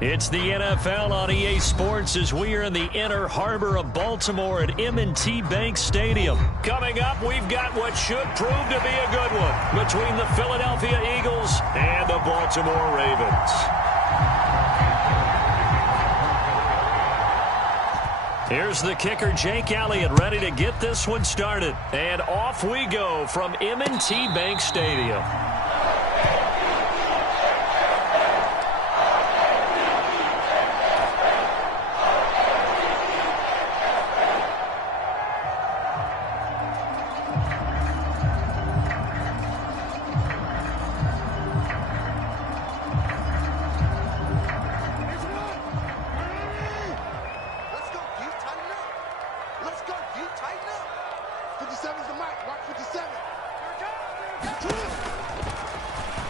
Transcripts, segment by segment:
It's the NFL on EA Sports as we are in the inner harbor of Baltimore at M&T Bank Stadium. Coming up, we've got what should prove to be a good one between the Philadelphia Eagles and the Baltimore Ravens. Here's the kicker, Jake Elliott, ready to get this one started. And off we go from M&T Bank Stadium.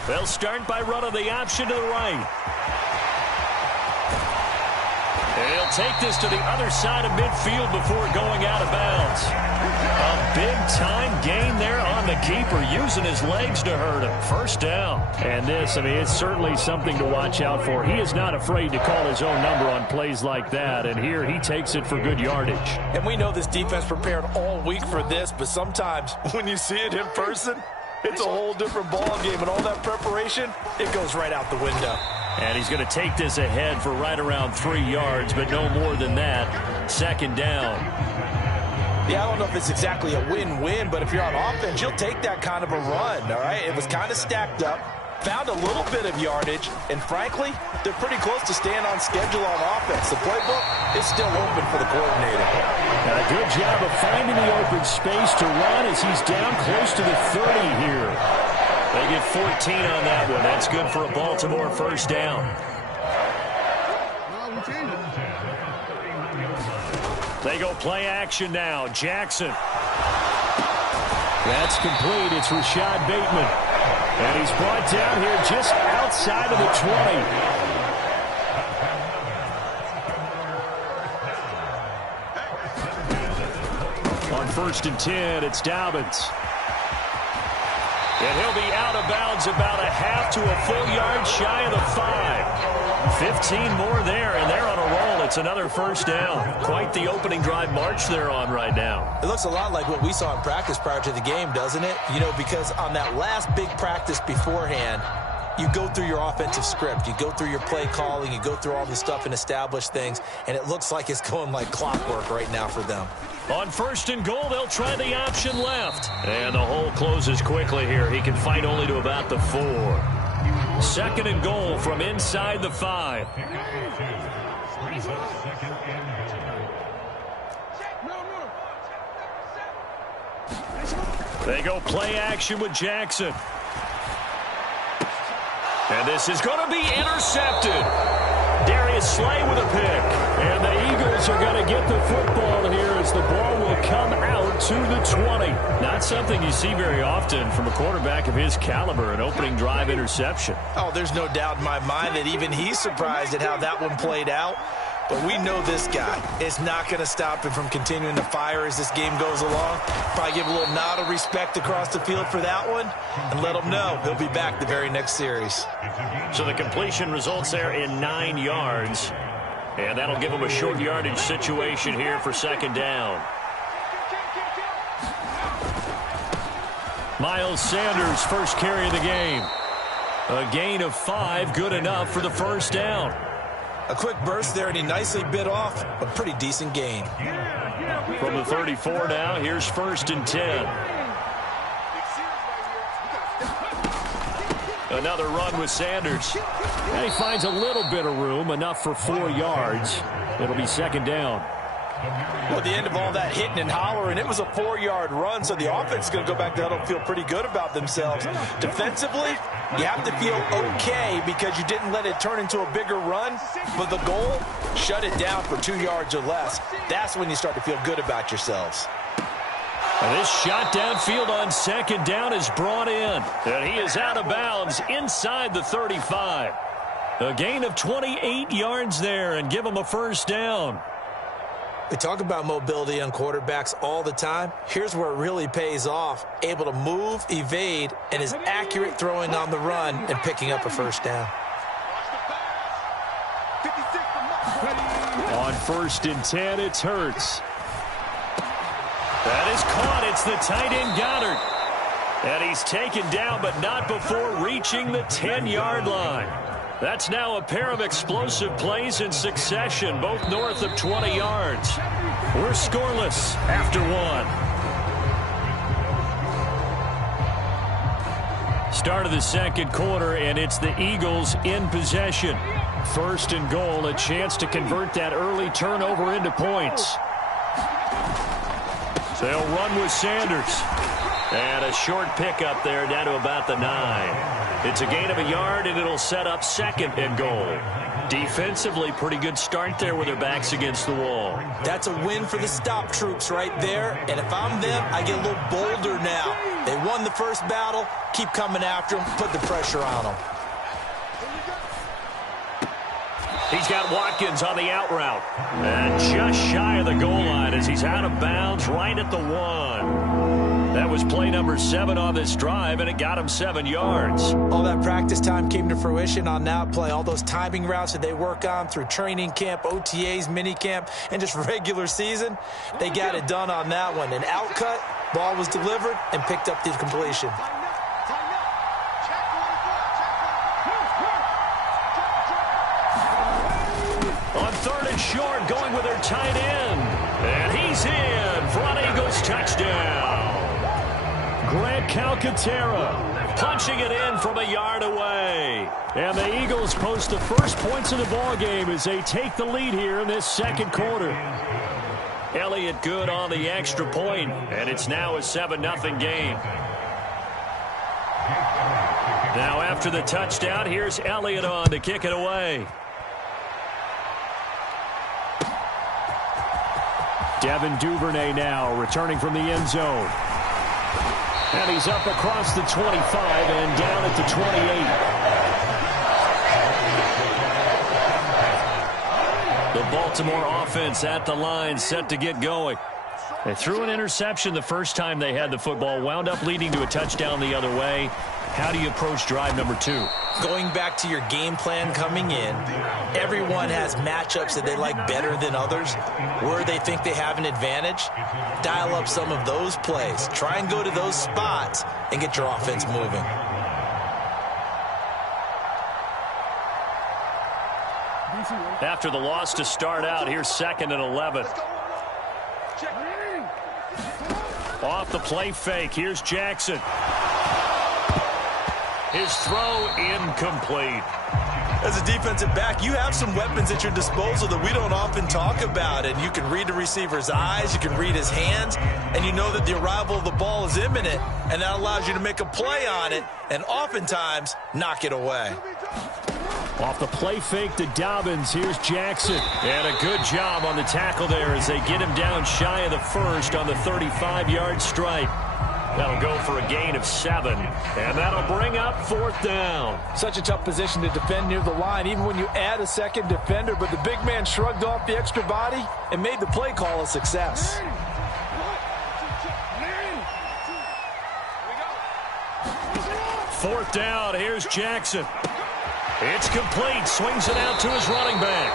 They'll start by running the option to the right. And he'll take this to the other side of midfield before going out of bounds. A big-time gain there on the keeper, using his legs to hurt him. First down. And this, it's certainly something to watch out for. He is not afraid to call his own number on plays like that. And here he takes it for good yardage. And we know this defense prepared all week for this, but sometimes when you see it in person, it's a whole different ball game, and all that preparation, it goes right out the window. And he's going to take this ahead for right around 3 yards, but no more than that. Second down. Yeah, I don't know if it's exactly a win-win, but if you're on offense, you'll take that kind of a run, all right? It was kind of stacked up, found a little bit of yardage, and frankly, they're pretty close to staying on schedule on offense. The playbook is still open for the coordinator. And a good job of finding the open space to run as he's down close to the 30 here. They get 14 on that one. That's good for a Baltimore first down. They go play action now. Jackson. That's complete. It's Rashad Bateman. And he's brought down here just outside of the 20. On 1st and 10, it's Dobbins. And he'll be out of bounds about a half to a full yard shy of the 5. 15 more there, and they're on a roll. It's another first down. Quite the opening drive march they're on right now. It looks a lot like what we saw in practice prior to the game, doesn't it? You know, because on that last big practice beforehand, you go through your offensive script. You go through your play calling. You go through all the stuff and establish things, and it looks like it's going like clockwork right now for them. On 1st and goal, they'll try the option left. And the hole closes quickly here. He can fight only to about the 4. 2nd and goal from inside the 5. They go play action with Jackson. And this is going to be intercepted. Darius Slay with a pick. And the Eagles are going to get the football here as the ball will come out to the 20. Not something you see very often from a quarterback of his caliber, an opening drive interception. Oh, there's no doubt in my mind that even he's surprised at how that one played out. But we know this guy is not going to stop him from continuing to fire as this game goes along. Probably give a little nod of respect across the field for that one and let him know he'll be back the very next series. So the completion results there in 9 yards. And that'll give him a short yardage situation here for 2nd down. Miles Sanders, first carry of the game. A gain of 5, good enough for the first down. A quick burst there, and he nicely bit off a pretty decent gain. From the 34 now, here's 1st and 10. Another run with Sanders. And he finds a little bit of room, enough for 4 yards. It'll be 2nd down. Well, at the end of all that hitting and hollering, it was a 4-yard run, so the offense is going to go back to huddle and feel pretty good about themselves. Defensively, you have to feel okay because you didn't let it turn into a bigger run, but the goal, shut it down for 2 yards or less. That's when you start to feel good about yourselves. And this shot downfield on 2nd down is brought in, and he is out of bounds inside the 35. A gain of 28 yards there, and give him a first down. We talk about mobility on quarterbacks all the time. Here's where it really pays off. Able to move, evade, and is accurate throwing on the run and picking up a first down. on 1st and 10. It's Hurts. That is caught. It's the tight end Goddard. And he's taken down, but not before reaching the 10-yard line. That's now a pair of explosive plays in succession, both north of 20 yards. We're scoreless after one. Start of the second quarter, and it's the Eagles in possession. 1st and goal, a chance to convert that early turnover into points. They'll run with Sanders. And a short pickup there down to about the 9. It's a gain of a yard, and it'll set up 2nd and goal. Defensively, pretty good start there with their backs against the wall. That's a win for the stop troops right there. And if I'm them, I get a little bolder now. They won the first battle. Keep coming after them. Put the pressure on them. He's got Watkins on the out route. And just shy of the goal line as he's out of bounds right at the 1. That was play number 7 on this drive, and it got him 7 yards. All that practice time came to fruition on that play. All those timing routes that they work on through training camp, OTAs, minicamp, and just regular season, they got it done on that one. An outcut, ball was delivered, and picked up the completion. On 3rd and short, going with their tight end. And he's in for an Eagles touchdown. Grant Calcaterra punching it in from a yard away. And the Eagles post the first points of the ball game as they take the lead here in this second quarter. Elliott good on the extra point, and it's now a 7-0 game. Now after the touchdown, here's Elliott on to kick it away. Devin Duvernay now returning from the end zone. And he's up across the 25 and down at the 28. The Baltimore offense at the line set to get going. They threw an interception the first time they had the football, wound up leading to a touchdown the other way. How do you approach drive number 2? Going back to your game plan coming in, everyone has matchups that they like better than others, where they think they have an advantage. Dial up some of those plays. Try and go to those spots and get your offense moving. After the loss to start out, here's 2nd and 11. Off the play fake, here's Jackson. His throw incomplete. As a defensive back, you have some weapons at your disposal that we don't often talk about. And you can read the receiver's eyes, you can read his hands, and you know that the arrival of the ball is imminent, and that allows you to make a play on it and oftentimes knock it away. Off the play fake to Dobbins, here's Jackson. And a good job on the tackle there as they get him down shy of the 1st on the 35-yard strike. That'll go for a gain of 7, and that'll bring up 4th down. Such a tough position to defend near the line, even when you add a second defender, but the big man shrugged off the extra body and made the play call a success. Fourth down, here's Jackson. It's complete, swings it out to his running back.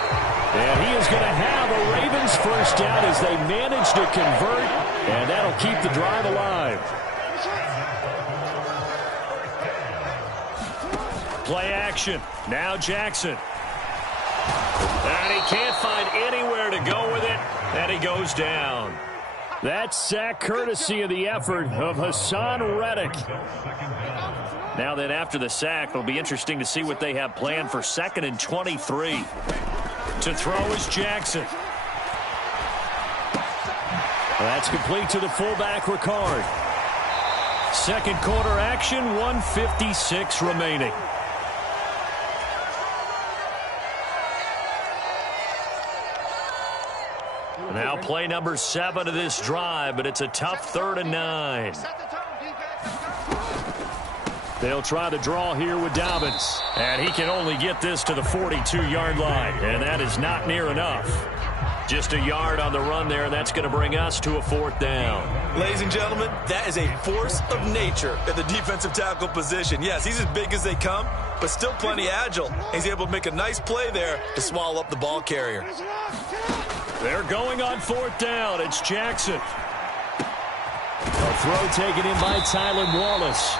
And he is going to have a Ravens first down as they manage to convert, and that'll keep the drive alive. Play action. Now Jackson. And he can't find anywhere to go with it, and he goes down. That's sack courtesy of the effort of Hassan Reddick. Now then, after the sack, it'll be interesting to see what they have planned for 2nd and 23. To throw is Jackson. That's complete to the fullback, Ricard. Second quarter action, 1:56 remaining. Now play number 7 of this drive, but it's a tough 3rd and 9. They'll try the draw here with Dobbins. And he can only get this to the 42-yard line, and that is not near enough. Just a yard on the run there, and that's going to bring us to a 4th down. Ladies and gentlemen, that is a force of nature at the defensive tackle position. Yes, he's as big as they come, but still plenty agile. He's able to make a nice play there to swallow up the ball carrier. They're going on 4th down. It's Jackson. A throw taken in by Tylan Wallace.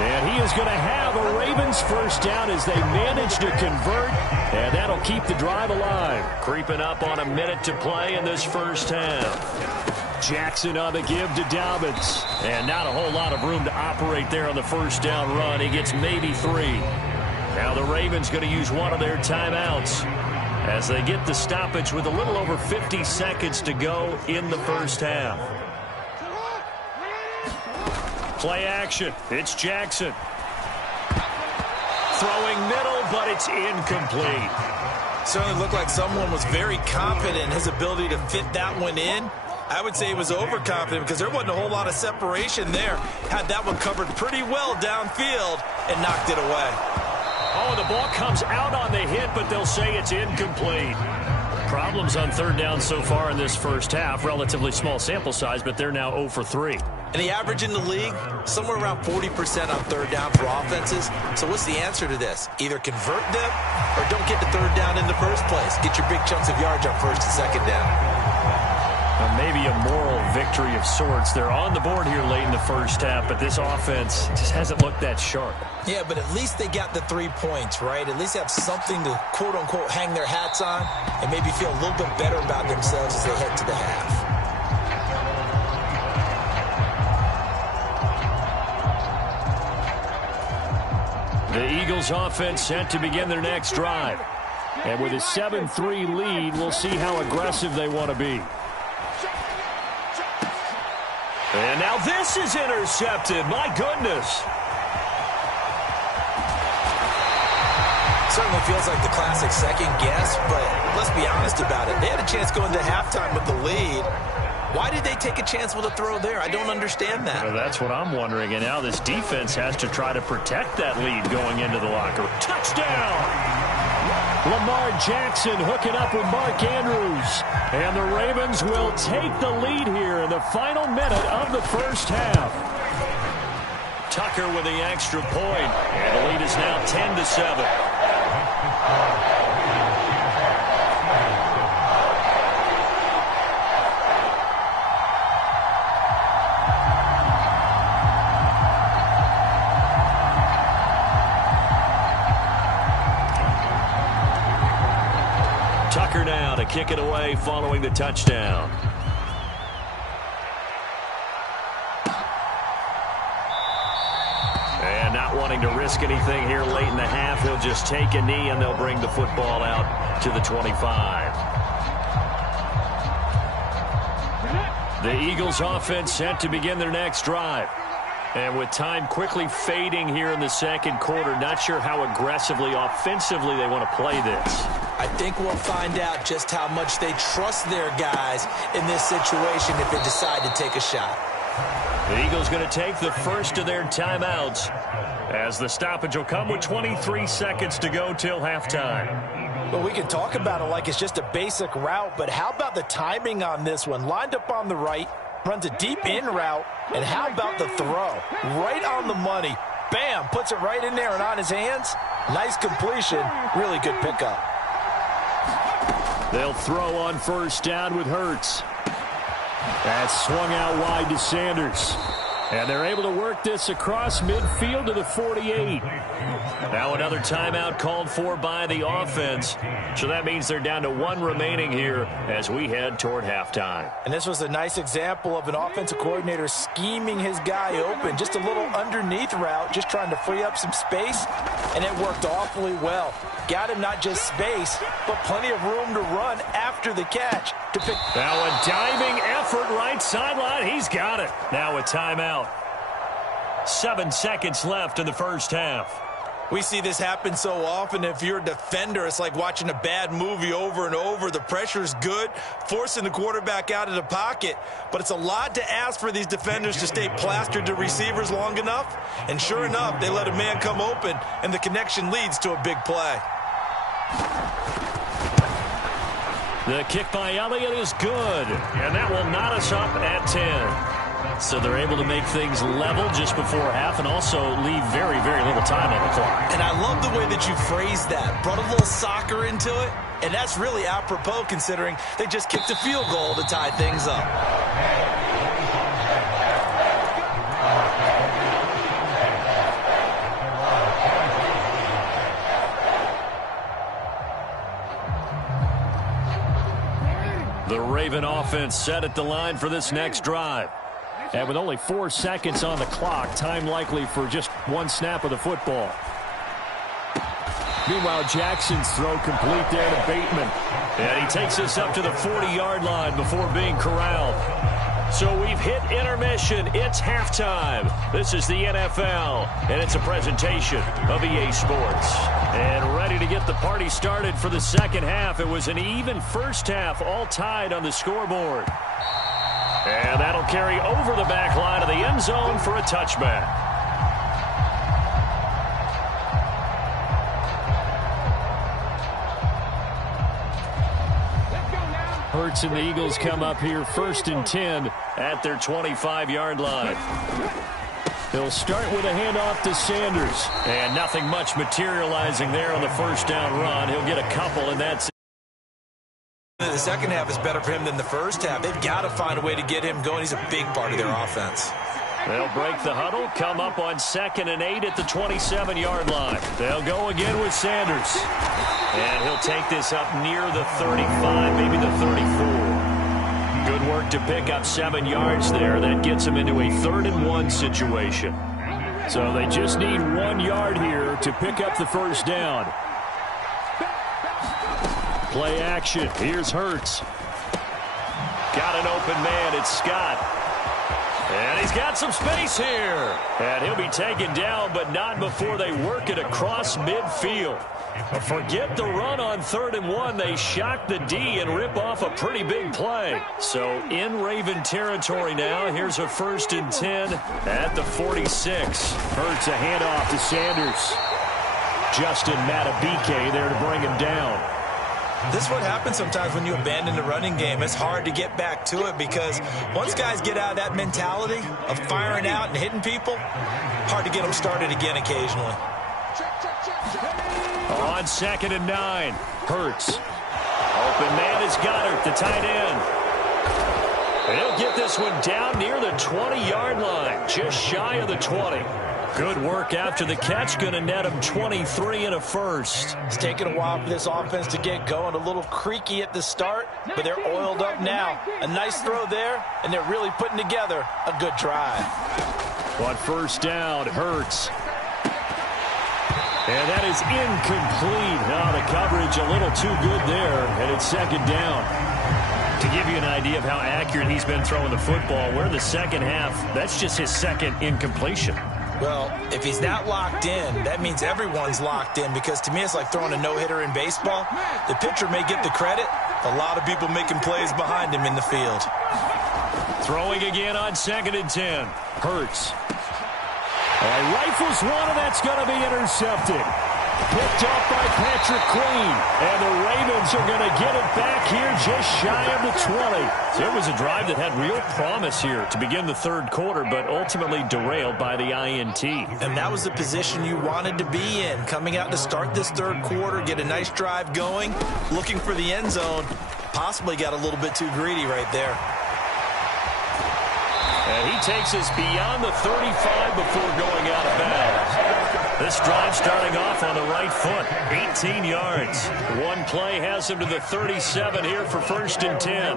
And he is going to have a Ravens 1st down as they manage to convert. And that'll keep the drive alive. Creeping up on a minute to play in this 1st half. Jackson on the give to Dobbins. And not a whole lot of room to operate there on the 1st down run. He gets maybe 3. Now the Ravens going to use one of their timeouts as they get the stoppage with a little over 50 seconds to go in the 1st half. Play action. It's Jackson. Throwing middle, but it's incomplete. Certainly looked like someone was very confident in his ability to fit that one in. I would say he was overconfident because there wasn't a whole lot of separation there. Had that one covered pretty well downfield and knocked it away. Oh, the ball comes out on the hit, but they'll say it's incomplete. Problems on 3rd down so far in this 1st half. Relatively small sample size, but they're now 0 for 3. And the average in the league, somewhere around 40% on 3rd down for offenses. So what's the answer to this? Either convert them or don't get to 3rd down in the first place. Get your big chunks of yards on 1st and 2nd down. Maybe a moral victory of sorts. They're on the board here late in the 1st half, but this offense just hasn't looked that sharp. Yeah, but at least they got the 3 points, right? At least have something to, quote-unquote, hang their hats on and maybe feel a little bit better about themselves as they head to the half. The Eagles offense set to begin their next drive. And with a 7-3 lead, we'll see how aggressive they want to be. And now this is intercepted. My goodness. Certainly feels like the classic second guess, but let's be honest about it. They had a chance going to halftime with the lead. Why did they take a chance with a throw there? I don't understand that. Well, that's what I'm wondering. And now this defense has to try to protect that lead going into the locker room. Touchdown! Lamar Jackson hooking up with Mark Andrews. And the Ravens will take the lead here in the final minute of the 1st half. Tucker with the extra point. And the lead is now 10-7. Tucker now to kick it away following the touchdown. And not wanting to risk anything here late in the half, he'll just take a knee and they'll bring the football out to the 25. The Eagles offense set to begin their next drive. And with time quickly fading here in the 2nd quarter, not sure how aggressively, offensively they want to play this. I think we'll find out just how much they trust their guys in this situation if they decide to take a shot. The Eagles going to take the first of their timeouts as the stoppage will come with 23 seconds to go till halftime. Well, we can talk about it like it's just a basic route, but how about the timing on this one? Lined up on the right, runs a deep in route, and how about the throw? Right on the money. Bam, puts it right in there and on his hands. Nice completion, really good pickup. They'll throw on 1st down with Hurts. That's swung out wide to Sanders. And they're able to work this across midfield to the 48. Now another timeout called for by the offense. So that means they're down to 1 remaining here as we head toward halftime. And this was a nice example of an offensive coordinator scheming his guy open. Just a little underneath route, just trying to free up some space. And it worked awfully well. Got him not just space, but plenty of room to run after the catch. Now a diving effort right sideline. He's got it. Now a timeout. 7 seconds left in the 1st half. We see this happen so often. If you're a defender, it's like watching a bad movie over and over. The pressure's good, forcing the quarterback out of the pocket. But it's a lot to ask for these defenders to stay plastered to receivers long enough. And sure enough, they let a man come open, and the connection leads to a big play. The kick by Elliott is good, and that will knot us up at 10. So they're able to make things level just before half and also leave very, very little time on the clock. And I love the way that you phrased that. Brought a little soccer into it, and that's really apropos considering they just kicked a field goal to tie things up. The Raven offense set at the line for this next drive. And with only 4 seconds on the clock, time likely for just one snap of the football. Meanwhile, Jackson's throw complete there to Bateman. And he takes us up to the 40-yard line before being corralled. So we've hit intermission. It's halftime. This is the NFL, and it's a presentation of EA Sports. And ready to get the party started for the second half. It was an even first half, all tied on the scoreboard. And that'll carry over the back line of the end zone for a touchback. Hurts and the Eagles come up here 1st and 10 at their 25-yard line. He'll start with a handoff to Sanders. And nothing much materializing there on the first down run. He'll get a couple, and that's it. The second half is better for him than the first half. They've got to find a way to get him going. He's a big part of their offense. They'll break the huddle, come up on 2nd and 8 at the 27-yard line. They'll go again with Sanders. And he'll take this up near the 35, maybe the 34. Good work to pick up 7 yards there. That gets him into a 3rd and 1 situation. So they just need 1 yard here to pick up the first down. Play action. Here's Hurts. Got an open man. It's Scott. And he's got some space here. And he'll be taken down, but not before they work it across midfield. Forget the run on 3rd and 1. They shock the D and rip off a pretty big play. So in Raven territory now. Here's a 1st and 10 at the 46. Hurts a handoff to Sanders. Justin Matabike there to bring him down. This is what happens sometimes when you abandon the running game. It's hard to get back to it because once guys get out of that mentality of firing out and hitting people, hard to get them started again occasionally. On 2nd and 9, Hurts. Open man is Goddard, the tight end. He'll get this one down near the 20-yard line, just shy of the 20. Good work after the catch, going to net him 23 and a first. It's taken a while for this offense to get going. A little creaky at the start, but they're oiled up now. A nice throw there, and they're really putting together a good drive. On first down, Hurts. And that is incomplete. Now the coverage a little too good there, and it's 2nd down. To give you an idea of how accurate he's been throwing the football, we're in the second half. That's just his 2nd incompletion. Well, if he's not locked in, that means everyone's locked in because to me it's like throwing a no-hitter in baseball. The pitcher may get the credit. A lot of people making plays behind him in the field. Throwing again on 2nd and 10. Hurts. Rifles one, and that's going to be intercepted. Picked off by Patrick Queen. And the Ravens are going to get it back here just shy of the 20. So it was a drive that had real promise here to begin the 3rd quarter, but ultimately derailed by the INT. And that was the position you wanted to be in. Coming out to start this 3rd quarter, get a nice drive going, looking for the end zone. Possibly got a little bit too greedy right there. And he takes us beyond the 35 before going out of bounds. This drive starting off on the right foot, 18 yards. One play has him to the 37 here for 1st and 10.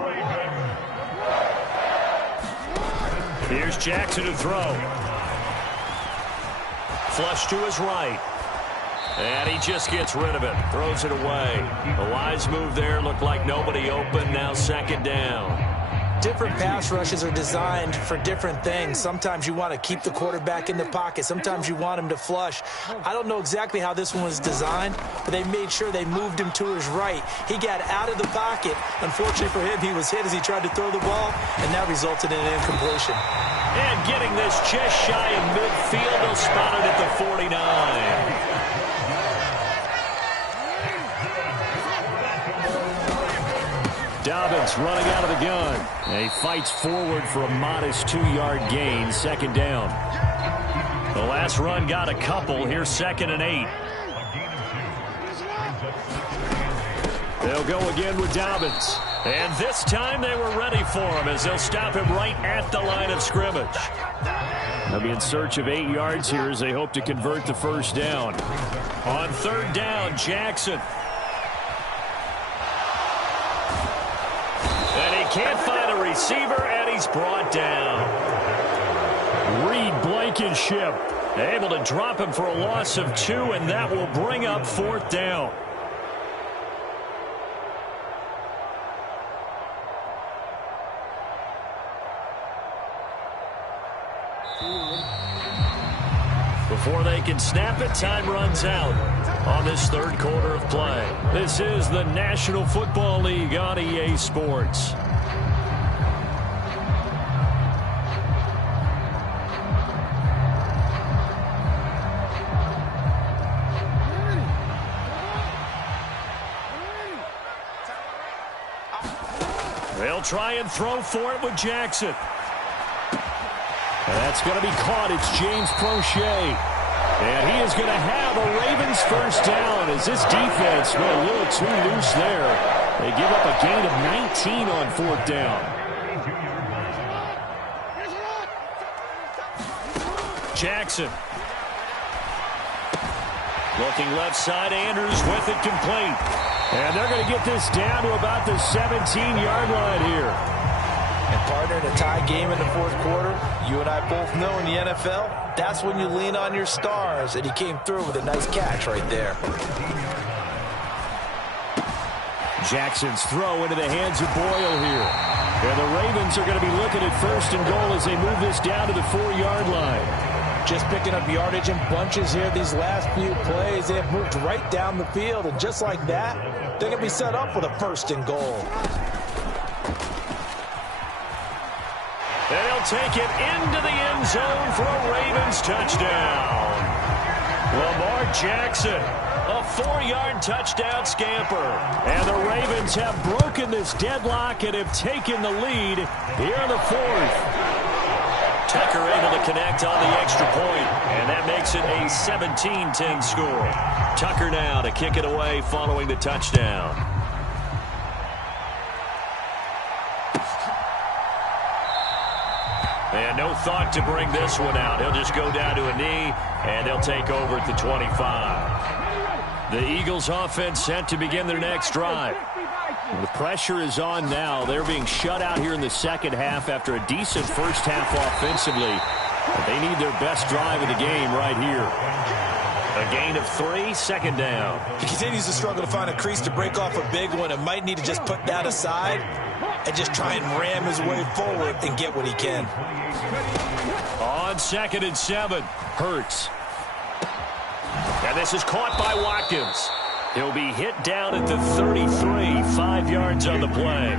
Here's Jackson to throw. Flush to his right. And he just gets rid of it, throws it away. A wise move there, looked like nobody open, now 2nd down. Different pass rushes are designed for different things. Sometimes you want to keep the quarterback in the pocket. Sometimes you want him to flush. I don't know exactly how this one was designed, but they made sure they moved him to his right. He got out of the pocket. Unfortunately for him, he was hit as he tried to throw the ball, and that resulted in an incompletion. And getting this just shy of midfield, they'll spot it at the 49. Dobbins running out of the gun. And he fights forward for a modest 2-yard gain, second down. The last run got a couple. Here's 2nd and 8. They'll go again with Dobbins. And this time they were ready for him as they'll stop him right at the line of scrimmage. They'll be in search of 8 yards here as they hope to convert the first down. On 3rd down, Jackson. And he can't find a receiver, and he's brought down. Reed Blankenship able to drop him for a loss of 2, and that will bring up 4th down. Before they can snap it, time runs out on this 3rd quarter of play. This is the National Football League on EA Sports. They'll try and throw for it with Jackson. That's going to be caught. It's James Prochet. And he is going to have a Ravens first down as this defense went a little too loose there. They give up a gain of 19 on 4th down. Jackson. Looking left side, Andrews with it complete. And they're going to get this down to about the 17-yard line here. And partner, in a tie game in the 4th quarter, you and I both know in the NFL, that's when you lean on your stars, and he came through with a nice catch right there. Jackson's throw into the hands of Boyle here. And the Ravens are going to be looking at 1st and goal as they move this down to the 4-yard line. Just picking up yardage in bunches here these last few plays. They have moved right down the field, and just like that, they're going to be set up for the 1st and goal. And he'll take it into the end zone for a Ravens touchdown. Lamar Jackson, a 4-yard touchdown scamper. And the Ravens have broken this deadlock and have taken the lead here in the 4th. Tucker able to connect on the extra point, and that makes it a 17-10 score. Tucker now to kick it away following the touchdown. And no thought to bring this one out. He'll just go down to a knee, and they'll take over at the 25. The Eagles offense set to begin their next drive. The pressure is on now. They're being shut out here in the second half after a decent first half offensively. But they need their best drive of the game right here. A gain of 3, second down. He continues to struggle to find a crease to break off a big one and might need to just put that aside and just try and ram his way forward and get what he can. On 2nd and 7, Hurts. And this is caught by Watkins. He'll be hit down at the 33, 5 yards on the play.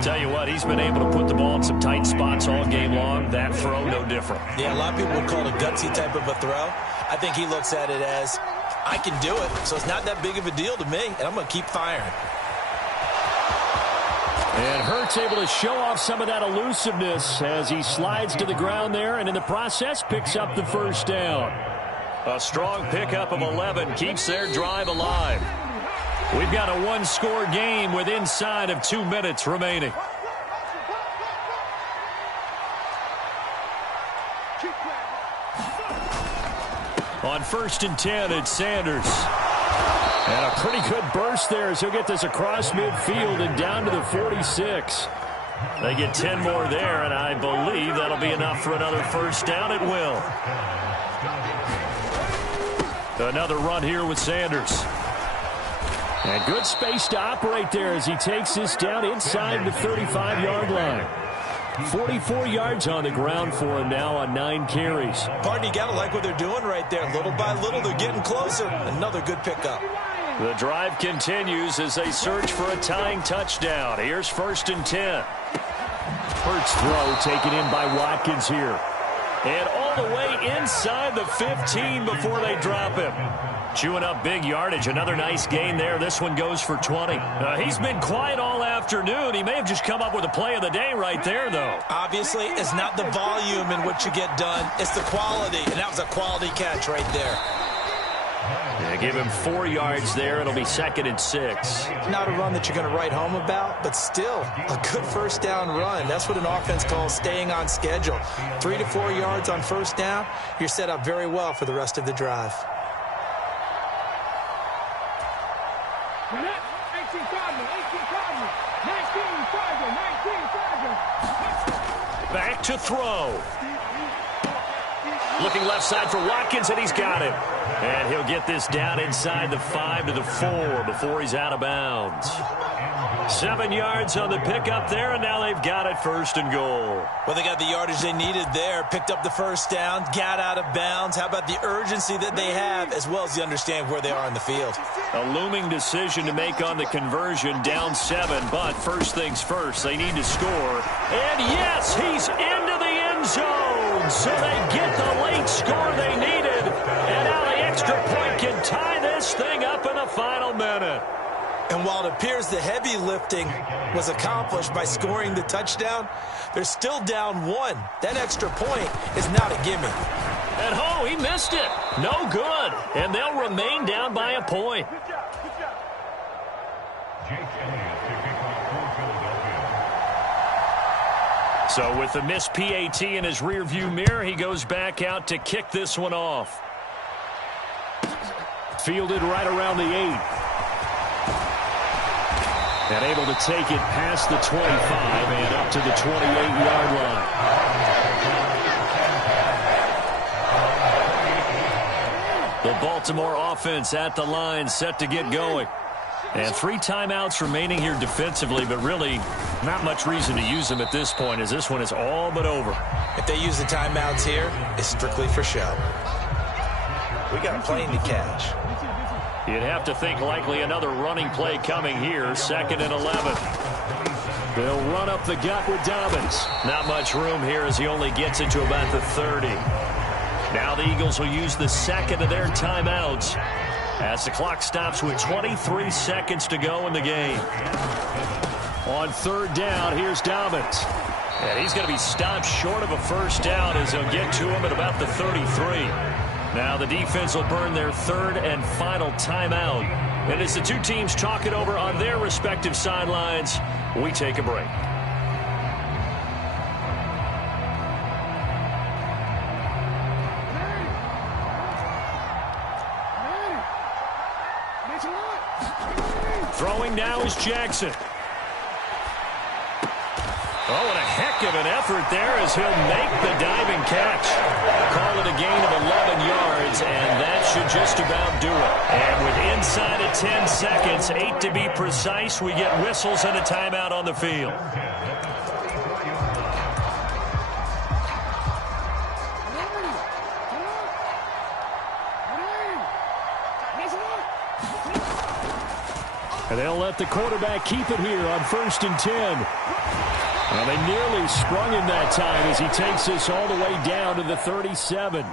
Tell you what, he's been able to put the ball in some tight spots all game long. That throw, no different. Yeah, a lot of people would call it a gutsy type of a throw. I think he looks at it as, I can do it, so it's not that big of a deal to me, and I'm going to keep firing. And Hurts able to show off some of that elusiveness as he slides to the ground there, and in the process picks up the first down. A strong pickup of 11 keeps their drive alive. We've got a one-score game with inside of 2 minutes remaining. On 1st and 10, it's Sanders. And a pretty good burst there as he'll get this across midfield and down to the 46. They get 10 more there, and I believe that'll be enough for another first down. It will. Another run here with Sanders. And good space to operate there as he takes this down inside the 35-yard line. 44 yards on the ground for him now on 9 carries. Partner, you got to like what they're doing right there. Little by little, they're getting closer. Another good pickup. The drive continues as they search for a tying touchdown. Here's 1st and 10. Hurts throw taken in by Watkins here. And all the way inside the 15 before they drop him. Chewing up big yardage. Another nice gain there. This one goes for 20. He's been quiet all afternoon. He may have just come up with a play of the day right there, though. Obviously, it's not the volume in which you get done. It's the quality, and that was a quality catch right there. Yeah, give him 4 yards there. It'll be 2nd and 6. Not a run that you're going to write home about, but still a good first down run. That's what an offense calls staying on schedule. 3 to 4 yards on first down, you're set up very well for the rest of the drive. Back to throw. Looking left side for Watkins, and he's got it. And he'll get this down inside the 5 to the 4 before he's out of bounds. 7 yards on the pickup there, and now they've got it 1st and goal. Well, they got the yardage they needed there, picked up the first down, got out of bounds. How about the urgency that they have, as well as they understand where they are in the field? A looming decision to make on the conversion, down 7, but first things first, they need to score. And yes, he's into the end zone, so they get the late score they needed. And now the extra point can tie this thing up in the final minute. And while it appears the heavy lifting was accomplished by scoring the touchdown, they're still down 1. That extra point is not a gimme. And he missed it. No good. And they'll remain down by a point. So with the missed PAT in his rearview mirror, he goes back out to kick this one off. Fielded right around the 8. And able to take it past the 25 and up to the 28-yard line. The Baltimore offense at the line, set to get going. And 3 timeouts remaining here defensively, but really not much reason to use them at this point, as this one is all but over. If they use the timeouts here, it's strictly for show. We got a plane to catch. You'd have to think likely another running play coming here, 2nd and 11. They'll run up the gut with Dobbins. Not much room here as he only gets it to about the 30. Now the Eagles will use the 2nd of their timeouts as the clock stops with 23 seconds to go in the game. On 3rd down, here's Dobbins. And he's going to be stopped short of a first down as they'll get to him at about the 33. Now the defense will burn their 3rd and final timeout. And as the two teams talk it over on their respective sidelines, we take a break. Throwing now is Jackson. Oh, and a heck of an effort there as he'll make the diving catch. Call it a gain of 11 yards, and that should just about do it. And with inside of 10 seconds, 8 to be precise, we get whistles and a timeout on the field. And they'll let the quarterback keep it here on 1st and 10. Well, they nearly sprung him that time as he takes this all the way down to the 37.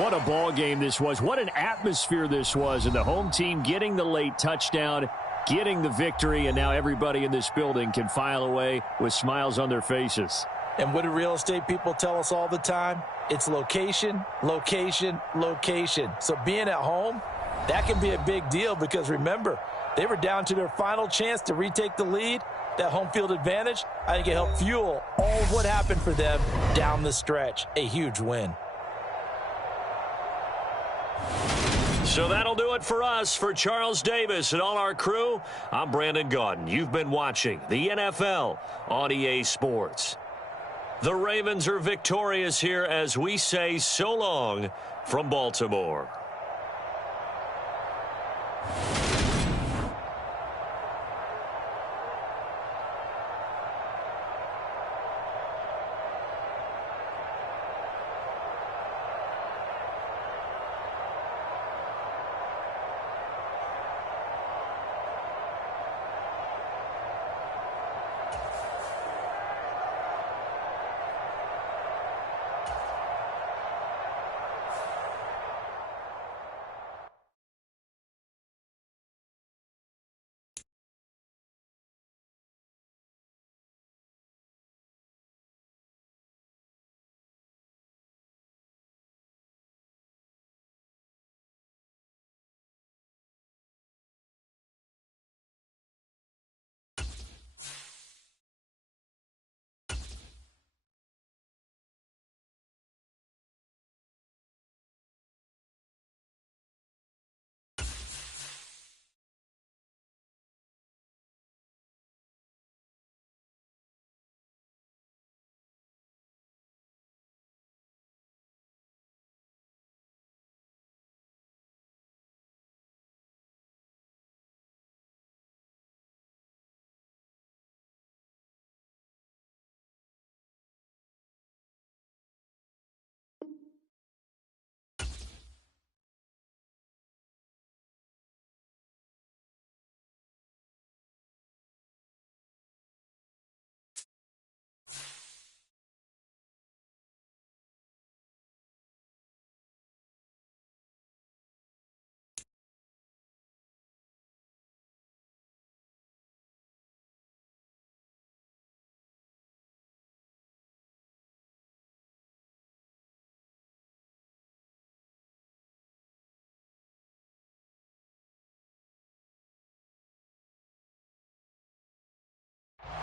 What a ball game this was. What an atmosphere this was. And the home team getting the late touchdown, getting the victory, and now everybody in this building can file away with smiles on their faces. And what do real estate people tell us all the time? It's location, location, location. So being at home, that can be a big deal because, remember, they were down to their final chance to retake the lead. That home field advantage, I think it helped fuel all of what happened for them down the stretch. A huge win. So that'll do it for us. For Charles Davis and all our crew, I'm Brandon Gaudin. You've been watching the NFL on EA Sports. The Ravens are victorious here as we say so long from Baltimore.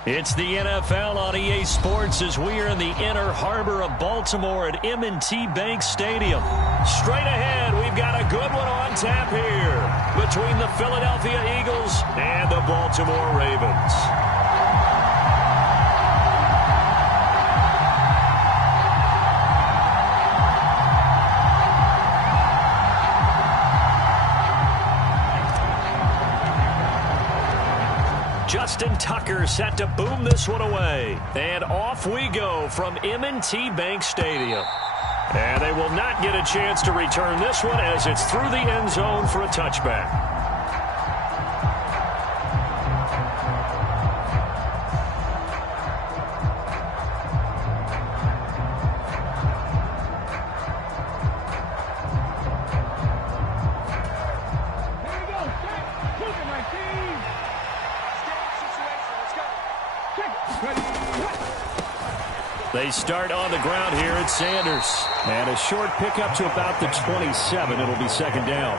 It's the NFL on EA Sports as we are in the inner harbor of Baltimore at M&T Bank Stadium. Straight ahead, we've got a good one on tap here between the Philadelphia Eagles and the Baltimore Ravens. Justin Tucker set to boom this one away. And off we go from M&T Bank Stadium. And they will not get a chance to return this one as it's through the end zone for a touchback. They start on the ground here at Sanders. And a short pickup to about the 27. It'll be second down.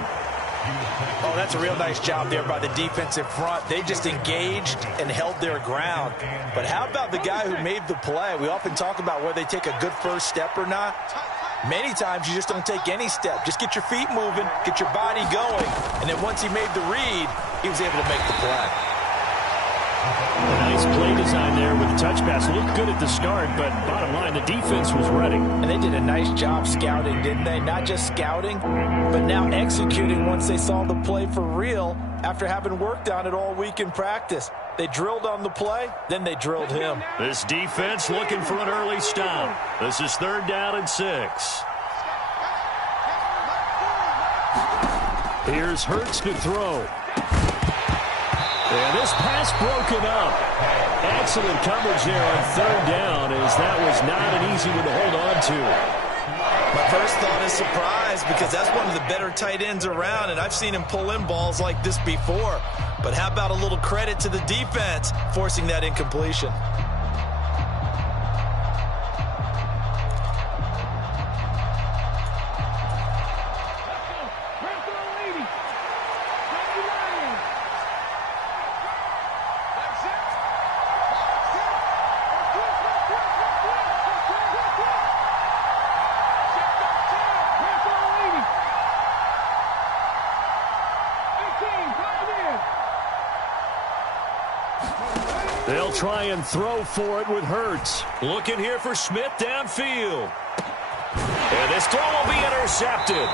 Oh, that's a real nice job there by the defensive front. They just engaged and held their ground. But how about the guy who made the play? We often talk about whether they take a good first step or not. Many times you just don't take any step. Just get your feet moving, get your body going. And then once he made the read, he was able to make the play. A nice play design there with the touch pass. Looked good at the start, but bottom line, the defense was ready. And they did a nice job scouting, didn't they? Not just scouting, but now executing once they saw the play for real after having worked on it all week in practice. They drilled on the play, then they drilled him. This defense looking for an early stop. This is 3rd down and 6. Here's Hurts to throw. And this pass broken up. Excellent coverage there on 3rd down, as that was not an easy one to hold on to. My first thought is surprise, because that's one of the better tight ends around, and I've seen him pull in balls like this before. But how about a little credit to the defense forcing that incompletion? They'll try and throw for it with Hurts. Looking here for Smith downfield. And this throw will be intercepted.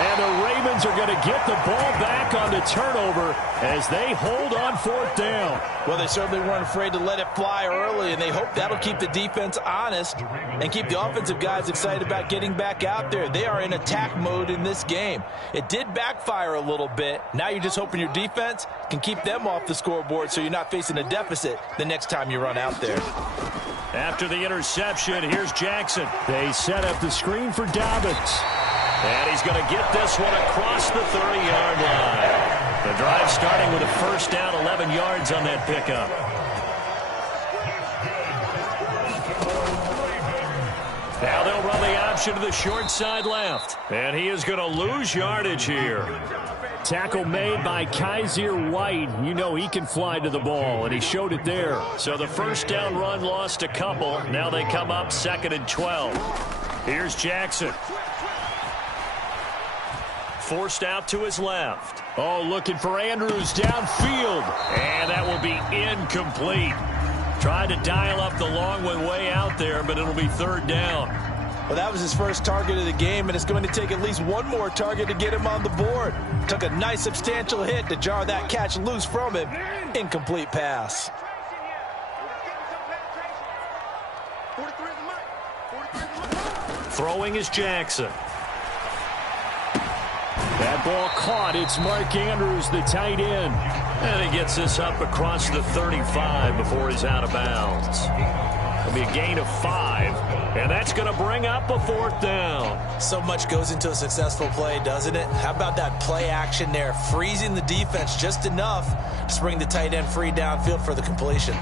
And the Ravens are going to get the ball back on the turnover as they hold on 4th down. Well, they certainly weren't afraid to let it fly early, and they hope that'll keep the defense honest and keep the offensive guys excited about getting back out there. They are in attack mode in this game. It did backfire a little bit. Now you're just hoping your defense can keep them off the scoreboard so you're not facing a deficit the next time you run out there. After the interception, here's Jackson. They set up the screen for Dobbins. And he's going to get this one across the 30-yard line. The drive starting with a 1st down, 11 yards on that pickup. Now they'll run the option to the short side left. And he is going to lose yardage here. Tackle made by Kaiser White. You know he can fly to the ball, and he showed it there. So the 1st down run lost a couple. Now they come up 2nd and 12. Here's Jackson. Forced out to his left. Oh, looking for Andrews downfield. And that will be incomplete. Tried to dial up the long one way out there, but it'll be 3rd down. Well, that was his first target of the game, and it's going to take at least one more target to get him on the board. Took a nice substantial hit to jar that catch loose from him. Incomplete pass. Throwing is Jackson. That ball caught. It's Mark Andrews, the tight end. And he gets this up across the 35 before he's out of bounds. It'll be a gain of 5. And that's going to bring up a 4th down. So much goes into a successful play, doesn't it? How about that play action there? Freezing the defense just enough to bring the tight end free downfield for the completion.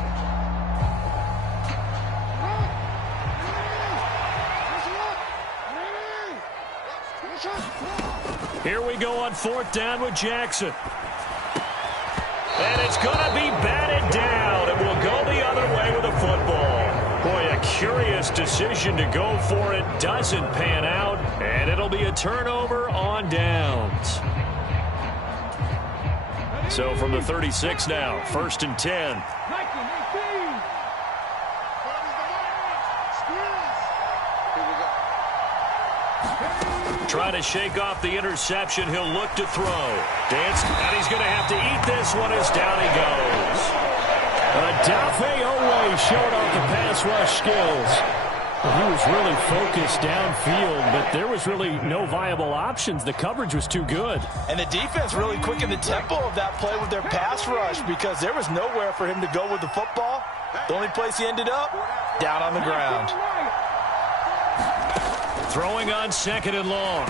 Here we go on 4th down with Jackson. And it's going to be batted down. It will go the away with a football. Boy, a curious decision to go for it. Doesn't pan out, and it'll be a turnover on downs. So from the 36 now, 1st and 10. Trying to shake off the interception. He'll look to throw. Dance, and he's going to have to eat this one as down he goes. Adafe Owe showed off the pass rush skills. Well, he was really focused downfield, but there was really no viable options. The coverage was too good. And the defense really quickened the tempo of that play with their pass rush because there was nowhere for him to go with the football. The only place he ended up, down on the ground. Throwing on 2nd and long.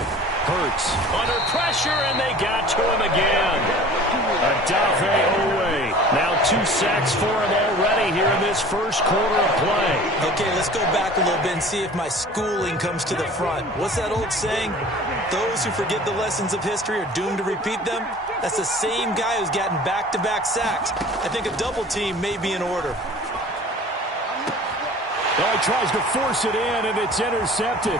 Hurts under pressure, and they got to him again. Adafe Owe. Now 2 sacks for him already here in this first quarter of play. Okay, let's go back a little bit and see if my schooling comes to the front. What's that old saying? Those who forget the lessons of history are doomed to repeat them. That's the same guy who's gotten back-to-back sacks. I think a double team may be in order. Oh, he tries to force it in, and it's intercepted.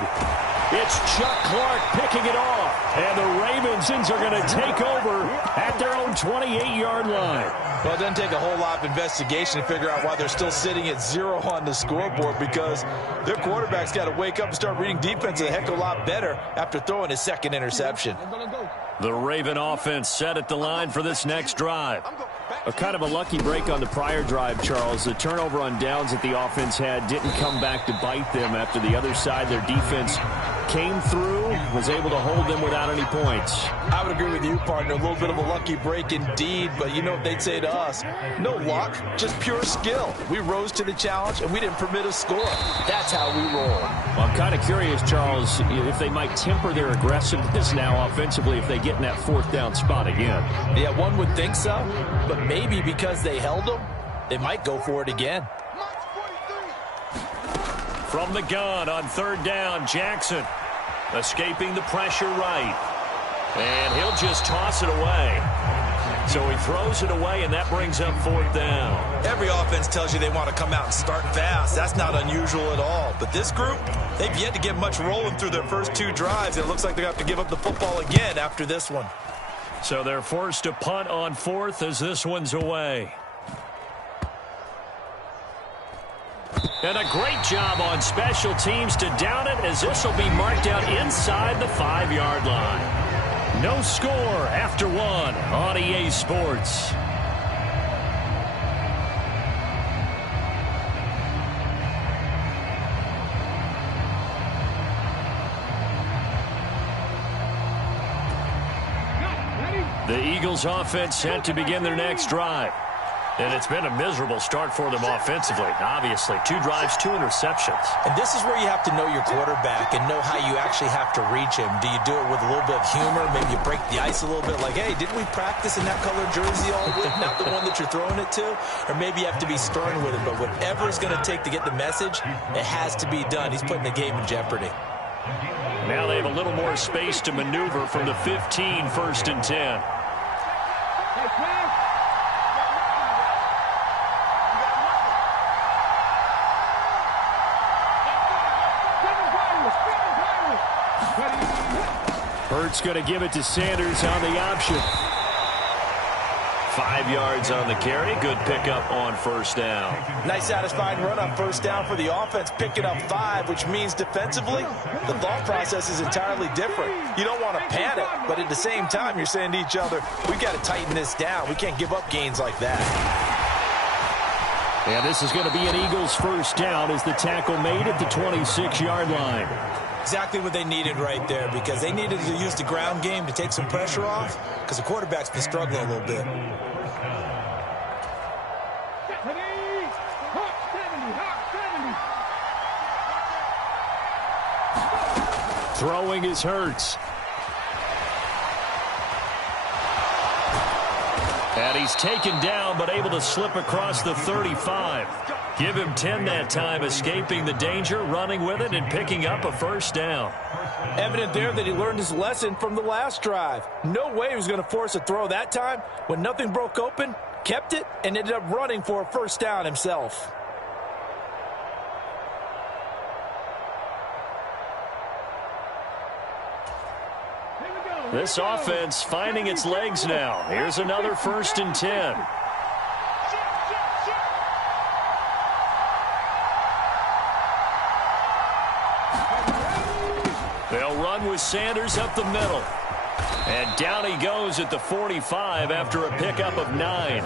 It's Chuck Clark picking it off. And the Ravens are going to take over at their own 28-yard line. Well, it doesn't take a whole lot of investigation to figure out why they're still sitting at 0 on the scoreboard, because their quarterback's got to wake up and start reading defense a heck of a lot better after throwing his 2nd interception. The Raven offense set at the line for this next drive. A kind of a lucky break on the prior drive, Charles. The turnover on downs that the offense had didn't come back to bite them after the other side. Their defense came through, was able to hold them without any points. I would agree with you, partner. A little bit of a lucky break indeed, but you know what they'd say to us? No luck, just pure skill. We rose to the challenge, and we didn't permit a score. That's how we roll. Well, I'm kind of curious, Charles, if they might temper their aggressiveness now offensively if they get in that 4th down spot again. Yeah, one would think so, but maybe because they held them, they might go for it again. From the gun on 3rd down, Jackson escaping the pressure right. And he'll just toss it away. So he throws it away, and that brings up 4th down. Every offense tells you they want to come out and start fast. That's not unusual at all. But this group, they've yet to get much rolling through their first 2 drives. And it looks like they're going to have to give up the football again after this one. So they're forced to punt on 4th as this one's away. And a great job on special teams to down it, as this will be marked out inside the 5-yard line. No score after 1 on EA Sports. The Eagles offense set to begin their next drive. And it's been a miserable start for them offensively. Obviously, 2 drives, 2 interceptions. And this is where you have to know your quarterback and know how you actually have to reach him. Do you do it with a little bit of humor? Maybe you break the ice a little bit like, hey, didn't we practice in that colored jersey all week? Not the one that you're throwing it to? Or maybe you have to be stern with him. But whatever it's going to take to get the message, it has to be done. He's putting the game in jeopardy. Now they have a little more space to maneuver from the 15, 1st and 10. Hurts going to give it to Sanders on the option. 5 yards on the carry. Good pickup on 1st down. Nice satisfying run on 1st down for the offense, picking up 5, which means defensively, the thought process is entirely different. You don't want to panic, but at the same time, you're saying to each other, we've got to tighten this down. We can't give up gains like that. And this is going to be an Eagles 1st down as the tackle made at the 26-yard line. Exactly what they needed right there, because they needed to use the ground game to take some pressure off, because the quarterback's been struggling a little bit. Throwing is Hurts. And he's taken down, but able to slip across the 35. Give him 10 that time, escaping the danger, running with it, and picking up a 1st down. Evident there that he learned his lesson from the last drive. No way he was going to force a throw that time. When nothing broke open, kept it, and ended up running for a 1st down himself. This offense finding its legs now. Here's another 1st and 10. They'll run with Sanders up the middle. And down he goes at the 45 after a pickup of 9.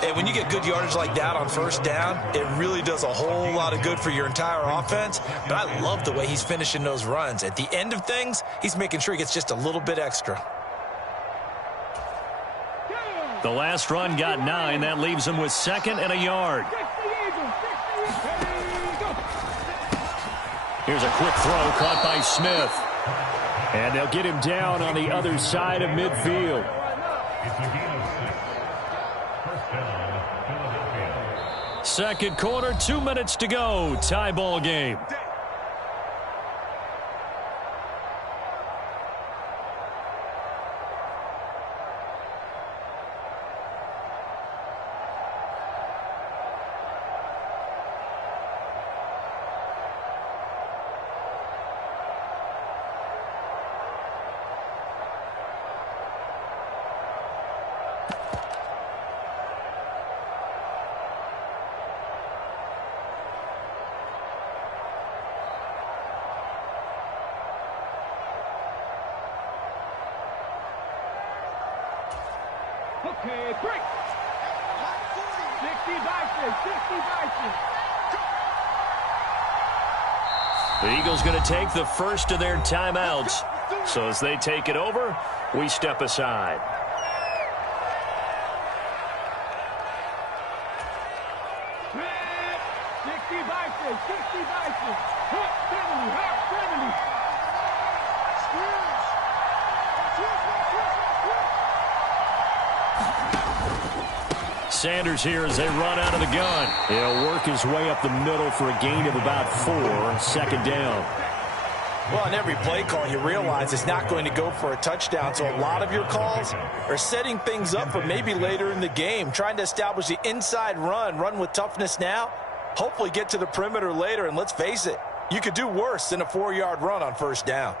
And when you get good yardage like that on 1st down, it really does a whole lot of good for your entire offense. But I love the way he's finishing those runs. At the end of things, he's making sure he gets just a little bit extra. The last run got 9. That leaves him with 2nd and a yard. Here's a quick throw caught by Smith. And they'll get him down on the other side of midfield. Second quarter, 2 minutes to go. Tie ball game. Okay, break. 60 by 6. The Eagles going to take the first of their timeouts. So as they take it over, we step aside. Sanders here as they run out of the gun. He'll work his way up the middle for a gain of about 4. 2nd down. Well, on every play call, you realize it's not going to go for a touchdown. So a lot of your calls are setting things up for maybe later in the game, trying to establish the inside run with toughness now, hopefully get to the perimeter later. And let's face it, you could do worse than a 4-yard run on 1st down.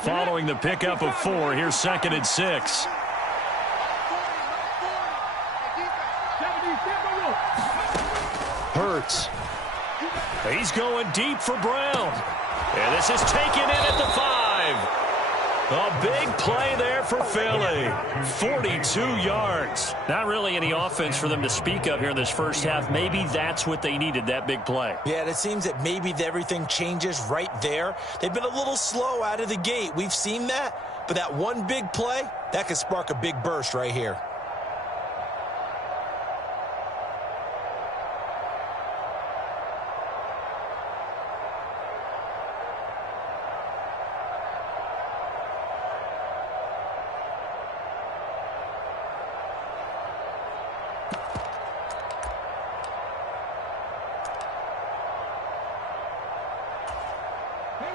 Following the pickup of 4, here's 2nd and 6. Hurts. He's going deep for Brown. And this is taken in at the 5. A big play there for Philly. 42 yards. Not really any offense for them to speak of here in this first half. Maybe that's what they needed, that big play. Yeah, it seems that maybe everything changes right there. They've been a little slow out of the gate. We've seen that. But that one big play, that could spark a big burst right here.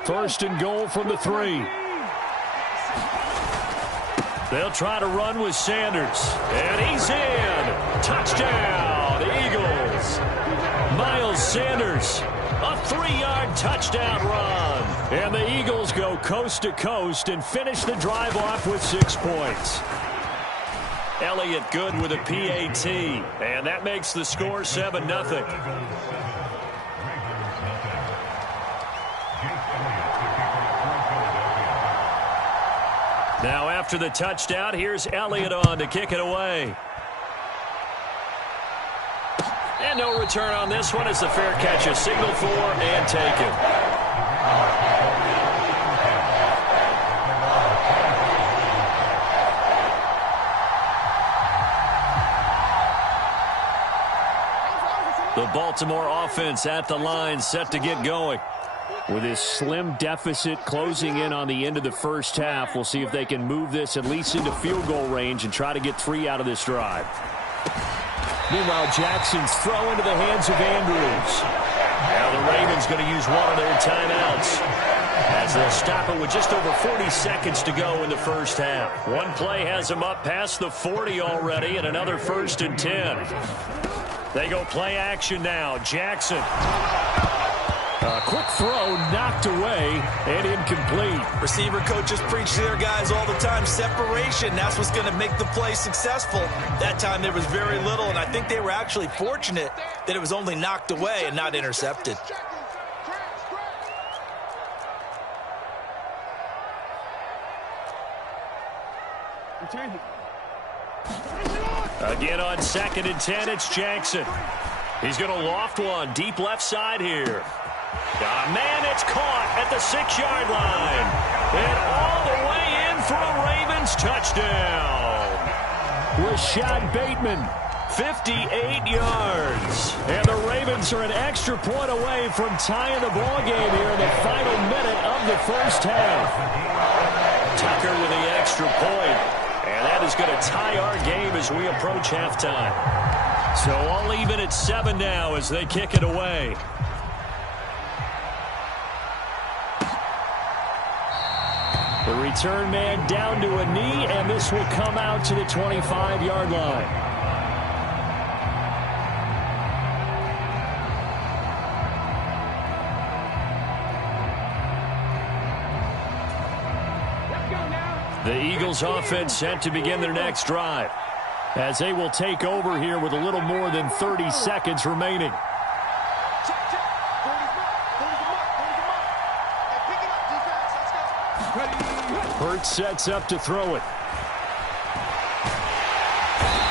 First and goal from the 3. They'll try to run with Sanders. And he's in. Touchdown, Eagles. Miles Sanders, a 3-yard touchdown run. And the Eagles go coast to coast and finish the drive off with 6 points. Elliott good with a PAT. And that makes the score 7-0. Now after the touchdown, here's Elliott on to kick it away. And no return on this one as the fair catch is signaled for and taken. The Baltimore offense at the line set to get going. With this slim deficit closing in on the end of the first half, we'll see if they can move this at least into field goal range and try to get 3 out of this drive. Meanwhile, Jackson's throw into the hands of Andrews. Now the Ravens going to use one of their timeouts as they'll stop it with just over 40 seconds to go in the first half. One play has them up past the 40 already and another 1st and 10. They go play action now. Jackson. A quick throw knocked away and incomplete. Receiver coaches preach to their guys all the time. Separation, that's what's going to make the play successful. That time there was very little, and I think they were actually fortunate that it was only knocked away and not intercepted. Again on 2nd and 10, it's Jackson. He's going to loft one deep left side here. Man, it's caught at the 6-yard line. And all the way in for a Ravens touchdown. Rashad Bateman, 58 yards. And the Ravens are an extra point away from tying the ball game here in the final minute of the first half. Tucker with the extra point. And that is going to tie our game as we approach halftime. So all even at 7 now as they kick it away. The return man down to a knee, and this will come out to the 25-yard line. The Eagles offense set to begin their next drive, as they will take over here with a little more than 30 seconds remaining. Hurts sets up to throw it.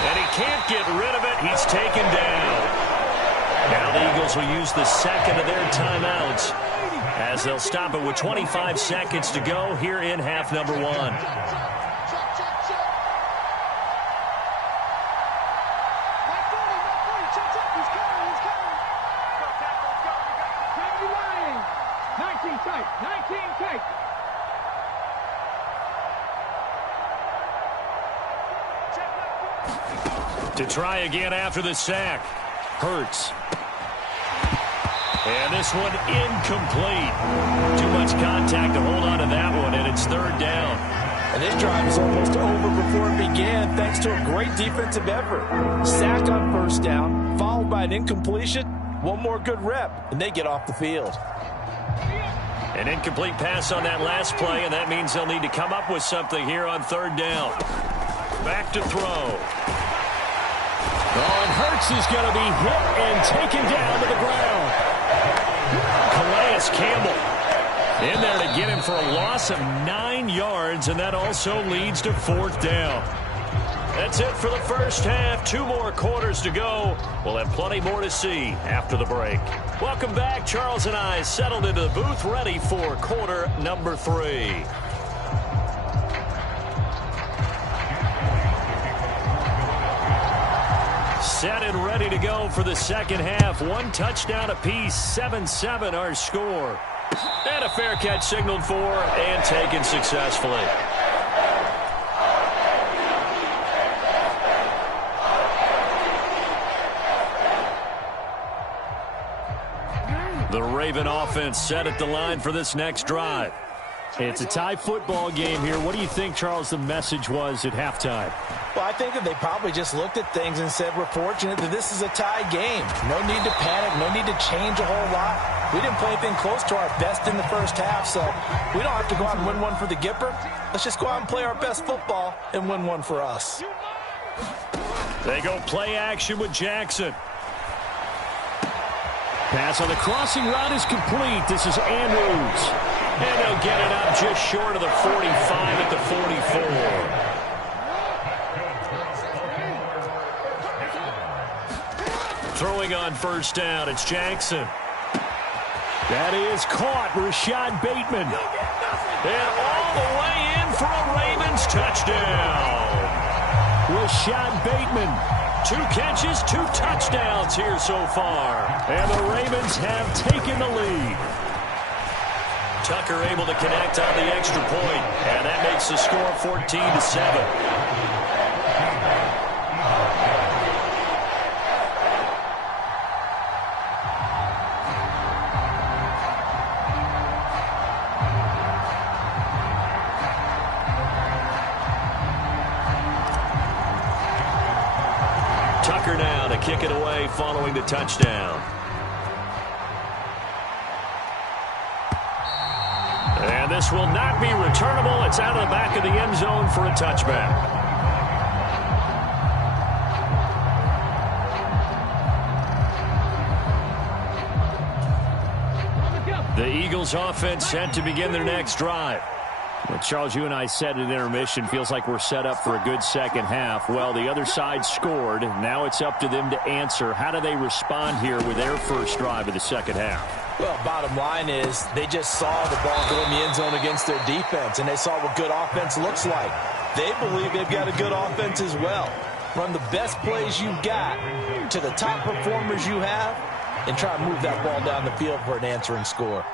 And he can't get rid of it. He's taken down. Now the Eagles will use the second of their timeouts as they'll stop it with 25 seconds to go here in half number 1. To try again after the sack. Hurts. And this one incomplete. Too much contact to hold on to that one, and it's 3rd down. And this drive is almost over before it began thanks to a great defensive effort. Sack on 1st down, followed by an incompletion. One more good rep, and they get off the field. An incomplete pass on that last play, and that means they'll need to come up with something here on 3rd down. Back to throw. Oh, and Hurts is going to be hit and taken down to the ground. Calais Campbell in there to get him for a loss of 9 yards, and that also leads to 4th down. That's it for the first half. 2 more quarters to go. We'll have plenty more to see after the break. Welcome back. Charles and I settled into the booth, ready for quarter number 3. Set and ready to go for the second half. 1 touchdown apiece, 7-7 our score. And a fair catch signaled for and taken successfully. The Raven offense set at the line for this next drive. It's a tie football game here. What do you think, Charles, the message was at halftime? Well, I think that they probably just looked at things and said, we're fortunate that this is a tie game. No need to panic. No need to change a whole lot. We didn't play anything close to our best in the first half, so we don't have to go out and win one for the Gipper. Let's just go out and play our best football and win one for us. They go play action with Jackson. Pass on the crossing route is complete. This is Andrews. And they'll get it up just short of the 45 at the 44. Throwing on 1st down, it's Jackson. That is caught, Rashad Bateman. And all the way in for a Ravens touchdown. Rashad Bateman. 2 catches, 2 touchdowns here so far. And the Ravens have taken the lead. Tucker able to connect on the extra point, and that makes the score 14-7. Tucker now to kick it away following the touchdown. And this will not be returnable. It's out of the back of the end zone for a touchback. The Eagles offense set to begin their next drive. Well, Charles, you and I said at intermission, feels like we're set up for a good second half. Well, the other side scored. Now it's up to them to answer. How do they respond here with their first drive of the second half? Well, bottom line is they just saw the ball go in the end zone against their defense, and they saw what good offense looks like. They believe they've got a good offense as well. Run the best plays you've got to the top performers you have, and try to move that ball down the field for an answering score.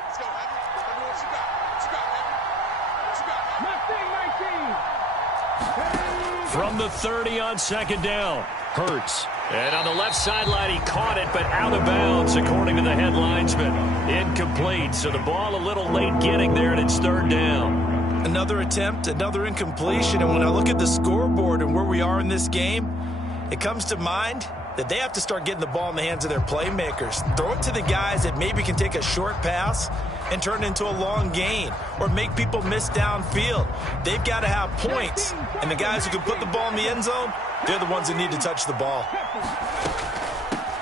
From the 30 on second down, Hurts. And on the left sideline, he caught it, but out of bounds, according to the head linesman. Incomplete, so the ball a little late getting there, and it's third down. Another attempt, another incompletion, and when I look at the scoreboard and where we are in this game, it comes to mind that they have to start getting the ball in the hands of their playmakers. Throw it to the guys that maybe can take a short pass and turn it into a long gain or make people miss downfield. They've got to have points, and the guys who can put the ball in the end zone, they're the ones that need to touch the ball.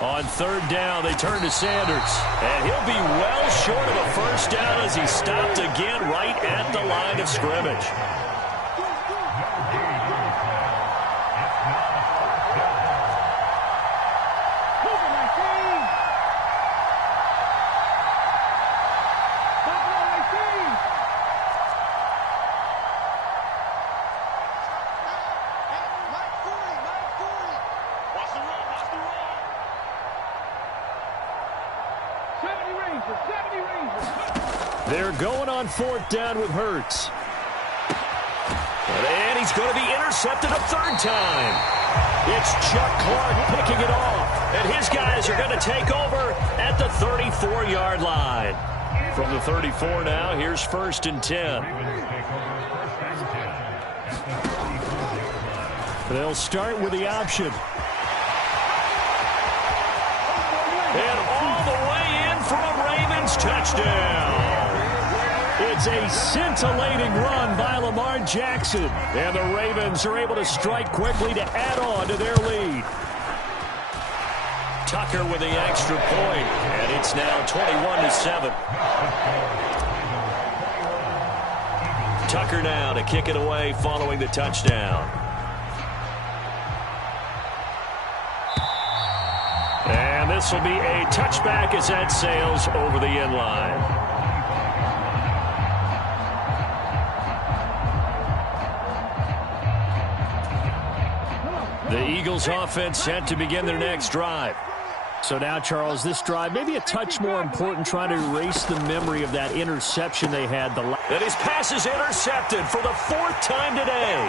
On third down, they turn to Sanders, and he'll be well short of a first down as he stopped again right at the line of scrimmage. They're going on fourth down with Hurts. And he's going to be intercepted a third time. It's Chuck Clark picking it off. And his guys are going to take over at the 34-yard line. From the 34 now, here's first and 10. They'll start with the option. And all the way in for a Ravens touchdown. It's a scintillating run by Lamar Jackson. And the Ravens are able to strike quickly to add on to their lead. Tucker with the extra point, and it's now 21-7. Tucker now to kick it away following the touchdown. And this will be a touchback as that sails over the end line. The Eagles offense set to begin their next drive. So now, Charles, this drive maybe a touch more important, trying to erase the memory of that interception they had. And his pass is intercepted for the fourth time today.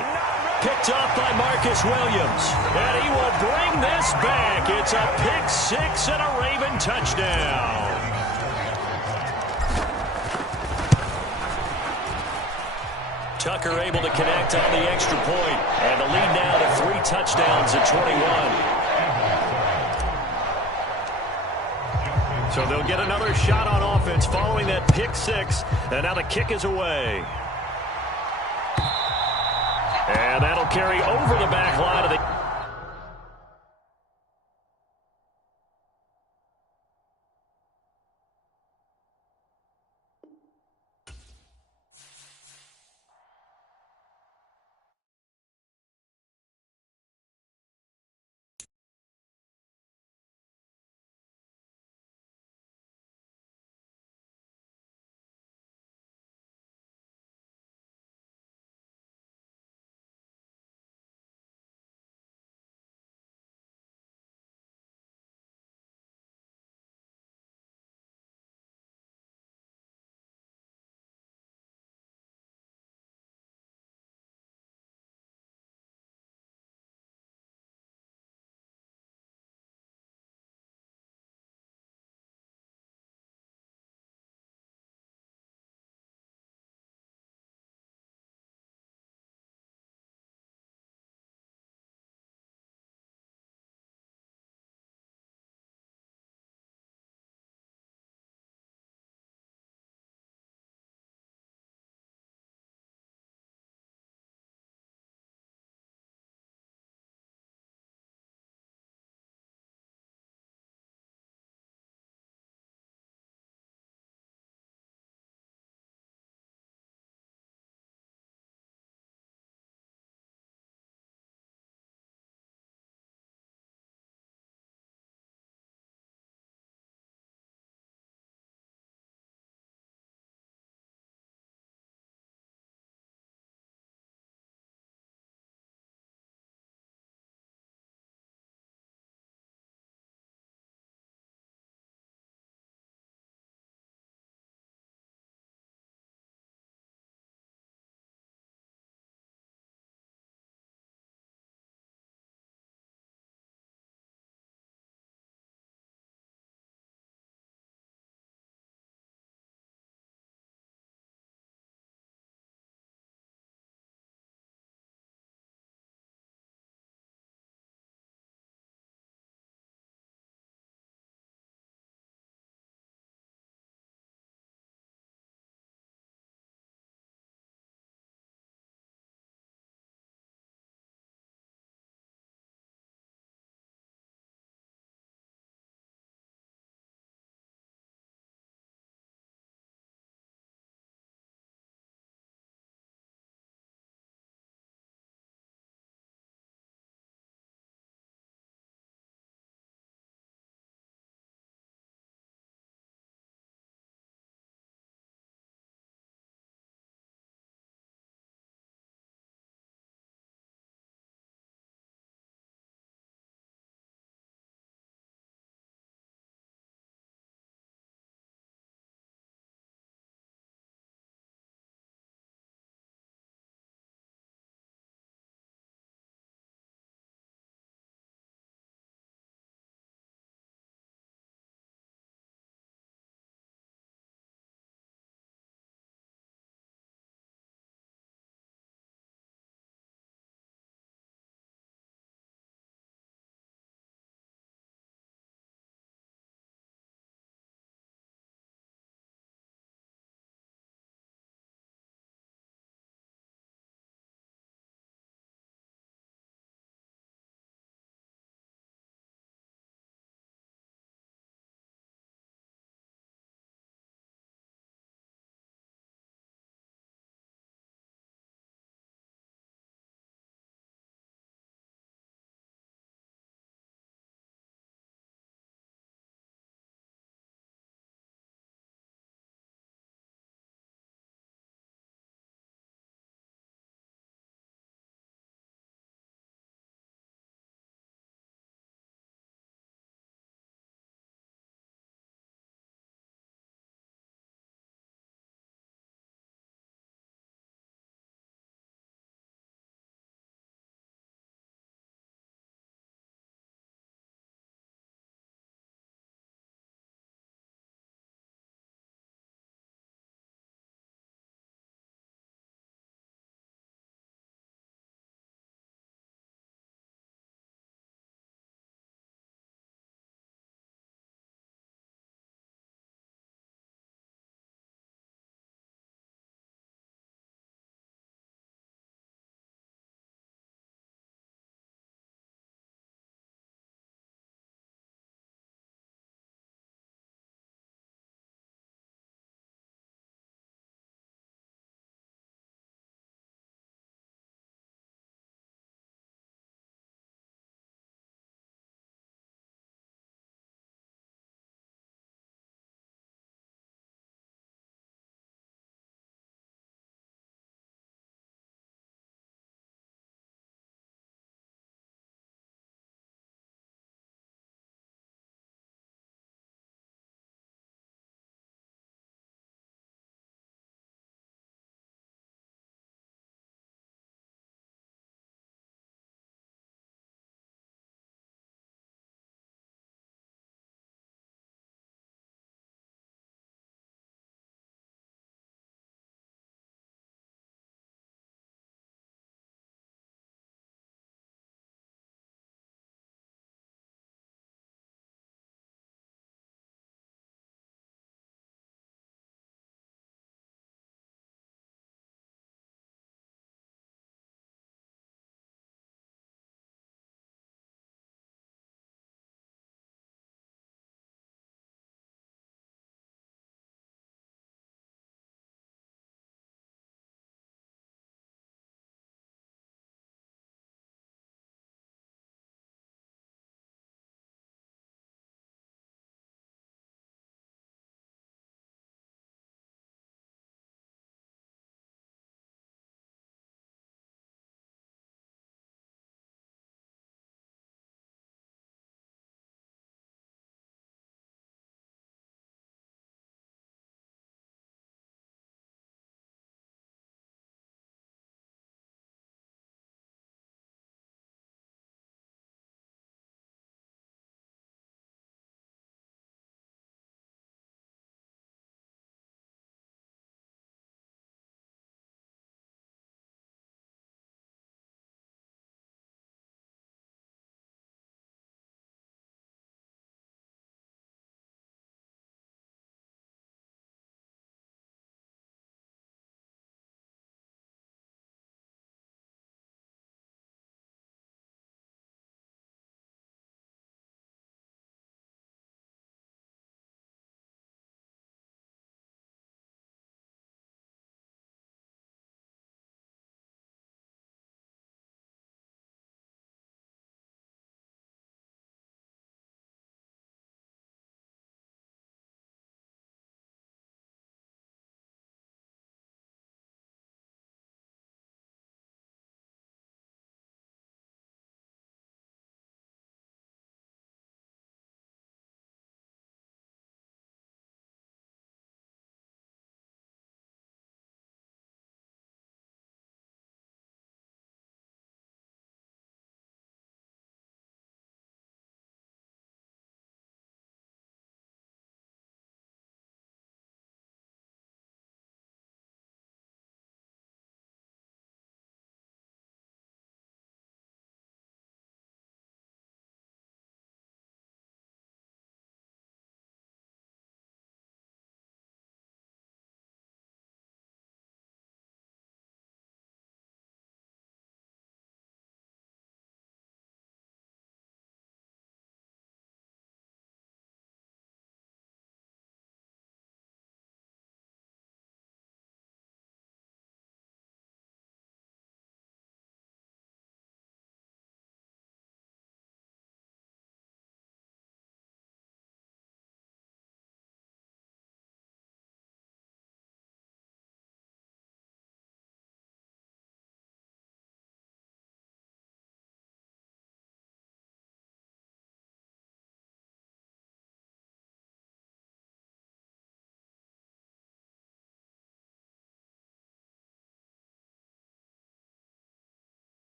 Picked off by Marcus Williams. And he will bring this back. It's a pick six and a Raven touchdown. Tucker able to connect on the extra point. And the lead now to 3 touchdowns at 21. So they'll get another shot on offense following that pick six. And now the kick is away. And that'll carry over the back line of the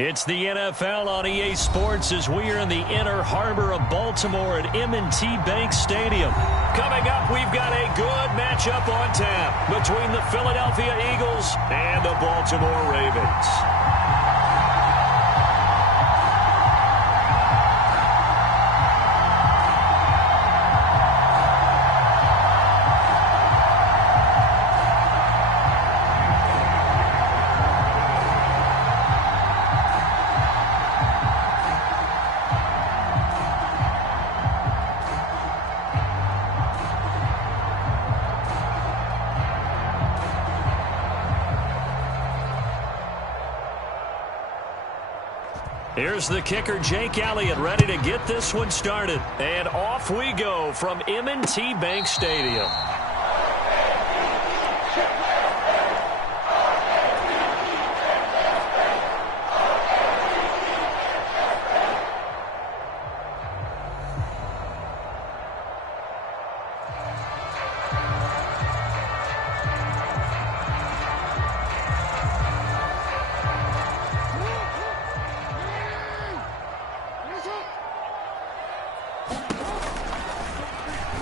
It's the NFL on EA Sports as we are in the inner harbor of Baltimore at M&T Bank Stadium. Coming up, we've got a good matchup on tap between the Philadelphia Eagles and the Baltimore Ravens. Here's the kicker, Jake Elliott, ready to get this one started. And off we go from M&T Bank Stadium.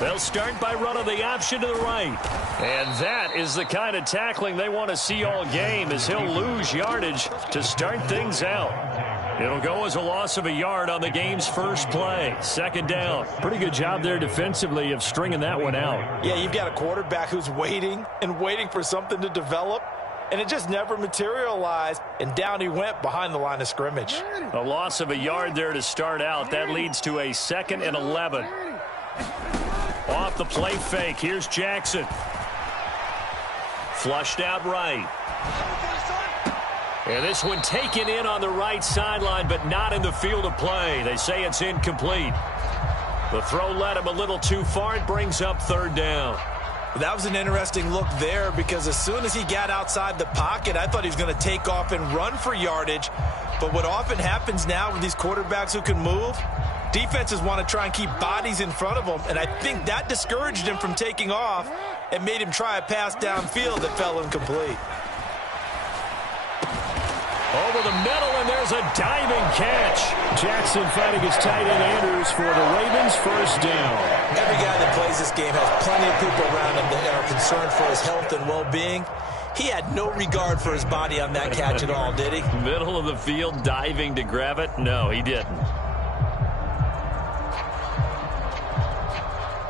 They'll start by running the option to the right. And that is the kind of tackling they want to see all game, as he'll lose yardage to start things out. It'll go as a loss of a yard on the game's first play. Second down. Pretty good job there defensively of stringing that one out. Yeah, you've got a quarterback who's waiting and waiting for something to develop, and it just never materialized, and down he went behind the line of scrimmage. A loss of a yard there to start out. That leads to a 2nd and 11. Off the play fake, here's Jackson. Flushed out right. And this one taken in on the right sideline, but not in the field of play. They say it's incomplete. The throw led him a little too far. It brings up 3rd down. That was an interesting look there, because as soon as he got outside the pocket, I thought he was going to take off and run for yardage. But what often happens now with these quarterbacks who can move, defenses want to try and keep bodies in front of them, and I think that discouraged him from taking off and made him try a pass downfield that fell incomplete. Over the middle, and there's a diving catch. Jackson fighting his tight end Andrews for the Ravens' first down. Every guy that plays this game has plenty of people around him that are concerned for his health and well-being. He had no regard for his body on that catch at all, did he? Middle of the field, diving to grab it? No, he didn't.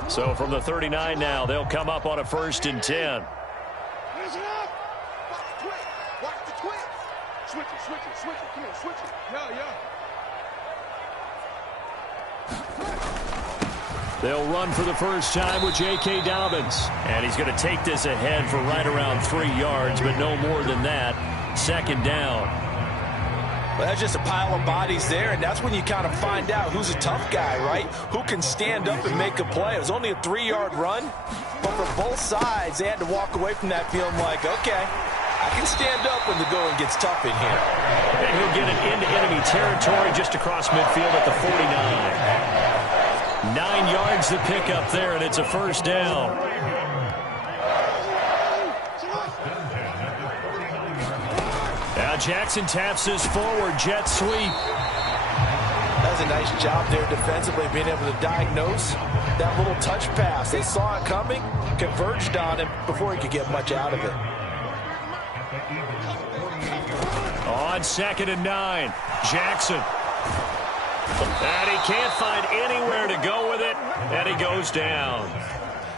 So from the 39 now, they'll come up on a 1st and 10. Listen up. Watch the twitch. Watch the twitch. Switch it, switch it, switch it. Come on, switch it. Yeah. They'll run for the first time with J.K. Dobbins. And he's going to take this ahead for right around 3 yards, but no more than that. 2nd down. Well, that's just a pile of bodies there, and that's when you kind of find out who's a tough guy, right? Who can stand up and make a play. It was only a 3-yard run, but for both sides, they had to walk away from that feeling like, okay, I can stand up when the going gets tough in here. And he'll get it into enemy territory just across midfield at the 49. 9 yards to pick up there, and it's a 1st down. Now Jackson taps his forward jet sweep. That was a nice job there defensively, being able to diagnose that little touch pass. They saw it coming, converged on him before he could get much out of it. On 2nd and 9, Jackson. And he can't find anywhere to go with it, and he goes down.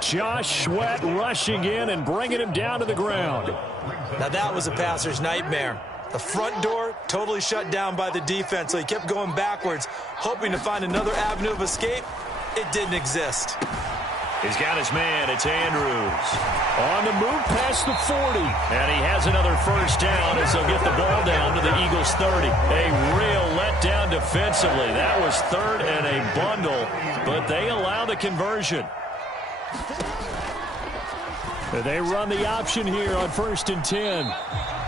Josh Sweat rushing in and bringing him down to the ground. Now that was a passer's nightmare. The front door totally shut down by the defense, so he kept going backwards, hoping to find another avenue of escape. It didn't exist. He's got his man. It's Andrews. On the move past the 40. And he has another 1st down as they'll get the ball down to the Eagles' 30. A real letdown defensively. That was 3rd and a bundle, but they allow the conversion. They run the option here on 1st and 10.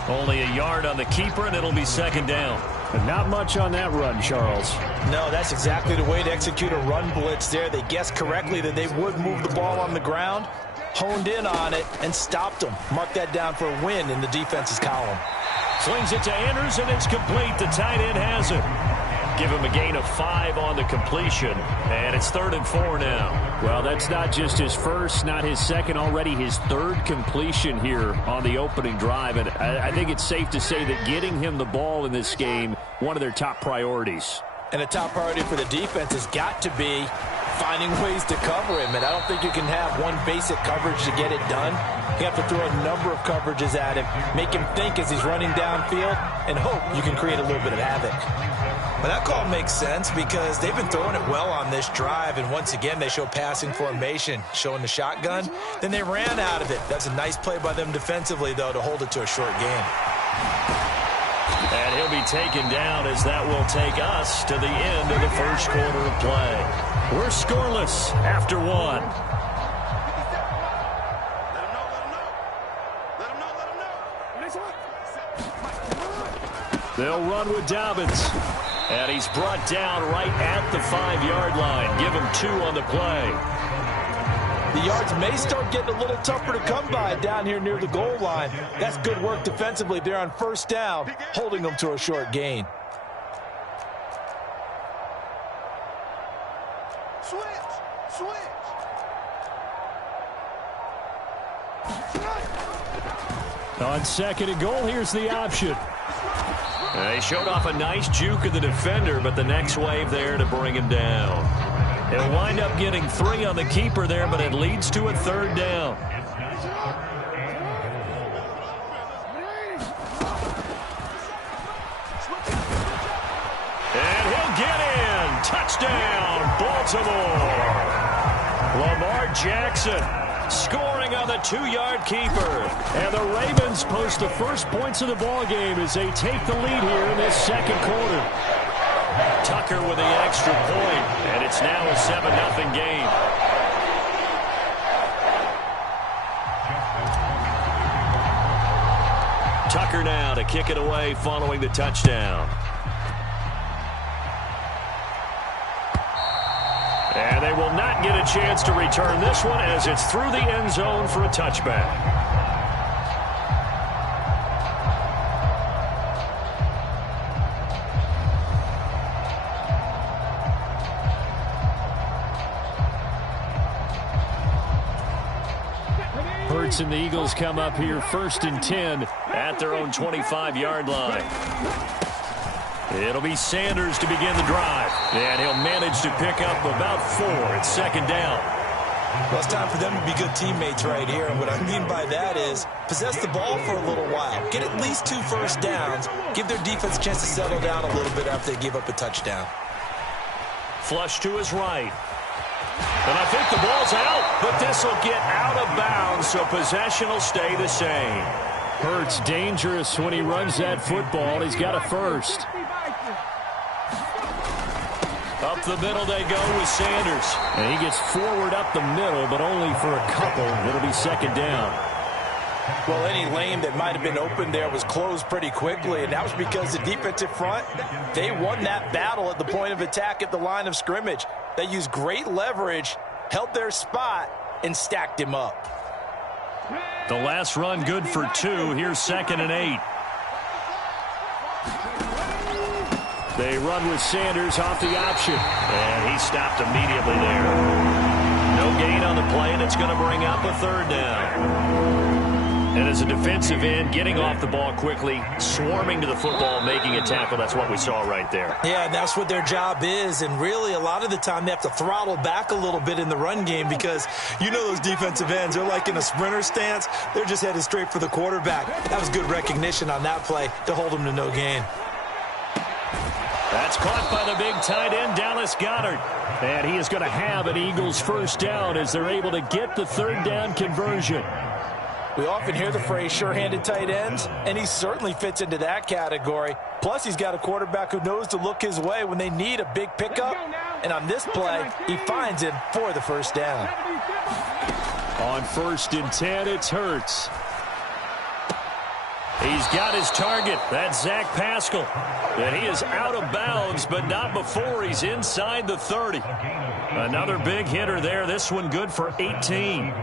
Only a yard on the keeper, and it'll be 2nd down. But not much on that run, Charles. No, that's exactly the way to execute a run blitz there. They guessed correctly that they would move the ball on the ground, honed in on it, and stopped them. Mark that down for a win in the defense's column. Slings it to Andrews, and it's complete. The tight end has it. Give him a gain of 5 on the completion, and it's 3rd and 4 now. Well, that's not just his first, not his second, already his 3rd completion here on the opening drive. And I think it's safe to say that getting him the ball in this game, one of their top priorities. And a top priority for the defense has got to be finding ways to cover him. And I don't think you can have one basic coverage to get it done. You have to throw a number of coverages at him, make him think as he's running downfield, and hope you can create a little bit of havoc. Well, that call makes sense because they've been throwing it well on this drive, and once again they show passing formation, showing the shotgun. Then they ran out of it. That's a nice play by them defensively, though, to hold it to a short game. And he'll be taken down as that will take us to the end of the first quarter of play. We're scoreless after 1. They'll run with Dobbins. And he's brought down right at the 5-yard line. Give him 2 on the play. The yards may start getting a little tougher to come by down here near the goal line. That's good work defensively there on first down, holding them to a short gain. Switch. On 2nd and goal, here's the option. They showed off a nice juke of the defender, but the next wave there to bring him down. They'll wind up getting 3 on the keeper there, but it leads to a 3rd down. And he'll get in. Touchdown, Baltimore. Lamar Jackson scoring on the 2-yard keeper. And the Ravens post the first points of the ballgame as they take the lead here in this 2nd quarter. Tucker with the extra point, and it's now a 7-0 game. Tucker now to kick it away following the touchdown. And they will not get a chance to return this one as it's through the end zone for a touchback. Hurts and the Eagles come up here 1st and 10 at their own 25-yard line. It'll be Sanders to begin the drive. And he'll manage to pick up about 4 at 2nd down. Well, it's time for them to be good teammates right here. And what I mean by that is possess the ball for a little while. Get at least 2 first downs. Give their defense a chance to settle down a little bit after they give up a touchdown. Flush to his right. And I think the ball's out, but this will get out of bounds, so possession will stay the same. Hurts dangerous when he runs that football. He's got a first. Up the middle they go with Sanders. And he gets forward up the middle, but only for a couple. It'll be 2nd down. Well, any lane that might have been open there was closed pretty quickly, and that was because the defensive front, they won that battle at the point of attack at the line of scrimmage. They used great leverage, held their spot, and stacked him up. The last run good for 2. Here's 2nd and 8. They run with Sanders off the option. And he stopped immediately there. No gain on the play, and it's going to bring up a 3rd down. And as a defensive end, getting off the ball quickly, swarming to the football, making a tackle, that's what we saw right there. Yeah, and that's what their job is. And really, a lot of the time, they have to throttle back a little bit in the run game because you know those defensive ends, they're like in a sprinter stance. They're just headed straight for the quarterback. That was good recognition on that play to hold them to no gain. That's caught by the big tight end, Dallas Goedert. And he is going to have an Eagles first down as they're able to get the 3rd down conversion. We often hear the phrase sure-handed tight ends, and he certainly fits into that category. Plus, he's got a quarterback who knows to look his way when they need a big pickup. And on this play, he finds him for the first down. On 1st and 10, it's Hurts. He's got his target. That's Zach Pascal. And he is out of bounds, but not before he's inside the 30. Another big hitter there. This one good for 18.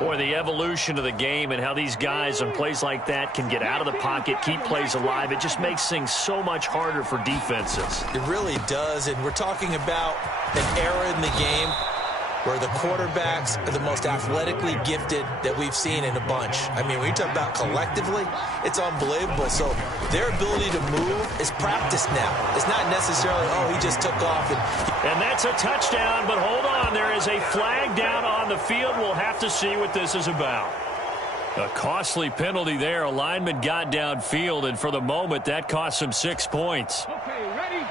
Boy, the evolution of the game and how these guys on plays like that can get out of the pocket, keep plays alive, it just makes things so much harder for defenses. It really does, and we're talking about an era in the game where the quarterbacks are the most athletically gifted that we've seen in a bunch. I mean, when you talk about collectively, it's unbelievable. So their ability to move is practiced now. It's not necessarily, oh, he just took off. And that's a touchdown, but hold on. There is a flag down on the field. We'll have to see what this is about. A costly penalty there. A lineman got downfield, and for the moment, that cost him 6 points. Okay, ready?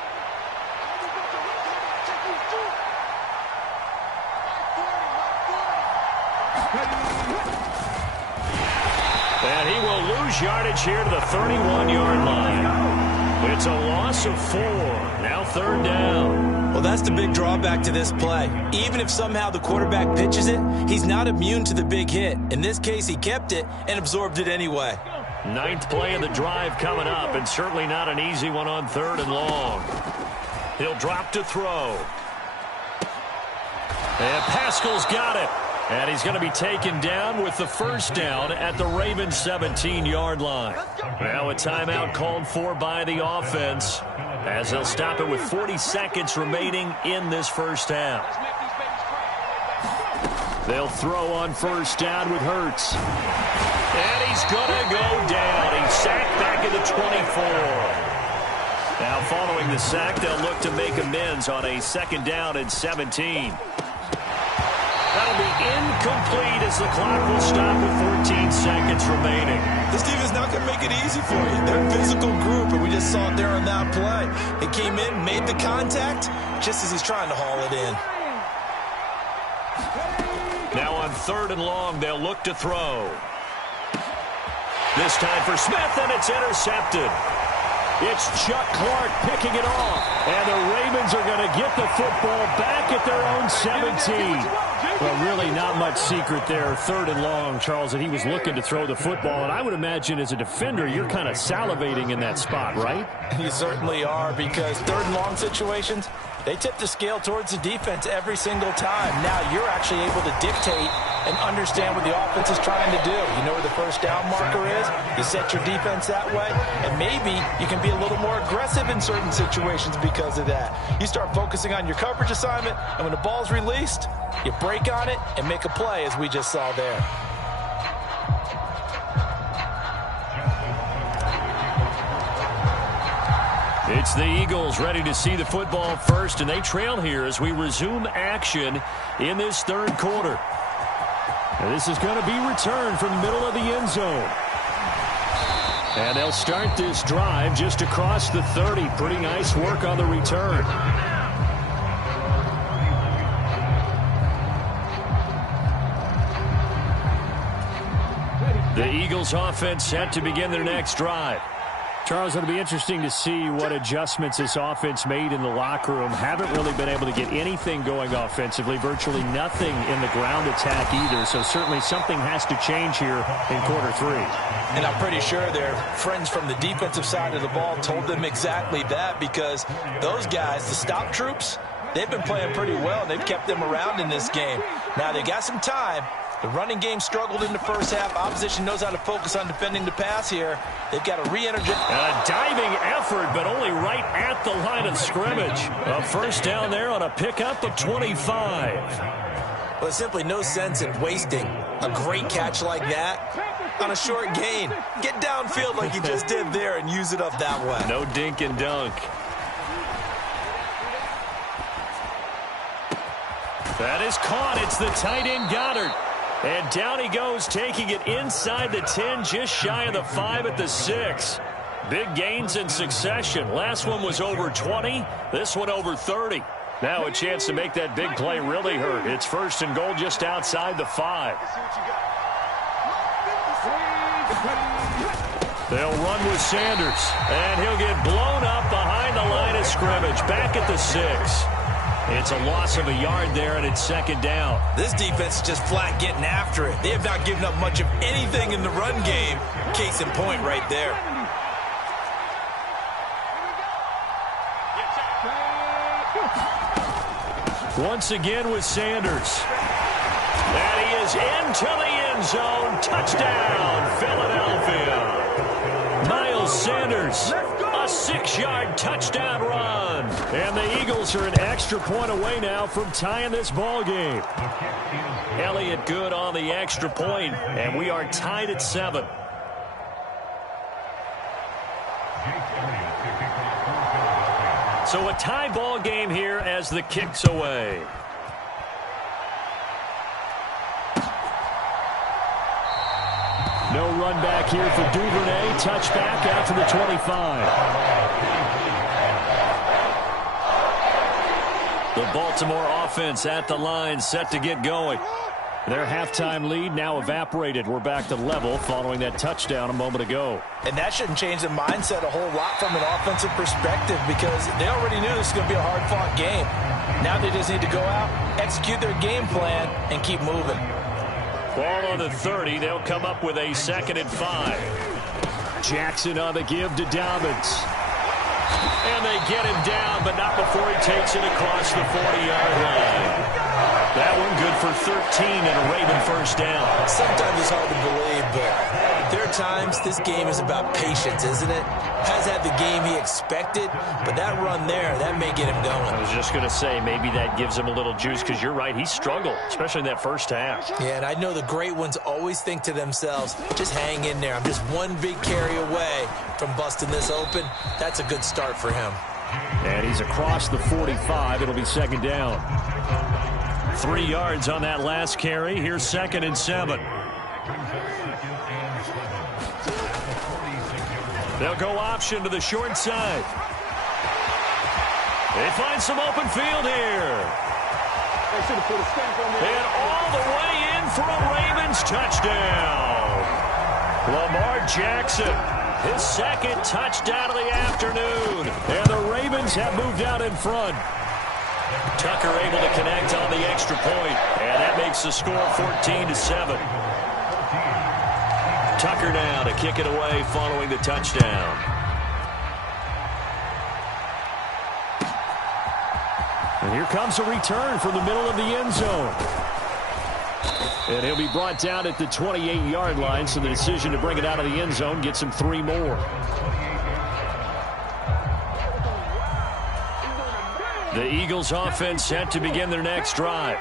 And he will lose yardage here to the 31-yard line. It's a loss of 4. Now 3rd down. Well, that's the big drawback to this play. Even if somehow the quarterback pitches it, he's not immune to the big hit. In this case, he kept it and absorbed it anyway. 9th play of the drive coming up, and certainly not an easy one on 3rd and long. He'll drop to throw. And Pascal's got it. And he's going to be taken down with the 1st down at the Ravens' 17-yard line. Now a timeout called for by the offense as they'll stop it with 40 seconds remaining in this 1st half. They'll throw on 1st down with Hurts. And he's going to go down. He's sacked back at the 24. Now following the sack, they'll look to make amends on a 2nd down and 17. That'll be incomplete as the clock will stop with 14 seconds remaining. This team is not going to make it easy for you. They're a physical group, and we just saw it there on that play. It came in, made the contact, just as he's trying to haul it in. Now on 3rd and long, they'll look to throw. This time for Smith, and it's intercepted. It's Chuck Clark picking it off. And the Ravens are going to get the football back at their own 17. Well, really not much secret there. 3rd and long, Charles, that he was looking to throw the football. And I would imagine as a defender, you're kind of salivating in that spot, right? You certainly are, because 3rd and long situations, they tip the scale towards the defense every single time. Now you're actually able to dictate and understand what the offense is trying to do. You know where the 1st down marker is. You set your defense that way, and maybe you can be a little more aggressive in certain situations because of that. You start focusing on your coverage assignment, and when the ball's released, you break on it and make a play, as we just saw there. It's the Eagles ready to see the football first, and they trail here as we resume action in this 3rd quarter. And this is going to be returned from the middle of the end zone. And they'll start this drive just across the 30. Pretty nice work on the return. The Eagles offense set to begin their next drive. Charles, it'll be interesting to see what adjustments this offense made in the locker room. Haven't really been able to get anything going offensively, virtually nothing in the ground attack either. So certainly something has to change here in quarter 3. And I'm pretty sure their friends from the defensive side of the ball told them exactly that, because those guys, the stop troops, they've been playing pretty well. They've kept them around in this game. Now they got some time. The running game struggled in the 1st half. Opposition knows how to focus on defending the pass here. They've got to re-energize. A diving effort, but only right at the line of scrimmage. A 1st down there on a pickup of 25. Well, there's simply no sense in wasting a great catch like that on a short gain. Get downfield like you just did there and use it up that way. No dink and dunk. That is caught. It's the tight end Goddard. And down he goes, taking it inside the 10, just shy of the 5 at the 6. Big gains in succession. Last one was over 20. This one over 30. Now a chance to make that big play really hurt. It's 1st and goal just outside the 5. They'll run with Sanders. And he'll get blown up behind the line of scrimmage. Back at the 6. It's a loss of a yard there, and it's 2nd down. This defense is just flat getting after it. They have not given up much of anything in the run game. Case in point right there. Once again with Sanders. And he is into the end zone. Touchdown, Philadelphia. Miles Sanders, a 6-yard touchdown run. And the Eagles are an extra point away now from tying this ball game. Elliott good on the extra point, and we are tied at 7. So a tie ball game here as the kick's away. No run back here for Duvernay. Touchback after the 25. The Baltimore offense at the line, set to get going. Their halftime lead now evaporated. We're back to level following that touchdown a moment ago. And that shouldn't change the mindset a whole lot from an offensive perspective, because they already knew this was going to be a hard-fought game. Now they just need to go out, execute their game plan, and keep moving. Ball on the 30. They'll come up with a 2nd and 5. Jackson on the give to Dobbins. And they get him down, but not before he takes it across the 40-yard line. That one good for 13 and a Raven first down. Sometimes it's hard to believe, but there are times this game is about patience, isn't it? Has had the game he expected, but that run there, that may get him going. I was just going to say, maybe that gives him a little juice, because you're right, he struggled, especially in that first half. Yeah, and I know the great ones always think to themselves, just hang in there. I'm just one big carry away from busting this open. That's a good start for him. And he's across the 45. It'll be 2nd down. 3 yards on that last carry. Here's 2nd and 7. They'll go option to the short side. They find some open field here. And all the way in for a Ravens touchdown. Lamar Jackson, his 2nd touchdown of the afternoon. And the Ravens have moved out in front. Tucker able to connect on the extra point, and that makes the score 14-7. Tucker now to kick it away following the touchdown. And here comes a return from the middle of the end zone. And he'll be brought down at the 28-yard line, so the decision to bring it out of the end zone gets him 3 more. The Eagles offense set to begin their next drive.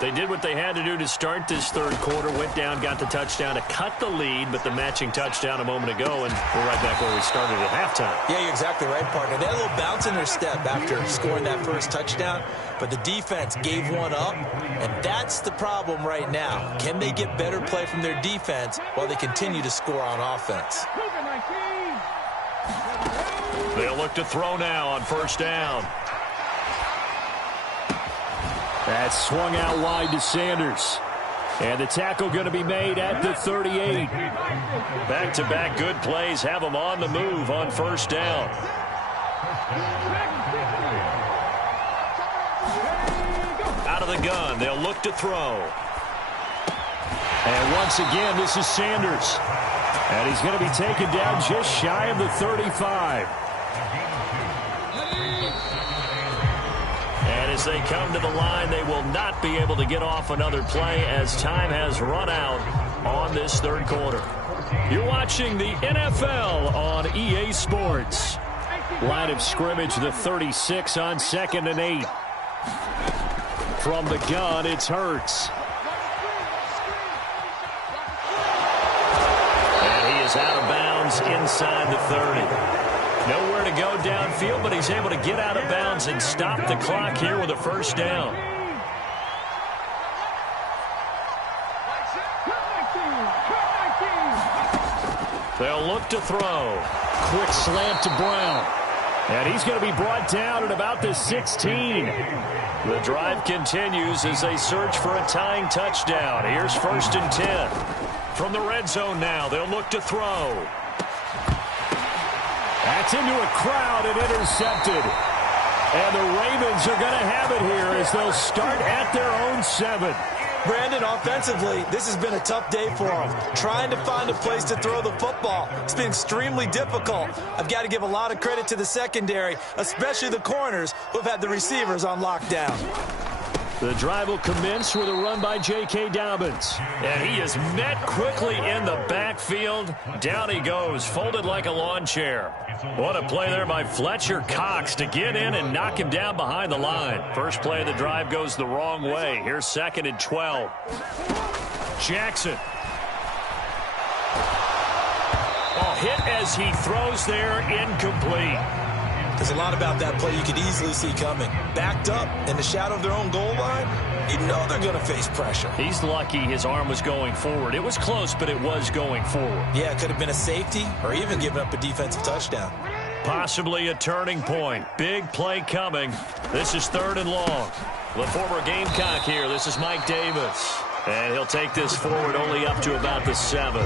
They did what they had to do to start this third quarter, went down, got the touchdown to cut the lead, but the matching touchdown a moment ago, and we're right back where we started at halftime. Yeah, you're exactly right, partner. They had a little bounce in their step after scoring that first touchdown, but the defense gave one up, and that's the problem right now. Can they get better play from their defense while they continue to score on offense? They'll look to throw now on first down. That's swung out wide to Sanders. And the tackle going to be made at the 38. Back-to-back good plays have them on the move on first down. Out of the gun, they'll look to throw. And once again, this is Sanders. And he's going to be taken down just shy of the 35. And as they come to the line, they will not be able to get off another play as time has run out on this third quarter. You're watching the NFL on EA Sports. Line of scrimmage, the 36 on 2nd and 8. From the gun, it's Hurts. And he is out of bounds inside the 30. Nowhere to go downfield, but he's able to get out of bounds and stop the clock here with a first down. They'll look to throw. Quick slant to Brown. And he's going to be brought down at about the 16. The drive continues as they search for a tying touchdown. Here's 1st and 10. From the red zone now, they'll look to throw. That's into a crowd and intercepted. And the Ravens are going to have it here as they'll start at their own 7. Brandon, offensively, this has been a tough day for them. Trying to find a place to throw the football. It's been extremely difficult. I've got to give a lot of credit to the secondary, especially the corners who have had the receivers on lockdown. The drive will commence with a run by J.K. Dobbins. And he is met quickly in the backfield. Down he goes, folded like a lawn chair. What a play there by Fletcher Cox to get in and knock him down behind the line. First play of the drive goes the wrong way. Here's 2nd and 12. Jackson. Oh, hit as he throws there, incomplete. There's a lot about that play you could easily see coming. Backed up in the shadow of their own goal line, you know they're going to face pressure. He's lucky his arm was going forward. It was close, but it was going forward. Yeah, it could have been a safety or even giving up a defensive touchdown. Possibly a turning point. Big play coming. This is 3rd and long. The former Gamecock here. This is Mike Davis. And he'll take this forward only up to about the 7.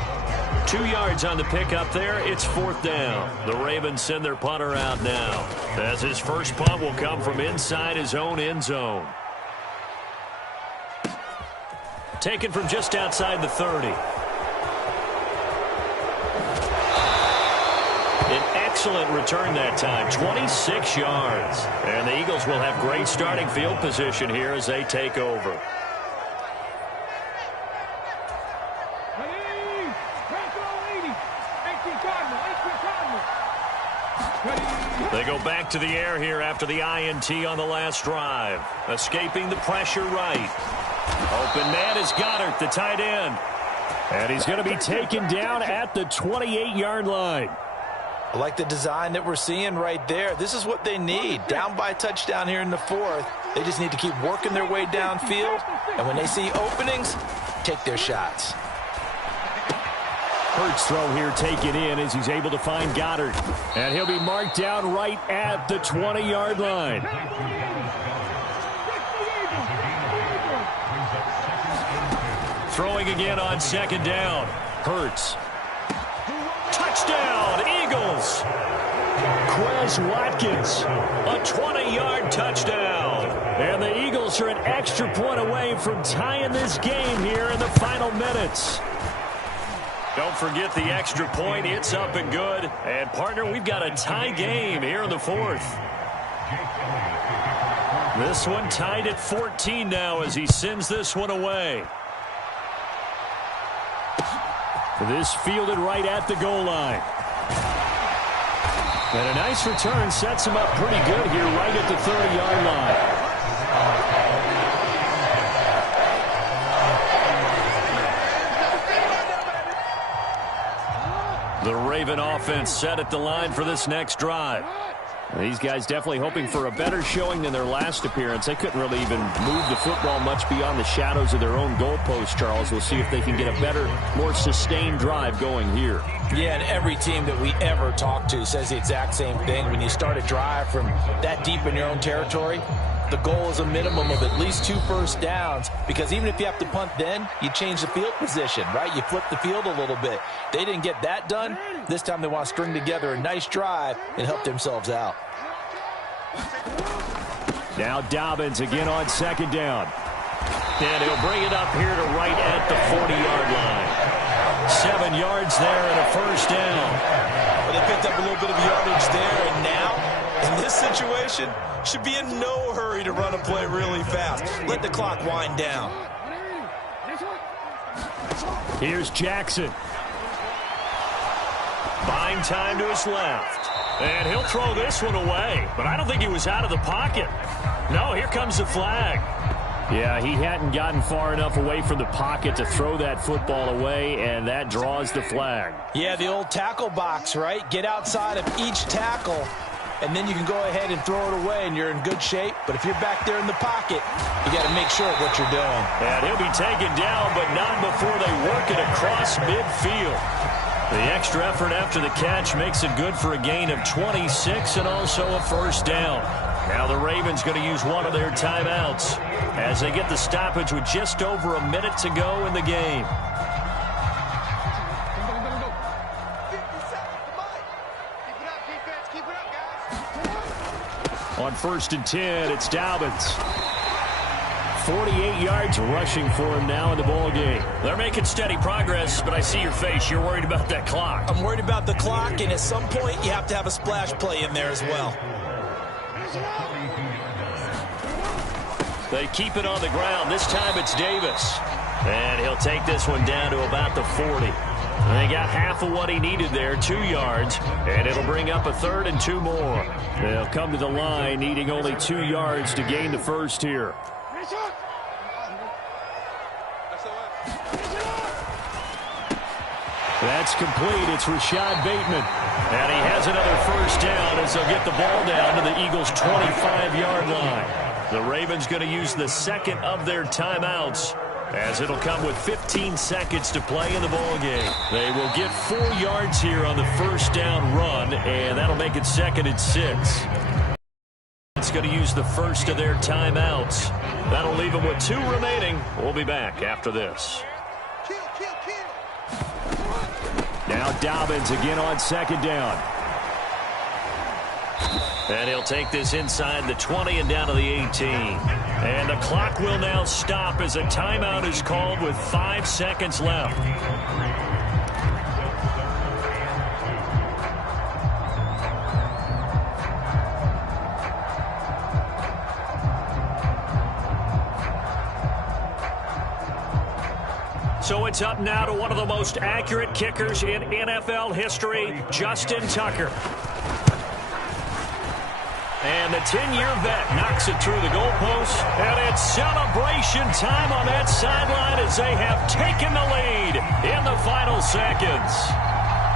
2 yards on the pickup there. It's 4th down. The Ravens send their punter out now, as his first punt will come from inside his own end zone. Taken from just outside the 30. An excellent return that time, 26 yards. And the Eagles will have great starting field position here as they take over. They go back to the air here after the INT on the last drive. Escaping the pressure right. Open man is Goddard, the tight end. And he's going to be taken down at the 28-yard line. I like the design that we're seeing right there. This is what they need. Down by a touchdown here in the 4th. They just need to keep working their way downfield. And when they see openings, take their shots. Hurts throw here taken in as he's able to find Goddard. And he'll be marked down right at the 20-yard line. Throwing again on 2nd down. Hurts. Touchdown, Eagles. Quez Watkins. A 20-yard touchdown. And the Eagles are an extra point away from tying this game here in the final minutes. Don't forget the extra point. It's up and good. And, partner, we've got a tie game here in the 4th. This one tied at 14 now as he sends this one away. This fielded right at the goal line. And a nice return sets him up pretty good here right at the 30-yard line. The Raven offense set at the line for this next drive. These guys definitely hoping for a better showing than their last appearance. They couldn't really even move the football much beyond the shadows of their own goalpost, Charles. We'll see if they can get a better, more sustained drive going here. Yeah, and every team that we ever talk to says the exact same thing. When you start a drive from that deep in your own territory, the goal is a minimum of at least 2 first downs, because even if you have to punt then, you change the field position, right? You flip the field a little bit. They didn't get that done. This time they want to string together a nice drive and help themselves out. Now Dobbins again on 2nd down. And he'll bring it up here to right at the 40-yard line. 7 yards there and a first down. Well, they picked up a little bit of yardage there, and now, in this situation, should be in no hurry to run a play really fast. Let the clock wind down. Here's Jackson. Buying time to his left. And he'll throw this one away. But I don't think he was out of the pocket. No, here comes the flag. Yeah, he hadn't gotten far enough away from the pocket to throw that football away, and that draws the flag. Yeah, the old tackle box, right? Get outside of each tackle, and then you can go ahead and throw it away, and you're in good shape. But if you're back there in the pocket, you got to make sure of what you're doing. And he'll be taken down, but not before they work it across midfield. The extra effort after the catch makes it good for a gain of 26 and also a first down. Now the Ravens going to use one of their timeouts as they get the stoppage with just over a minute to go in the game. On 1st and 10, it's Dobbins. 48 yards rushing for him now in the ball game. They're making steady progress, but I see your face. You're worried about that clock. I'm worried about the clock, and at some point you have to have a splash play in there as well. They keep it on the ground. This time it's Davis. And he'll take this one down to about the 40. They got half of what he needed there, 2 yards, and it'll bring up a 3rd and 2 more. They'll come to the line needing only 2 yards to gain the first here. That's complete. It's Rashad Bateman. And he has another first down as they'll get the ball down to the Eagles' 25-yard line. The Ravens going to use the second of their timeouts, as it'll come with 15 seconds to play in the ball game. They will get 4 yards here on the first down run, and that'll make it 2nd and 6. It's going to use the first of their timeouts. That'll leave them with 2 remaining. We'll be back after this. Now Dobbins again on 2nd down. And he'll take this inside the 20 and down to the 18. And the clock will now stop as a timeout is called with 5 seconds left. So it's up now to one of the most accurate kickers in NFL history, Justin Tucker. And the 10-year vet knocks it through the goalpost. And it's celebration time on that sideline as they have taken the lead in the final seconds.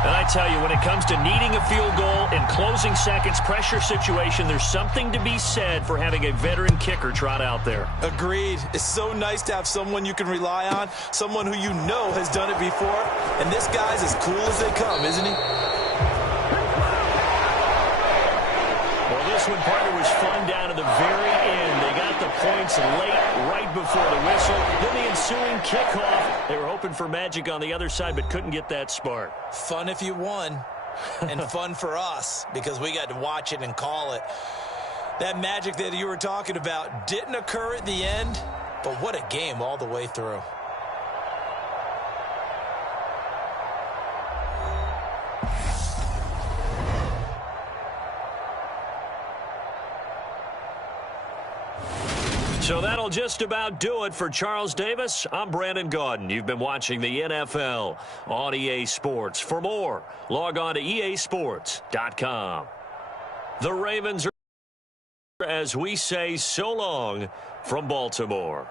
And I tell you, when it comes to needing a field goal in closing seconds, pressure situation, there's something to be said for having a veteran kicker trot out there. Agreed. It's so nice to have someone you can rely on, someone who you know has done it before. And this guy's as cool as they come, isn't he? Well, this one, partner, was fun down to the very end. They got the points late, right before the whistle. Then the ensuing kickoff. They were hoping for magic on the other side, but couldn't get that spark. Fun if you won, and fun for us because we got to watch it and call it. That magic that you were talking about didn't occur at the end, but what a game all the way through. So that'll just about do it for Charles Davis. I'm Brandon Gaudin. You've been watching the NFL on EA Sports. For more, log on to easports.com. The Ravens are, as we say, so long from Baltimore.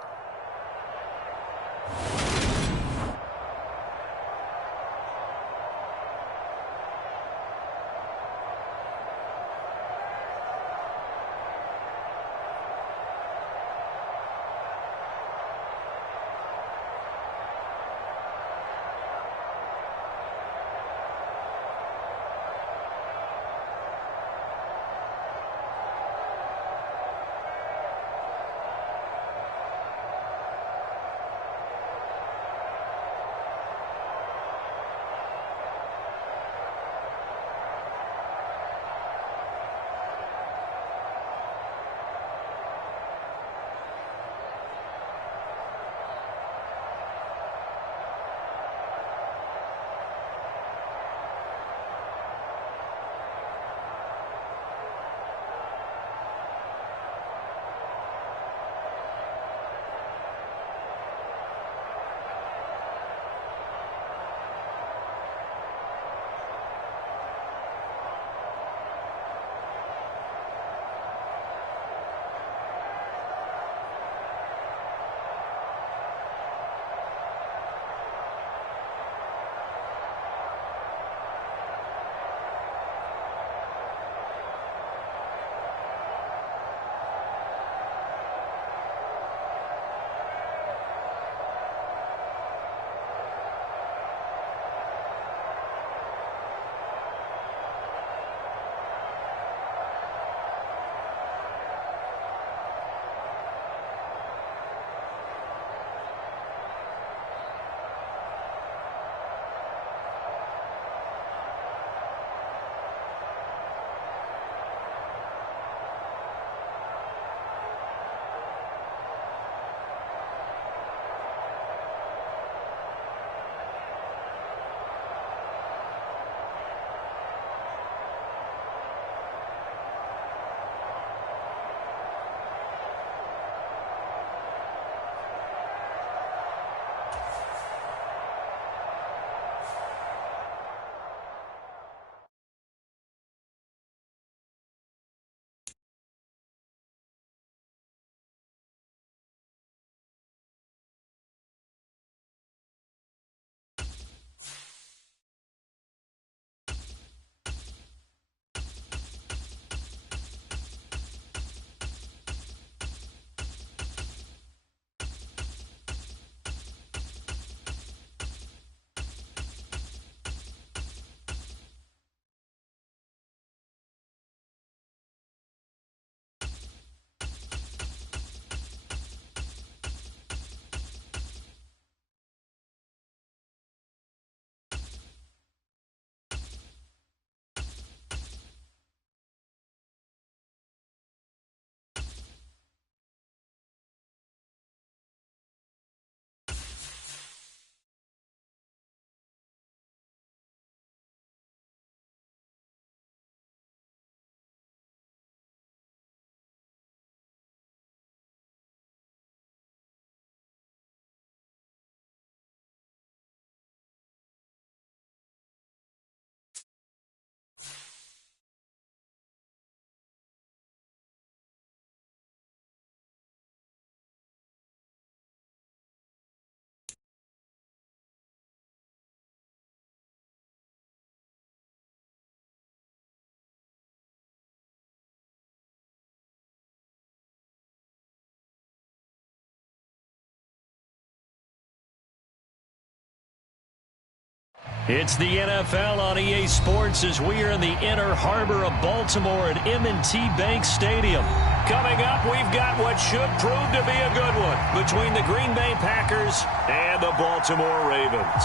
It's the NFL on EA Sports as we are in the inner harbor of Baltimore at M&T Bank Stadium. Coming up, we've got what should prove to be a good one between the Green Bay Packers and the Baltimore Ravens.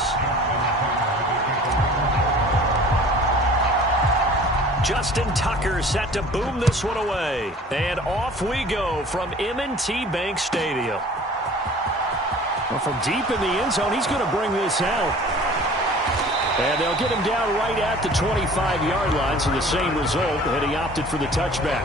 Justin Tucker set to boom this one away. And off we go from M&T Bank Stadium. Well, from deep in the end zone, he's going to bring this out. And they'll get him down right at the 25-yard line, so the same result, and he opted for the touchback.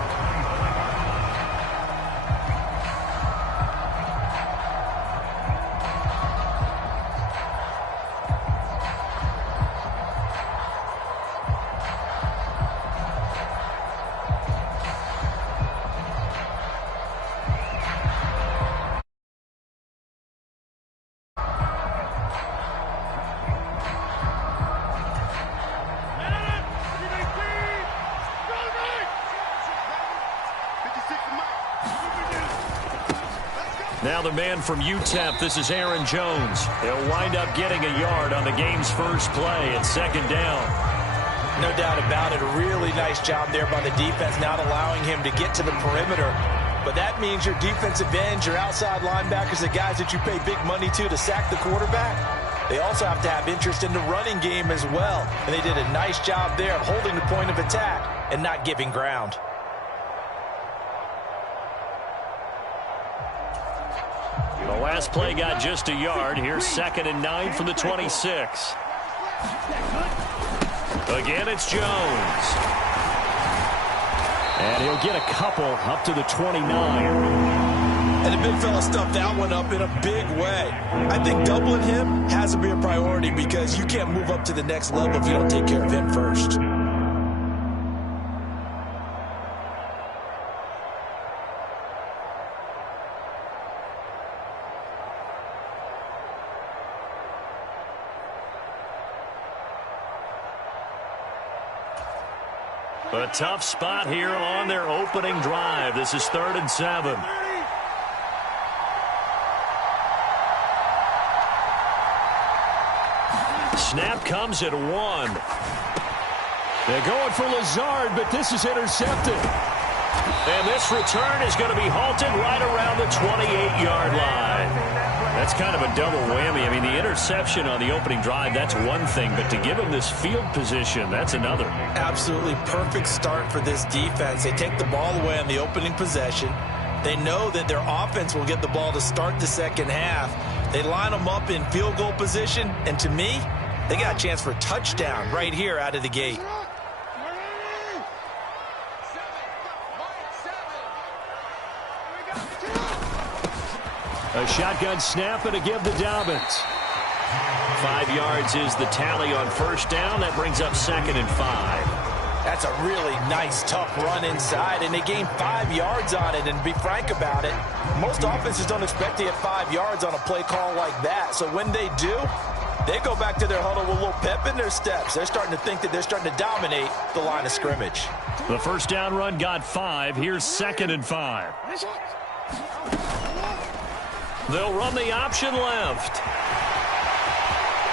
Now the man from UTEP, this is Aaron Jones. He'll wind up getting a yard on the game's first play at second down. No doubt about it. A really nice job there by the defense, not allowing him to get to the perimeter. But that means your defensive ends, your outside linebackers, the guys that you pay big money to sack the quarterback, they also have to have interest in the running game as well. And they did a nice job there of holding the point of attack and not giving ground. The last play got just a yard. Here's 2nd and 9 from the 26. Again, it's Jones. And he'll get a couple up to the 29. And the big fella stuffed that one up in a big way. I think doubling him has to be a priority because you can't move up to the next level if you don't take care of him first. A tough spot here on their opening drive. This is 3rd and 7. Snap comes at 1. They're going for Lazard, but this is intercepted. And this return is going to be halted right around the 28-yard line. That's kind of a double whammy. I mean, the interception on the opening drive, that's one thing, but to give him this field position, that's another. Absolutely perfect start for this defense. They take the ball away on the opening possession. They know that their offense will get the ball to start the second half. They line them up in field goal position, and to me, they got a chance for a touchdown right here out of the gate. A shotgun snap and a give to Dobbins. 5 yards is the tally on first down. That brings up 2nd and 5. That's a really nice, tough run inside, and they gained 5 yards on it. And to be frank about it, most offenses don't expect to get 5 yards on a play call like that. So when they do, they go back to their huddle with a little pep in their steps. They're starting to think that they're starting to dominate the line of scrimmage. The first down run got 5. Here's 2nd and 5. They'll run the option left.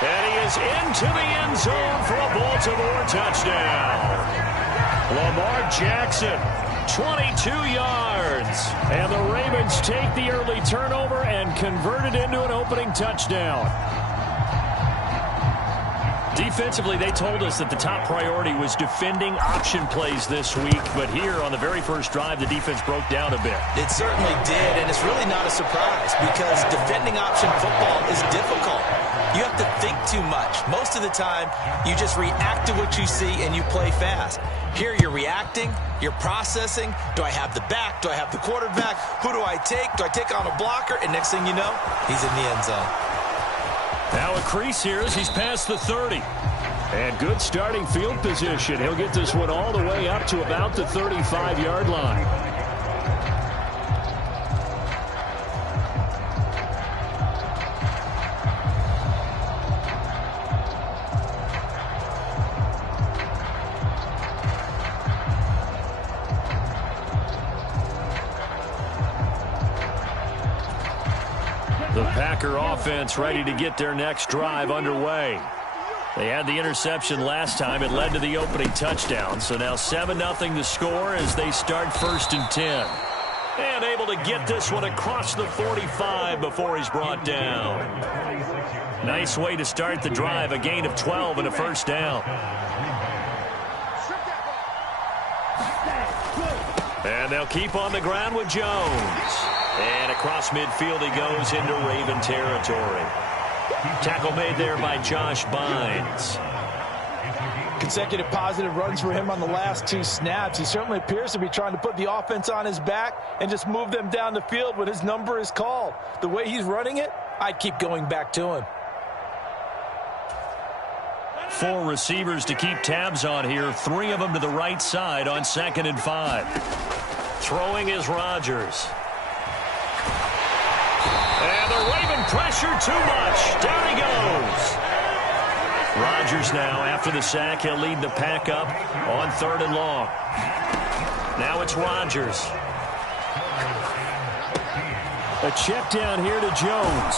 And he is into the end zone for a Baltimore touchdown. Lamar Jackson, 22 yards. And the Ravens take the early turnover and convert it into an opening touchdown. Defensively, they told us that the top priority was defending option plays this week. But here on the very first drive, the defense broke down a bit. It certainly did, and it's really not a surprise because defending option football is difficult. You have to think too much. Most of the time, you just react to what you see and you play fast. Here you're reacting, you're processing. Do I have the back? Do I have the quarterback? Who do I take? Do I take on a blocker? And next thing you know, he's in the end zone. Now a crease here as he's past the 30. And good starting field position. He'll get this one all the way up to about the 35-yard line. The Packer offense ready to get their next drive underway. They had the interception last time. It led to the opening touchdown. So now 7-0 the score as they start 1st and 10. And able to get this one across the 45 before he's brought down. Nice way to start the drive. A gain of 12 and a 1st down. And they'll keep on the ground with Jones. And across midfield he goes into Raven territory. Tackle made there by Josh Bynes. Consecutive positive runs for him on the last 2 snaps. He certainly appears to be trying to put the offense on his back and just move them down the field when his number is called. The way he's running it, I'd keep going back to him. 4 receivers to keep tabs on here. 3 of them to the right side on 2nd and 5. Throwing is Rodgers. And the Raven pressure too much. Down he goes. Rodgers now, after the sack, he'll lead the pack up on 3rd and long. Now it's Rodgers. A check down here to Jones.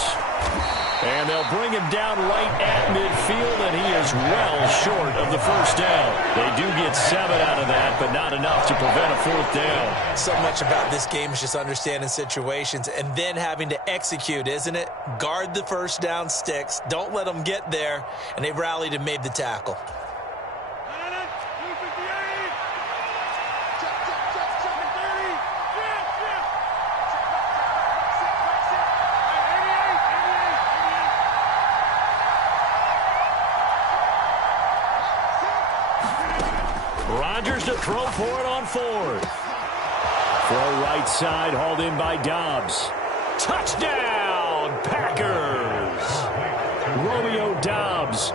And they'll bring him down right at midfield, and he is well short of the 1st down. They do get 7 out of that, but not enough to prevent a 4th down. So much about this game is just understanding situations and then having to execute, isn't it? Guard the 1st down sticks. Don't let them get there, and they rallied and made the tackle. Rodgers to throw for it on 4th. Throw right side, hauled in by Dobbs. Touchdown, Packers! Romeo Dobbs,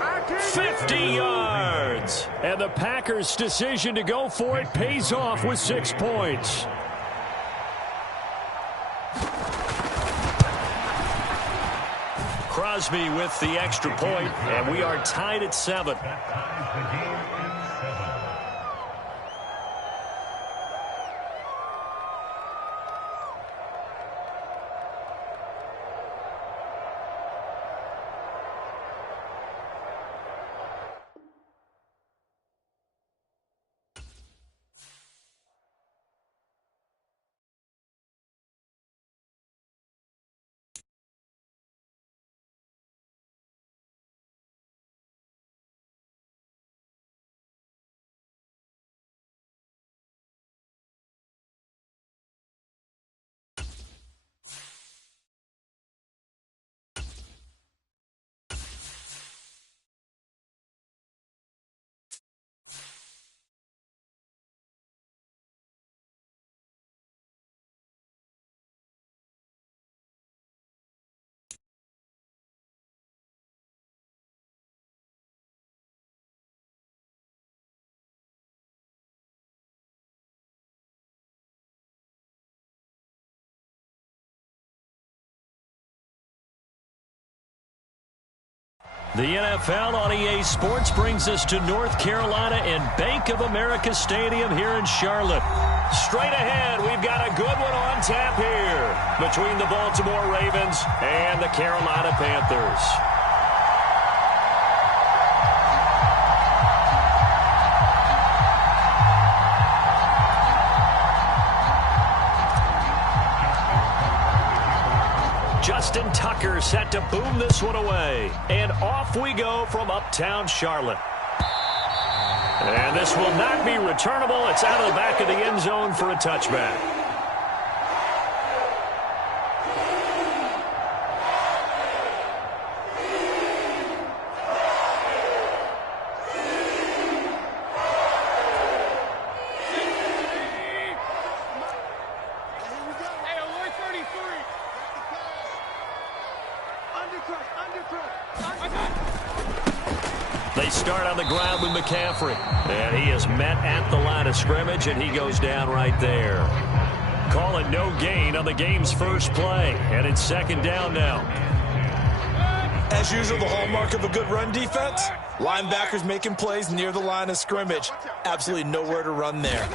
50 yards. And the Packers' decision to go for it pays off with 6 points. Crosby with the extra point, and we are tied at 7. The NFL on EA Sports brings us to North Carolina and Bank of America Stadium here in Charlotte. Straight ahead, we've got a good one on tap here between the Baltimore Ravens and the Carolina Panthers. Justin Tucker set to boom this one away. And off we go from uptown Charlotte. And this will not be returnable. It's out of the back of the end zone for a touchback. They start on the ground with McCaffrey. And he is met at the line of scrimmage, and he goes down right there. Calling no gain on the game's first play. And it's 2nd down now. As usual, the hallmark of a good run defense, linebackers making plays near the line of scrimmage. Absolutely nowhere to run there.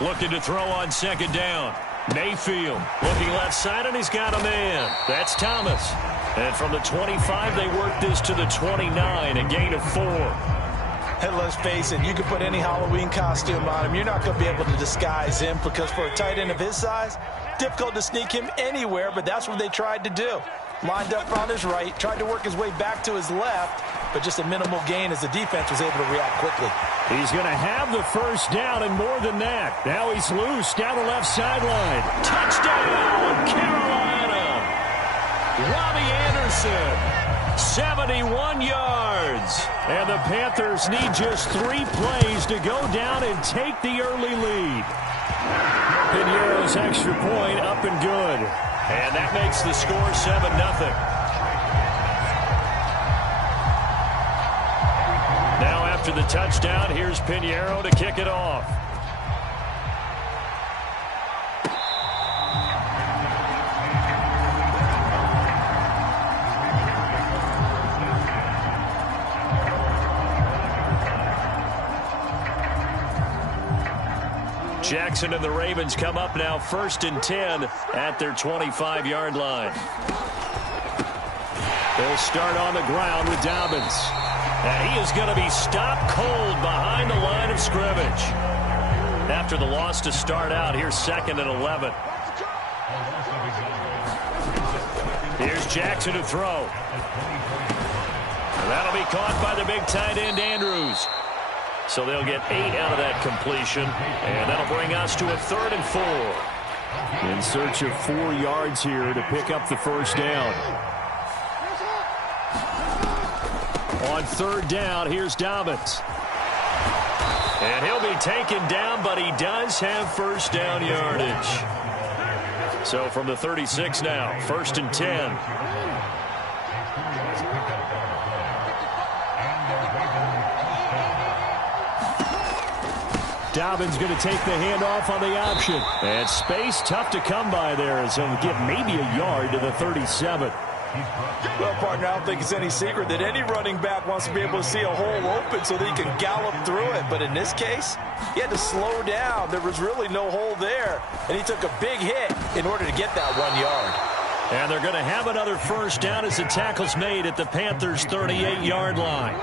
Looking to throw on 2nd down. Mayfield looking left side, and he's got a man. That's Thomas. And from the 25, they work this to the 29, a gain of 4. And let's face it, you can put any Halloween costume on him. You're not going to be able to disguise him because for a tight end of his size, difficult to sneak him anywhere, but that's what they tried to do. Lined up on his right, tried to work his way back to his left, but just a minimal gain as the defense was able to react quickly. He's going to have the first down and more than that. Now he's loose down the left sideline. Touchdown, Carolina! Robbie Anderson, 71 yards. And the Panthers need just 3 plays to go down and take the early lead. Piñeiro's extra point up and good. And that makes the score 7-0. Now after the touchdown, here's Piñeiro to kick it off. Jackson and the Ravens come up now 1st and 10 at their 25-yard line. They'll start on the ground with Dobbins. And he is going to be stopped cold behind the line of scrimmage. After the loss to start out, here's 2nd and 11. Here's Jackson to throw. And that'll be caught by the big tight end, Andrews. So they'll get 8 out of that completion, and that'll bring us to a 3rd and 4. In search of 4 yards here to pick up the first down. On 3rd down, here's Dobbins. And he'll be taken down, but he does have first down yardage. So from the 36 now, 1st and 10. Dobbins going to take the handoff on the option. And space tough to come by there as he'll get maybe a yard to the 37. Well, partner, I don't think it's any secret that any running back wants to be able to see a hole open so that he can gallop through it. But in this case, he had to slow down. There was really no hole there, and he took a big hit in order to get that 1 yard. And they're going to have another first down as the tackle's made at the Panthers' 38-yard line.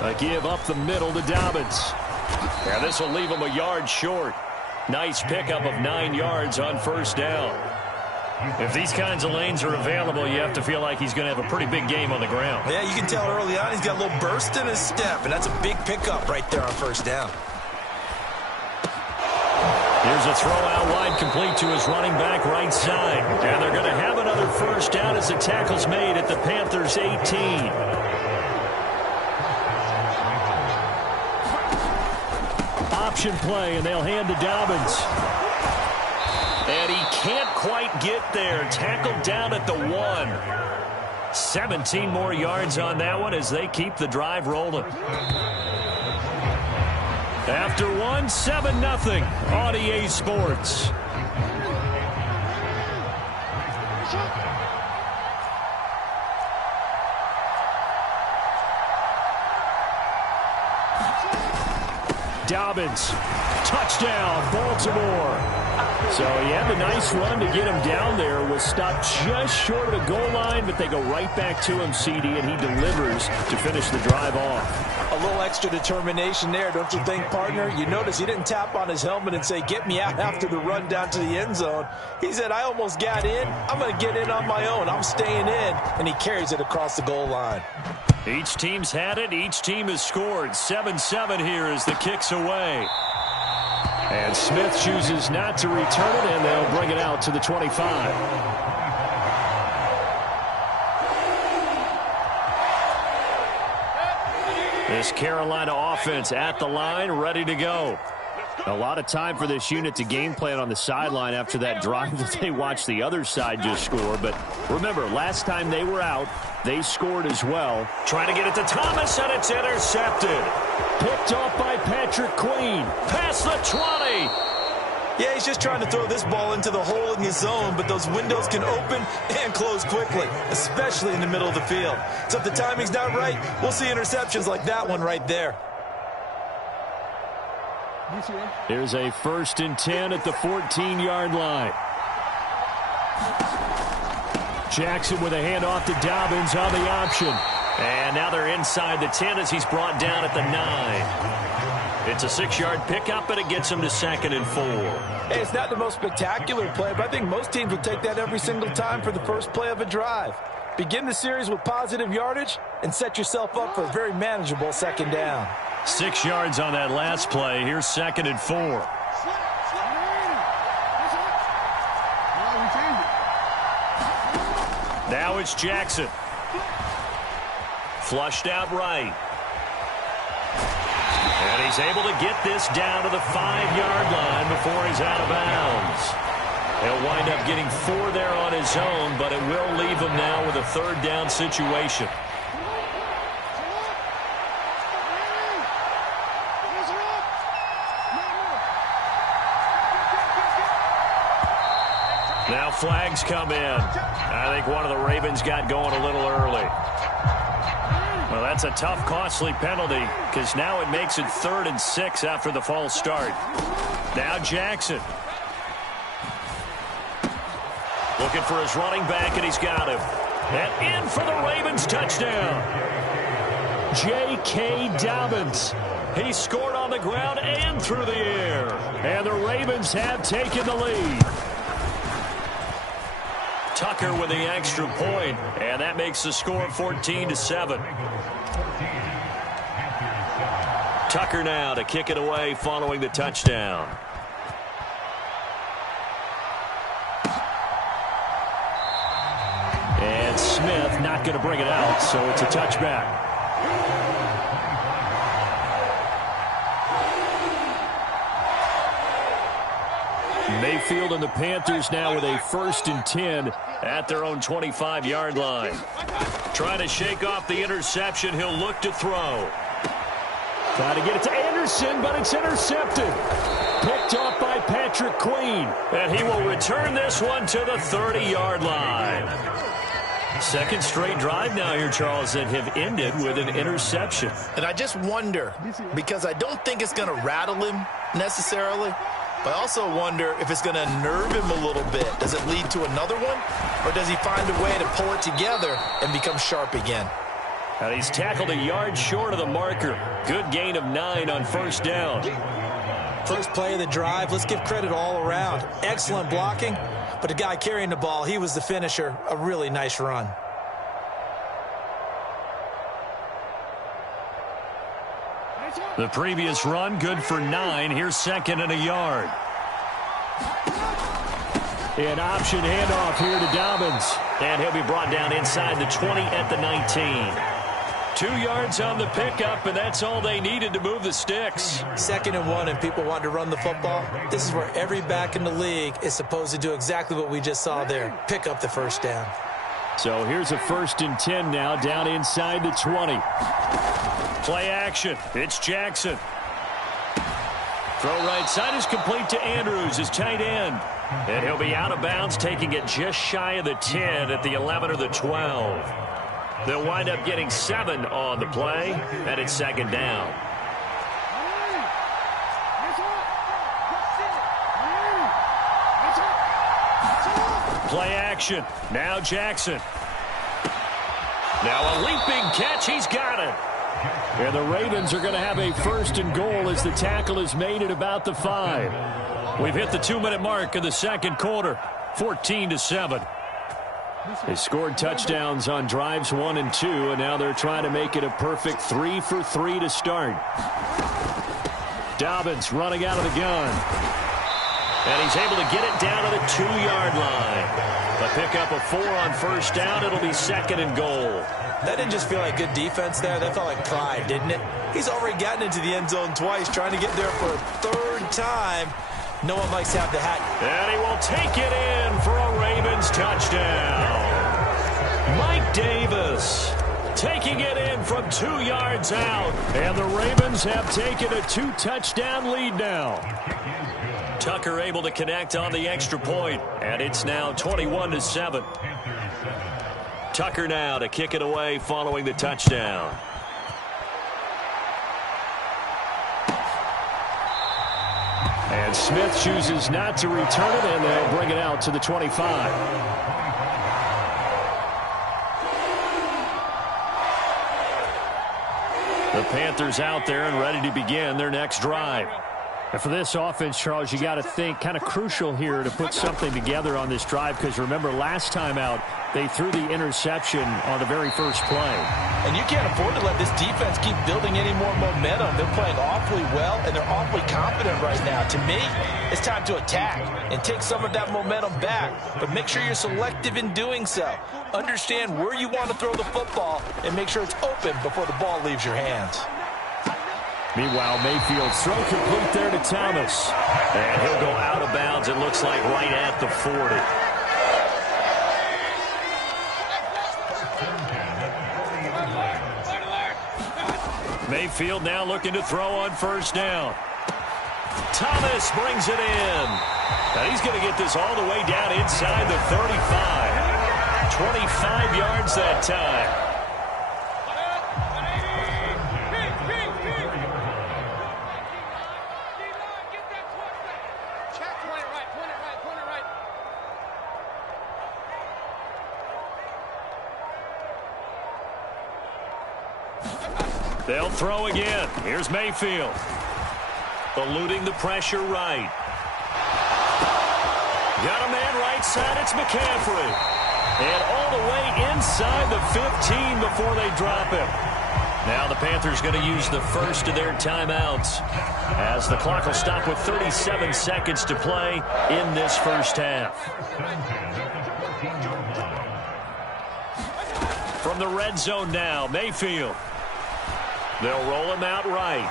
A give up the middle to Dobbins. And this will leave him a yard short. Nice pickup of 9 yards on first down. If these kinds of lanes are available, you have to feel like he's going to have a pretty big game on the ground. Yeah, you can tell early on he's got a little burst in his step, and that's a big pickup right there on first down. Here's a throw out wide, complete to his running back right side. And they're going to have another first down as the tackle's made at the Panthers' 18. Option play, and they'll hand to Dobbins. And he can't quite get there. Tackled down at the 1. 17 more yards on that one as they keep the drive rolling. After 1, 7-0 on EA Sports. Dobbins, touchdown, Baltimore. So he had the nice run to get him down there, was stopped just short of the goal line, but they go right back to him, CD, and he delivers to finish the drive off. A little extra determination there, don't you think, partner? You notice he didn't tap on his helmet and say, get me out after the run down to the end zone. He said, I almost got in. I'm going to get in on my own. I'm staying in, and he carries it across the goal line. Each team's had it. Each team has scored. 7-7 here as the kick's away. And Smith chooses not to return it, and they'll bring it out to the 25. This Carolina offense at the line, ready to go. A lot of time for this unit to game plan on the sideline after that drive that they watched the other side just score. But remember, last time they were out, they scored as well. Trying to get it to Thomas, and it's intercepted. Picked off by Patrick Queen. Past the 20. Yeah, he's just trying to throw this ball into the hole in his zone, but those windows can open and close quickly, especially in the middle of the field. So if the timing's not right, we'll see interceptions like that one right there. Here's a 1st and 10 at the 14-yard line. Jackson with a handoff to Dobbins on the option. And now they're inside the 10 as he's brought down at the 9. It's a 6-yard pickup, and it gets him to 2nd and 4. Hey, it's not the most spectacular play, but I think most teams will take that every single time for the first play of a drive. Begin the series with positive yardage and set yourself up for a very manageable 2nd down. 6 yards on that last play. Here's 2nd and 4. Now it's Jackson. Flushed out right. And he's able to get this down to the 5-yard line before he's out of bounds. He'll wind up getting 4 there on his own, but it will leave him now with a 3rd down situation. Now flags come in. I think one of the Ravens got going a little early. Well, that's a tough, costly penalty because now it makes it 3rd and 6 after the false start. Now Jackson. Looking for his running back, and he's got him. And in for the Ravens touchdown. J.K. Dobbins. He scored on the ground and through the air. And the Ravens have taken the lead. Tucker with the extra point, and that makes the score 14-7. Tucker now to kick it away following the touchdown. And Smith not going to bring it out, so it's a touchback. Mayfield and the Panthers now with a 1st and 10 at their own 25-yard line. Trying to shake off the interception. He'll look to throw. Trying to get it to Anderson, but it's intercepted. Picked off by Patrick Queen. And he will return this one to the 30-yard line. 2nd straight drive now here, Charles, that have ended with an interception. And I just wonder, because I don't think it's going to rattle him necessarily, but I also wonder if it's going to nerve him a little bit. Does it lead to another one? Or does he find a way to pull it together and become sharp again? And he's tackled a yard short of the marker. Good gain of 9 on 1st down. First play of the drive, let's give credit all around. Excellent blocking, but the guy carrying the ball, he was the finisher. A really nice run. The previous run, good for 9. Here's 2nd and a yard. An option handoff here to Dobbins. And he'll be brought down inside the 20 at the 19. 2 yards on the pickup, and that's all they needed to move the sticks. 2nd and 1, and people want to run the football. This is where every back in the league is supposed to do exactly what we just saw there. Pick up the 1st down. So here's a 1st and 10 now down inside the 20. Play action. It's Jackson. Throw right side is complete to Andrews, his tight end. And he'll be out of bounds, taking it just shy of the 10 at the 11 or the 12. They'll wind up getting 7 on the play, and it's 2nd down. Play action. Now Jackson. Now a leaping catch. He's got it. And the Ravens are going to have a 1st and goal as the tackle is made at about the 5. We've hit the 2-minute mark of the 2nd quarter. 14-7. They scored touchdowns on drives 1 and 2, and now they're trying to make it a perfect 3 for 3 to start. Dobbins running out of the gun. And he's able to get it down to the 2-yard line. A pickup of 4 on 1st down. It'll be 2nd and goal. That didn't just feel like good defense there. That felt like pride, didn't it? He's already gotten into the end zone twice, trying to get there for a 3rd time. No one likes to have the hat. And he will take it in for a Ravens touchdown. Mike Davis taking it in from 2 yards out. And the Ravens have taken a 2-touchdown lead now. Tucker able to connect on the extra point, and it's now 21-7. Tucker now to kick it away following the touchdown. And Smith chooses not to return it, and they'll bring it out to the 25. The Panthers out there and ready to begin their next drive. And for this offense, Charles, you got to think kind of crucial here to put something together on this drive, because remember last time out they threw the interception on the very first play. And you can't afford to let this defense keep building any more momentum. They're playing awfully well, and they're awfully confident right now. To me, it's time to attack and take some of that momentum back, but make sure you're selective in doing so. Understand where you want to throw the football and make sure it's open before the ball leaves your hands. Meanwhile, Mayfield's throw complete there to Thomas. And he'll go out of bounds, it looks like, right at the 40. Mayfield now looking to throw on first down. Thomas brings it in. Now he's going to get this all the way down inside the 35. 25 yards that time. They'll throw again. Here's Mayfield. Eluding the pressure right. Got a man right side. It's McCaffrey. And all the way inside the 15 before they drop him. Now the Panthers going to use the first of their timeouts, as the clock will stop with 37 seconds to play in this first half. From the red zone now, Mayfield. They'll roll him out right.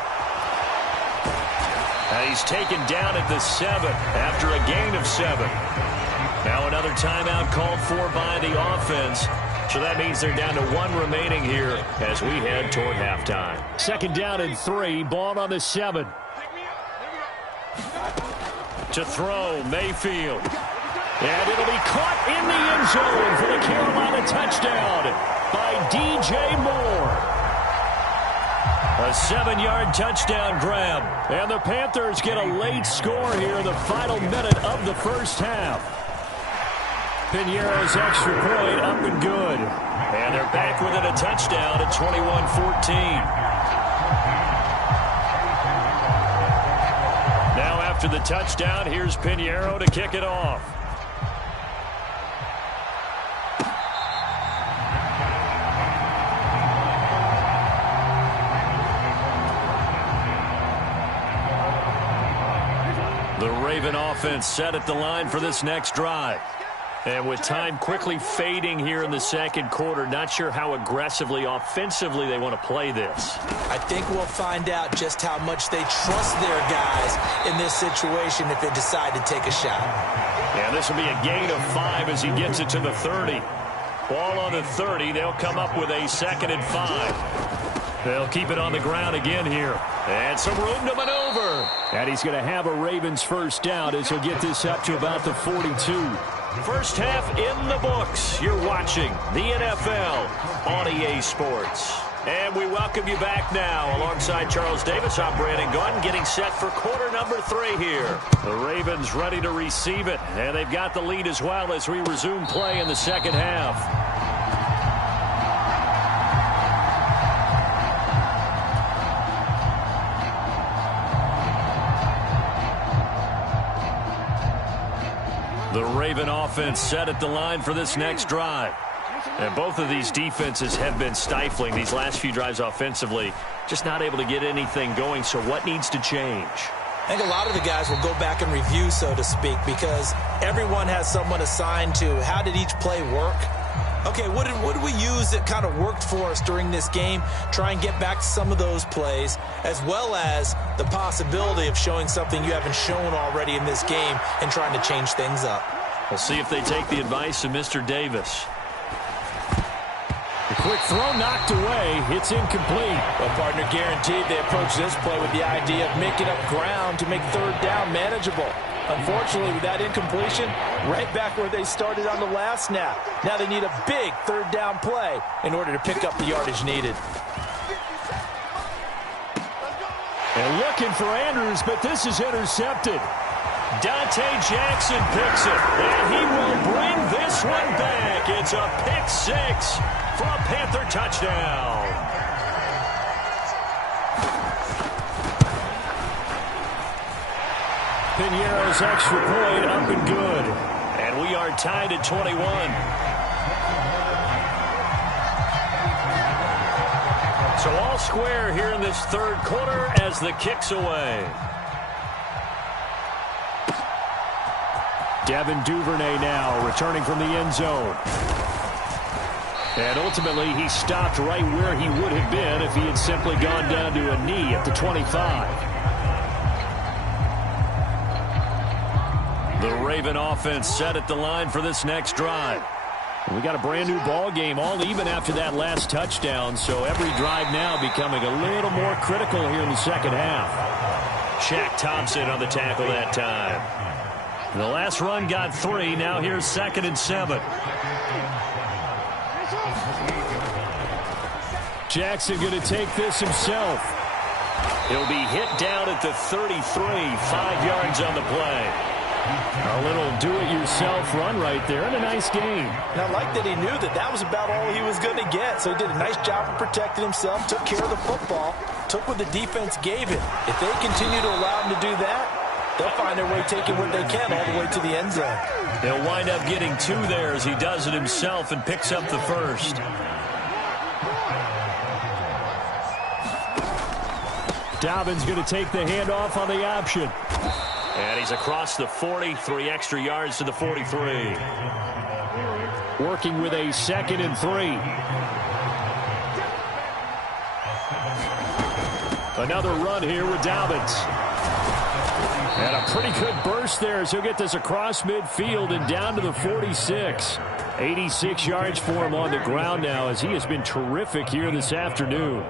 And he's taken down at the 7 after a gain of 7. Now another timeout called for by the offense. So that means they're down to 1 remaining here as we head toward halftime. Second down and 3, ball on the 7. To throw, Mayfield. And it'll be caught in the end zone for the Carolina touchdown by DJ Moore. A 7-yard touchdown grab. And the Panthers get a late score here in the final minute of the first half. Piñeiro's extra point up and good. And they're back within a touchdown at 21-14. Now after the touchdown, here's Piñeiro to kick it off. The Raven offense set at the line for this next drive. And with time quickly fading here in the second quarter, not sure how aggressively, offensively they want to play this. I think we'll find out just how much they trust their guys in this situation if they decide to take a shot. Yeah, this will be a gain of 5 as he gets it to the 30. Ball on the 30. They'll come up with a 2nd and 5. They'll keep it on the ground again here. And some room to maneuver. And he's going to have a Ravens first down as he'll get this up to about the 42. First half in the books. You're watching the NFL on EA Sports. And we welcome you back now. Alongside Charles Davis, I'm Brandon Gordon, getting set for quarter number 3 here. The Ravens ready to receive it. And they've got the lead as well as we resume play in the second half. The Raven offense set at the line for this next drive. And both of these defenses have been stifling these last few drives offensively. Just not able to get anything going. So what needs to change? I think a lot of the guys will go back and review, so to speak, because everyone has someone assigned to how did each play work. Okay, what did we use that kind of worked for us during this game? Try and get back to some of those plays, as well as the possibility of showing something you haven't shown already in this game and trying to change things up. We'll see if they take the advice of Mr. Davis. The quick throw knocked away. It's incomplete. Well, partner, guaranteed they approach this play with the idea of making up ground to make third down manageable. Unfortunately, with that incompletion, right back where they started on the last snap. Now they need a big third down play in order to pick up the yardage needed. And looking for Andrews, but this is intercepted. Dante Jackson picks it, and he will bring this one back. It's a pick six for a Panther touchdown. Piñeiro's extra point up and good. And we are tied at 21. So all square here in this third quarter as the kick's away. Devin Duvernay now returning from the end zone. And ultimately he stopped right where he would have been if he had simply gone down to a knee at the 25. The Raven offense set at the line for this next drive. We got a brand new ball game, all even after that last touchdown, so every drive now becoming a little more critical here in the second half. Shaq Thompson on the tackle that time. The last run got 3. Now here's 2nd and 7. Jackson going to take this himself. He'll be hit down at the 33, 5 yards on the play. A little do-it-yourself run right there, and a nice game. And I like that he knew that that was about all he was going to get. So he did a nice job of protecting himself, took care of the football, took what the defense gave him. If they continue to allow him to do that, they'll find their way taking what they can all the way to the end zone. They'll wind up getting 2 there as he does it himself and picks up the first. Dobbins going to take the handoff on the option. And he's across the 40, 3 extra yards to the 43. Working with a 2nd and 3. Another run here with Dobbins. And a pretty good burst there as he'll get this across midfield and down to the 46. 86 yards for him on the ground now as he has been terrific here this afternoon.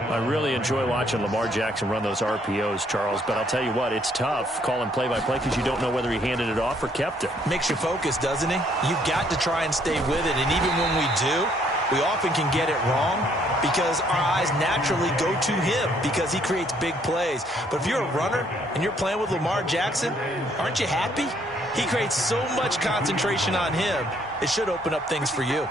I really enjoy watching Lamar Jackson run those RPOs, Charles, but I'll tell you what, it's tough calling play-by-play because you don't know whether he handed it off or kept it. Makes you focus, doesn't he? You've got to try and stay with it, and even when we do, we often can get it wrong because our eyes naturally go to him because he creates big plays. But if you're a runner and you're playing with Lamar Jackson, aren't you happy? He creates so much concentration on him, it should open up things for you.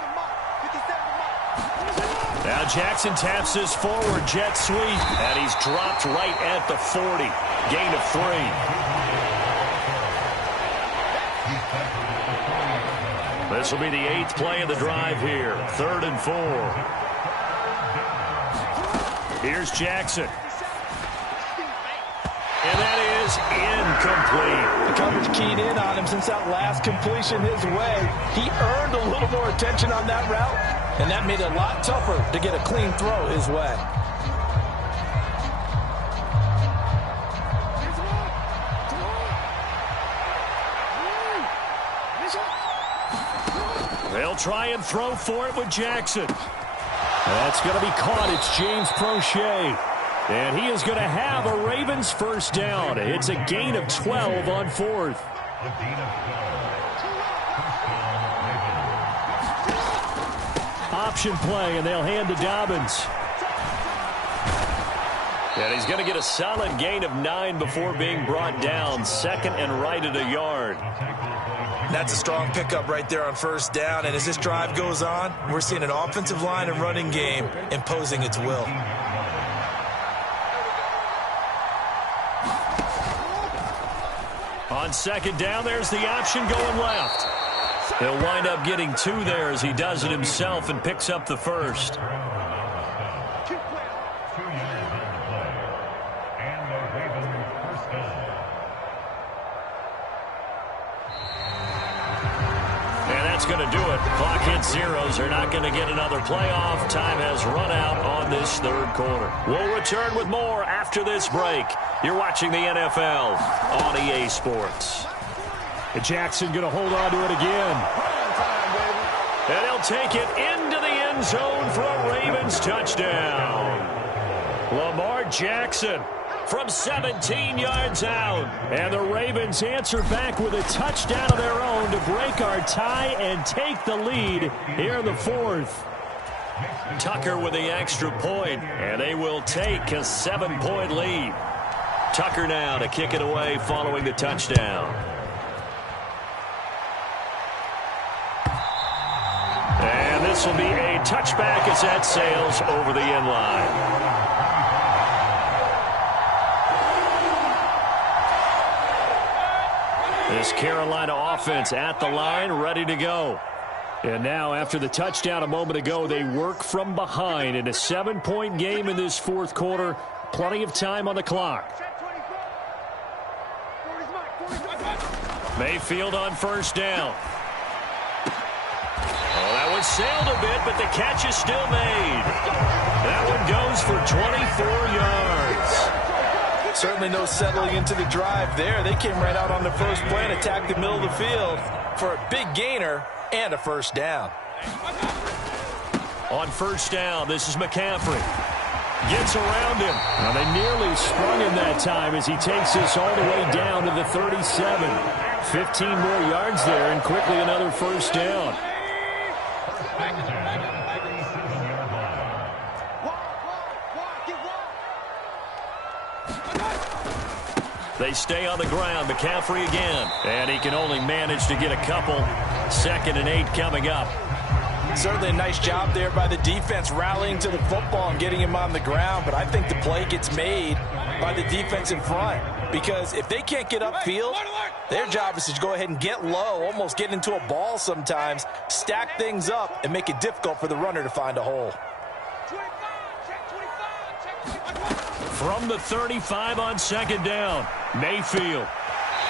Now Jackson taps his forward jet sweep, and he's dropped right at the 40. Gain of 3. This will be the 8th play of the drive here. 3rd and 4. Here's Jackson. And that is incomplete. The coverage keyed in on him since that last completion his way. He earned a little more attention on that route, and that made it a lot tougher to get a clean throw his way. They'll try and throw for it with Jackson. That's going to be caught. It's James Prochet. And he is going to have a Ravens first down. It's a gain of 12 on 4th. Option play, and they'll hand to Dobbins. And he's going to get a solid gain of 9 before being brought down. 2nd and right at a yard. That's a strong pickup right there on first down. And as this drive goes on, we're seeing an offensive line and running game imposing its will. On 2nd down, there's the option going left. He'll wind up getting 2 there as he does it himself and picks up the first. And that's going to do it. Clock hits zeros. They're not going to get another playoff. Time has run out on this 3rd quarter. We'll return with more after this break. You're watching the NFL on EA Sports. And Jackson going to hold on to it again. And he'll take it into the end zone for a Ravens touchdown. Lamar Jackson from 17 yards out. And the Ravens answer back with a touchdown of their own to break our tie and take the lead here in the 4th. Tucker with the extra point, and they will take a 7-point lead. Tucker now to kick it away following the touchdown. And this will be a touchback as that sails over the end line. This Carolina offense at the line, ready to go. And now, after the touchdown a moment ago, they work from behind in a 7-point game in this fourth quarter. Plenty of time on the clock. Mayfield on first down. Oh, that one sailed a bit, but the catch is still made. That one goes for 24 yards. Certainly no settling into the drive there. They came right out on the first play and attacked the middle of the field for a big gainer and a first down. On first down, this is McCaffrey. Gets around him. Now they nearly sprung him that time as he takes this all the way down to the 37. 15 more yards there and quickly another first down. They stay on the ground. McCaffrey again. And he can only manage to get a couple. 2nd and 8 coming up. Certainly a nice job there by the defense rallying to the football and getting him on the ground. But I think the play gets made by the defense in front. Because if they can't get upfield, their job is to go ahead and get low, almost get into a ball sometimes, stack things up, and make it difficult for the runner to find a hole. From the 35 on 2nd down, Mayfield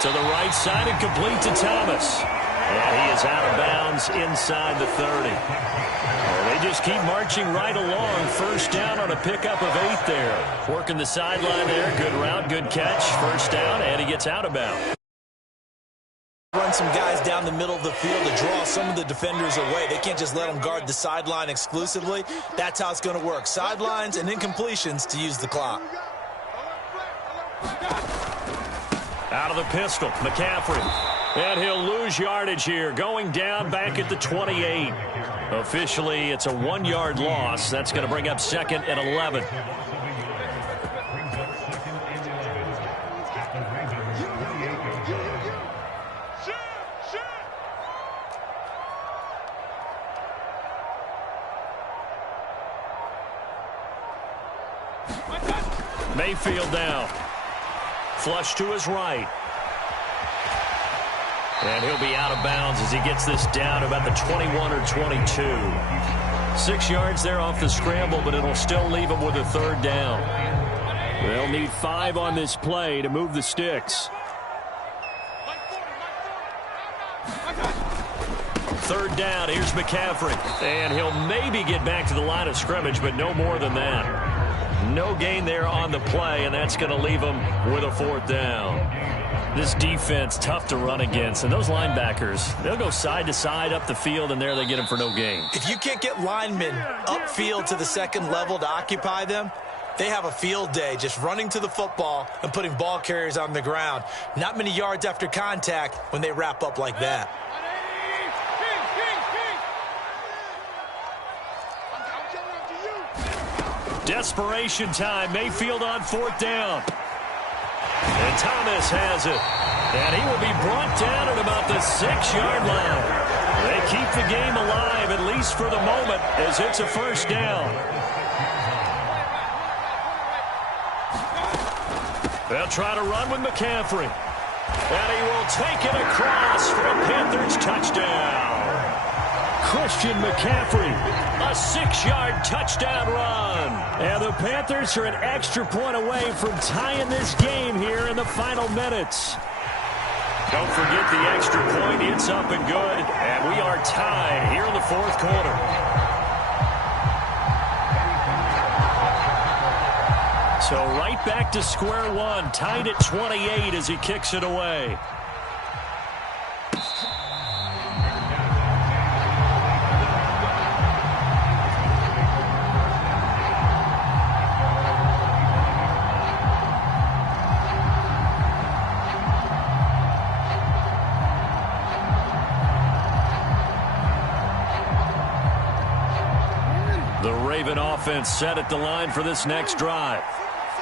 to the right side and complete to Thomas. And he is out of bounds inside the 30. Well, they just keep marching right along. First down on a pickup of 8 there. Working the sideline there. Good route, good catch. First down, and he gets out of bounds. Run some guys down the middle of the field to draw some of the defenders away. They can't just let them guard the sideline exclusively. That's how it's going to work. Sidelines and incompletions to use the clock. Out of the pistol, McCaffrey. And he'll lose yardage here, going down back at the 28. Officially, it's a 1-yard loss. That's going to bring up 2nd and 11. Mayfield now. Flush to his right. And he'll be out of bounds as he gets this down about the 21 or 22. 6 yards there off the scramble, but it'll still leave him with a 3rd down. They'll need 5 on this play to move the sticks. 3rd down, here's McCaffrey. And he'll maybe get back to the line of scrimmage, but no more than that. No gain there on the play, and that's going to leave him with a 4th down. This defense, tough to run against. And those linebackers, they'll go side to side up the field, and there they get them for no gain. If you can't get linemen upfield to the 2nd level to occupy them, they have a field day just running to the football and putting ball carriers on the ground. Not many yards after contact when they wrap up like that. Desperation time. Mayfield on 4th down. And Thomas has it. And he will be brought down at about the 6-yard line. They keep the game alive, at least for the moment, as it's a 1st down. They'll try to run with McCaffrey. And he will take it across for a Panthers touchdown. Christian McCaffrey, a 6-yard touchdown run. And the Panthers are an extra point away from tying this game here in the final minutes. Don't forget the extra point. It's up and good. And we are tied here in the 4th quarter. So right back to square one, tied at 28 as he kicks it away. The Raven offense set at the line for this next drive.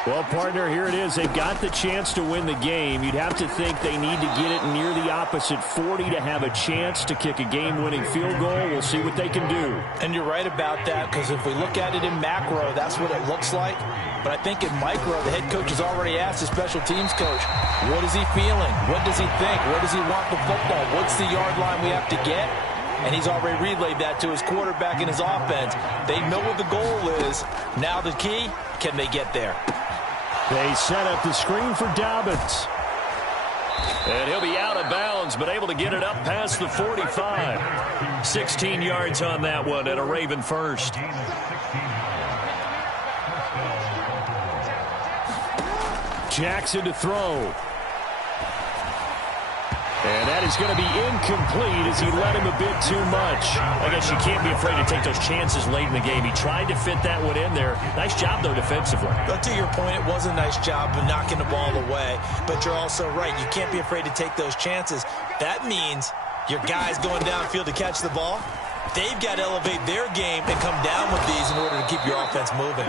Well, partner, here it is. They've got the chance to win the game. You'd have to think they need to get it near the opposite 40 to have a chance to kick a game-winning field goal. We'll see what they can do. And you're right about that, because if we look at it in macro, that's what it looks like. But I think in micro, the head coach has already asked the special teams coach, what is he feeling? What does he think? Where does he want the football? What's the yard line we have to get? And he's already relayed that to his quarterback and his offense. They know what the goal is. Now the key, can they get there? They set up the screen for Dobbins. And he'll be out of bounds, but able to get it up past the 45. 16 yards on that one and a Raven first. Jackson to throw. And that is going to be incomplete as he let him a bit too much. I guess you can't be afraid to take those chances late in the game. He tried to fit that one in there. Nice job, though, defensively. But to your point, it was a nice job of knocking the ball away. But you're also right. You can't be afraid to take those chances. That means your guys going downfield to catch the ball, they've got to elevate their game and come down with these in order to keep your offense moving.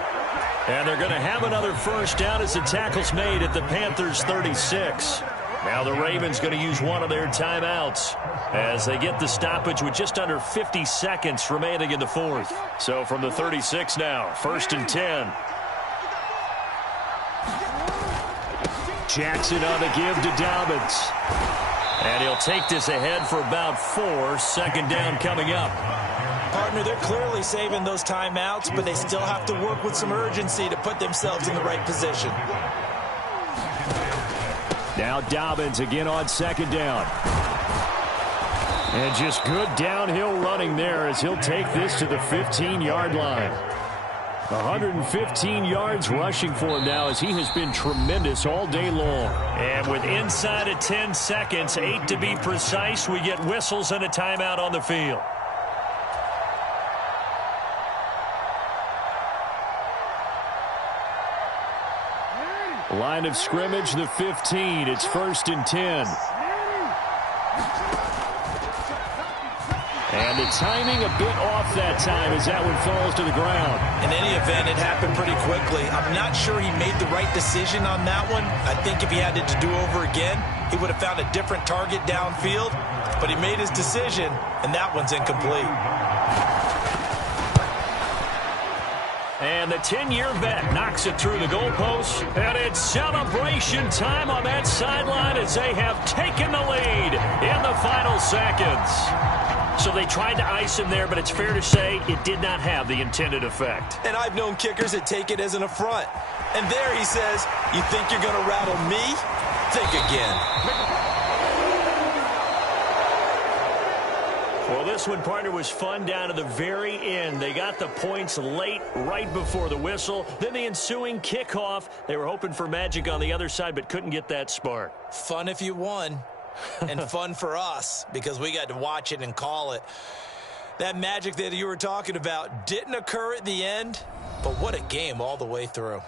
And they're going to have another first down as the tackle's made at the Panthers' 36. Now the Ravens going to use one of their timeouts as they get the stoppage with just under 50 seconds remaining in the fourth. So from the 36 now, 1st and 10. Jackson on the give to Dobbins. And he'll take this ahead for about 4. 2nd down coming up. Partner, they're clearly saving those timeouts, but they still have to work with some urgency to put themselves in the right position. Now Dobbins again on 2nd down. And just good downhill running there as he'll take this to the 15-yard line. 115 yards rushing for him now as he has been tremendous all day long. And with inside of 10 seconds, 8 to be precise, we get whistles and a timeout on the field. Line of scrimmage, the 15. It's 1st and 10. And the timing a bit off that time as that one falls to the ground. In any event, it happened pretty quickly. I'm not sure he made the right decision on that one. I think if he had it to do over again, he would have found a different target downfield. But he made his decision, and that one's incomplete. And the 10-year vet knocks it through the goalpost. And it's celebration time on that sideline as they have taken the lead in the final seconds. So they tried to ice him there, but it's fair to say it did not have the intended effect. And I've known kickers that take it as an affront. And there he says, you think you're going to rattle me? Think again. Well, this one, partner, was fun down to the very end. They got the points late, right before the whistle. Then the ensuing kickoff. They were hoping for magic on the other side, but couldn't get that spark. Fun if you won, and fun for us, because we got to watch it and call it. That magic that you were talking about didn't occur at the end, but what a game all the way through.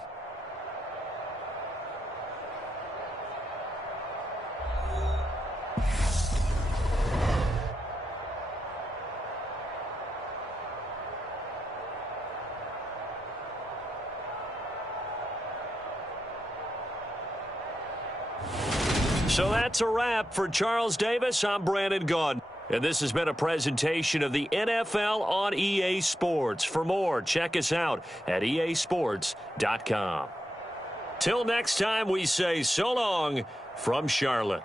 So that's a wrap for Charles Davis. I'm Brandon Gaudin. And this has been a presentation of the NFL on EA Sports. For more, check us out at easports.com. Till next time, we say so long from Charlotte.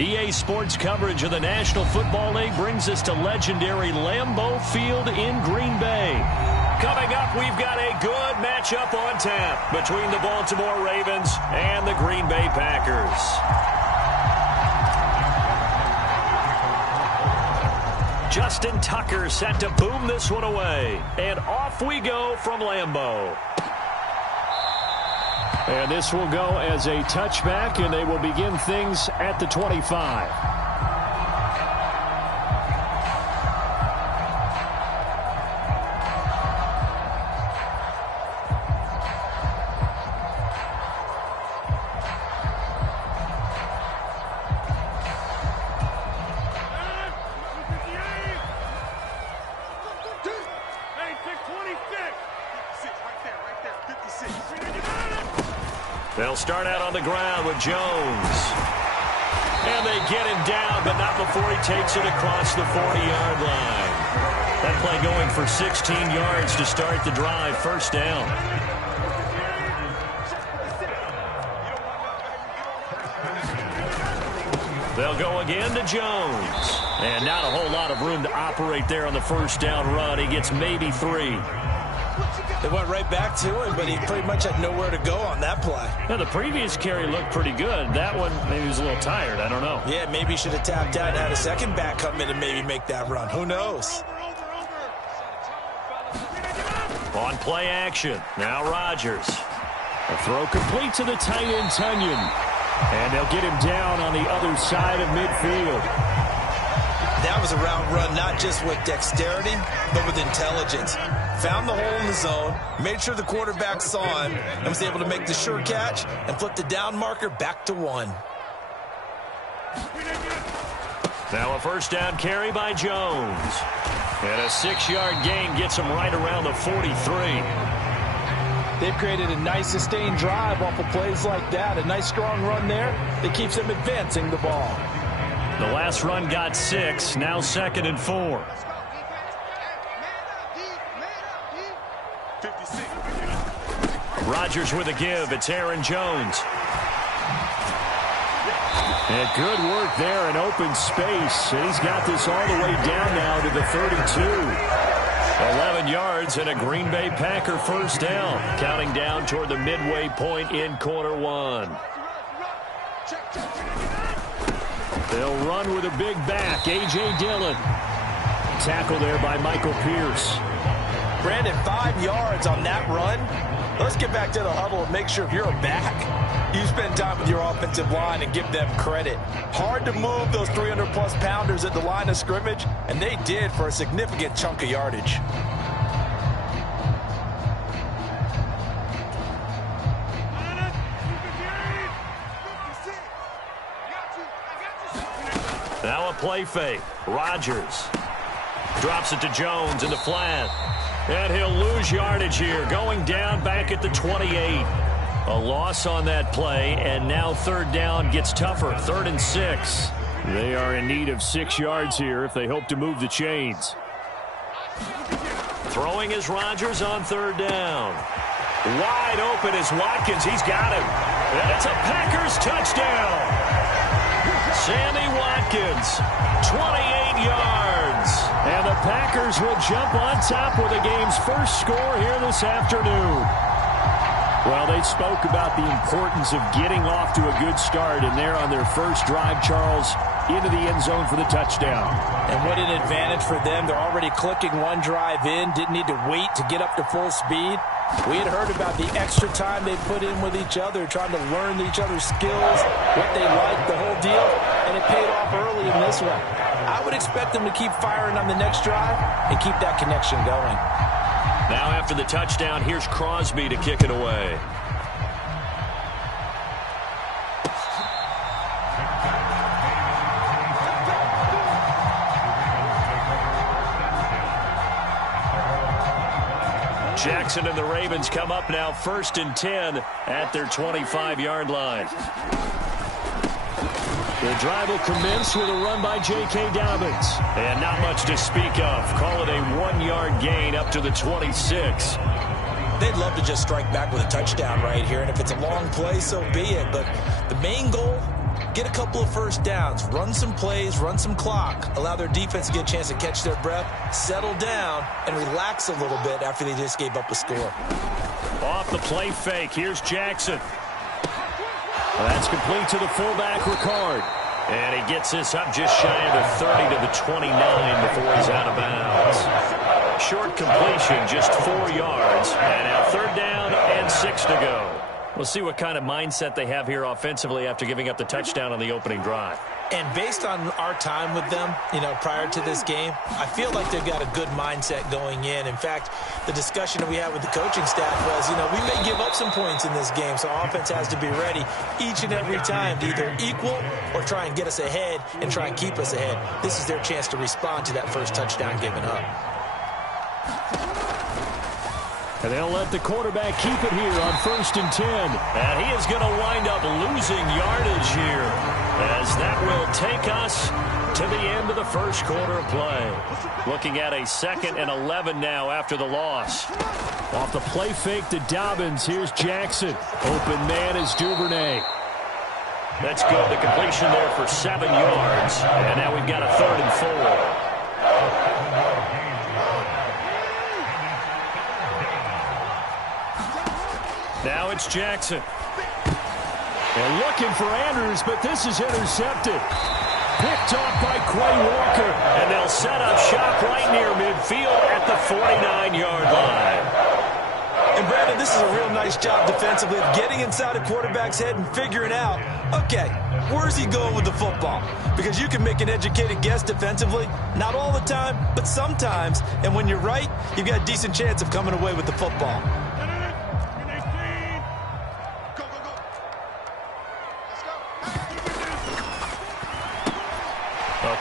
EA Sports coverage of the National Football League brings us to legendary Lambeau Field in Green Bay. Coming up, we've got a good matchup on tap between the Baltimore Ravens and the Green Bay Packers. Justin Tucker set to boom this one away. And off we go from Lambeau. And this will go as a touchback, and they will begin things at the 25. They'll start out on the ground with Jones. And they get him down, but not before he takes it across the 40-yard line. That play going for 16 yards to start the drive. First down. They'll go again to Jones. And not a whole lot of room to operate there on the first down run. He gets maybe 3. They went right back to him, but he pretty much had nowhere to go on that play. Yeah, the previous carry looked pretty good. That one, maybe he was a little tired. I don't know. Yeah, maybe he should have tapped out and had a second back come in and maybe make that run. Who knows? On play action. Now Rodgers. A throw complete to the tight end, Tunyon. And they'll get him down on the other side of midfield. That was a route run, not just with dexterity, but with intelligence. Found the hole in the zone, made sure the quarterback saw him, and was able to make the sure catch and flip the down marker back to 1. Now a first down carry by Jones. And a 6-yard gain gets him right around the 43. They've created a nice sustained drive off of plays like that. A nice strong run there that keeps them advancing the ball. The last run got 6, now 2nd and 4. Rodgers with a give. It's Aaron Jones. And good work there in open space. And he's got this all the way down now to the 32. 11 yards and a Green Bay Packer first down. Counting down toward the midway point in quarter 1. They'll run with a big back. A.J. Dillon. Tackle there by Michael Pierce. Brandon, 5 yards on that run. Let's get back to the huddle and make sure if you're a back, you spend time with your offensive line and give them credit. Hard to move those 300-plus pounders at the line of scrimmage, and they did for a significant chunk of yardage. Now a play fake. Rodgers drops it to Jones in the flat. And he'll lose yardage here, going down back at the 28. A loss on that play, and now third down gets tougher. 3rd and 6. They are in need of 6 yards here if they hope to move the chains. Throwing is Rodgers on 3rd down. Wide open is Watkins. He's got him. And it's a Packers touchdown. Sammy Watkins, 28 yards. And the Packers will jump on top with the game's first score here this afternoon. Well, they spoke about the importance of getting off to a good start, and they're on their first drive, Charles, into the end zone for the touchdown. And what an advantage for them. They're already clicking one drive in, didn't need to wait to get up to full speed. We had heard about the extra time they put in with each other, trying to learn each other's skills, what they like, the whole deal, and it paid off early in this one. I would expect them to keep firing on the next drive and keep that connection going. Now after the touchdown, here's Crosby to kick it away. Jackson and the Ravens come up now 1st and 10 at their 25-yard line. The drive will commence with a run by J.K. Dobbins. And not much to speak of. Call it a 1-yard gain up to the 26. They'd love to just strike back with a touchdown right here, and if it's a long play, so be it. But the main goal, get a couple of first downs, run some plays, run some clock, allow their defense to get a chance to catch their breath, settle down, and relax a little bit after they just gave up a score. Off the play fake, here's Jackson. That's complete to the fullback, Ricard. And he gets this up just shy of the 30 to the 29 before he's out of bounds. Short completion, just 4 yards. And now 3rd down and 6 to go. We'll see what kind of mindset they have here offensively after giving up the touchdown on the opening drive. And based on our time with them, prior to this game, I feel like they've got a good mindset going in. In fact, the discussion that we had with the coaching staff was, we may give up some points in this game, so offense has to be ready each and every time to either equal or try and get us ahead and try and keep us ahead. This is their chance to respond to that first touchdown given up. And they'll let the quarterback keep it here on 1st and 10. And he is going to wind up losing yardage here, as that will take us to the end of the first quarter of play. Looking at a 2nd and 11 now after the loss. Off the play fake to Dobbins, here's Jackson. Open man is Duvernay. That's good. The completion there for 7 yards. And now we've got a 3rd and 4. Now it's Jackson. They're looking for Andrews, but this is intercepted. Picked off by Quay Walker. And they'll set up shop right near midfield at the 49-yard line. And Brandon, this is a real nice job defensively of getting inside a quarterback's head and figuring out, okay, where's he going with the football? Because you can make an educated guess defensively, not all the time, but sometimes. And when you're right, you've got a decent chance of coming away with the football.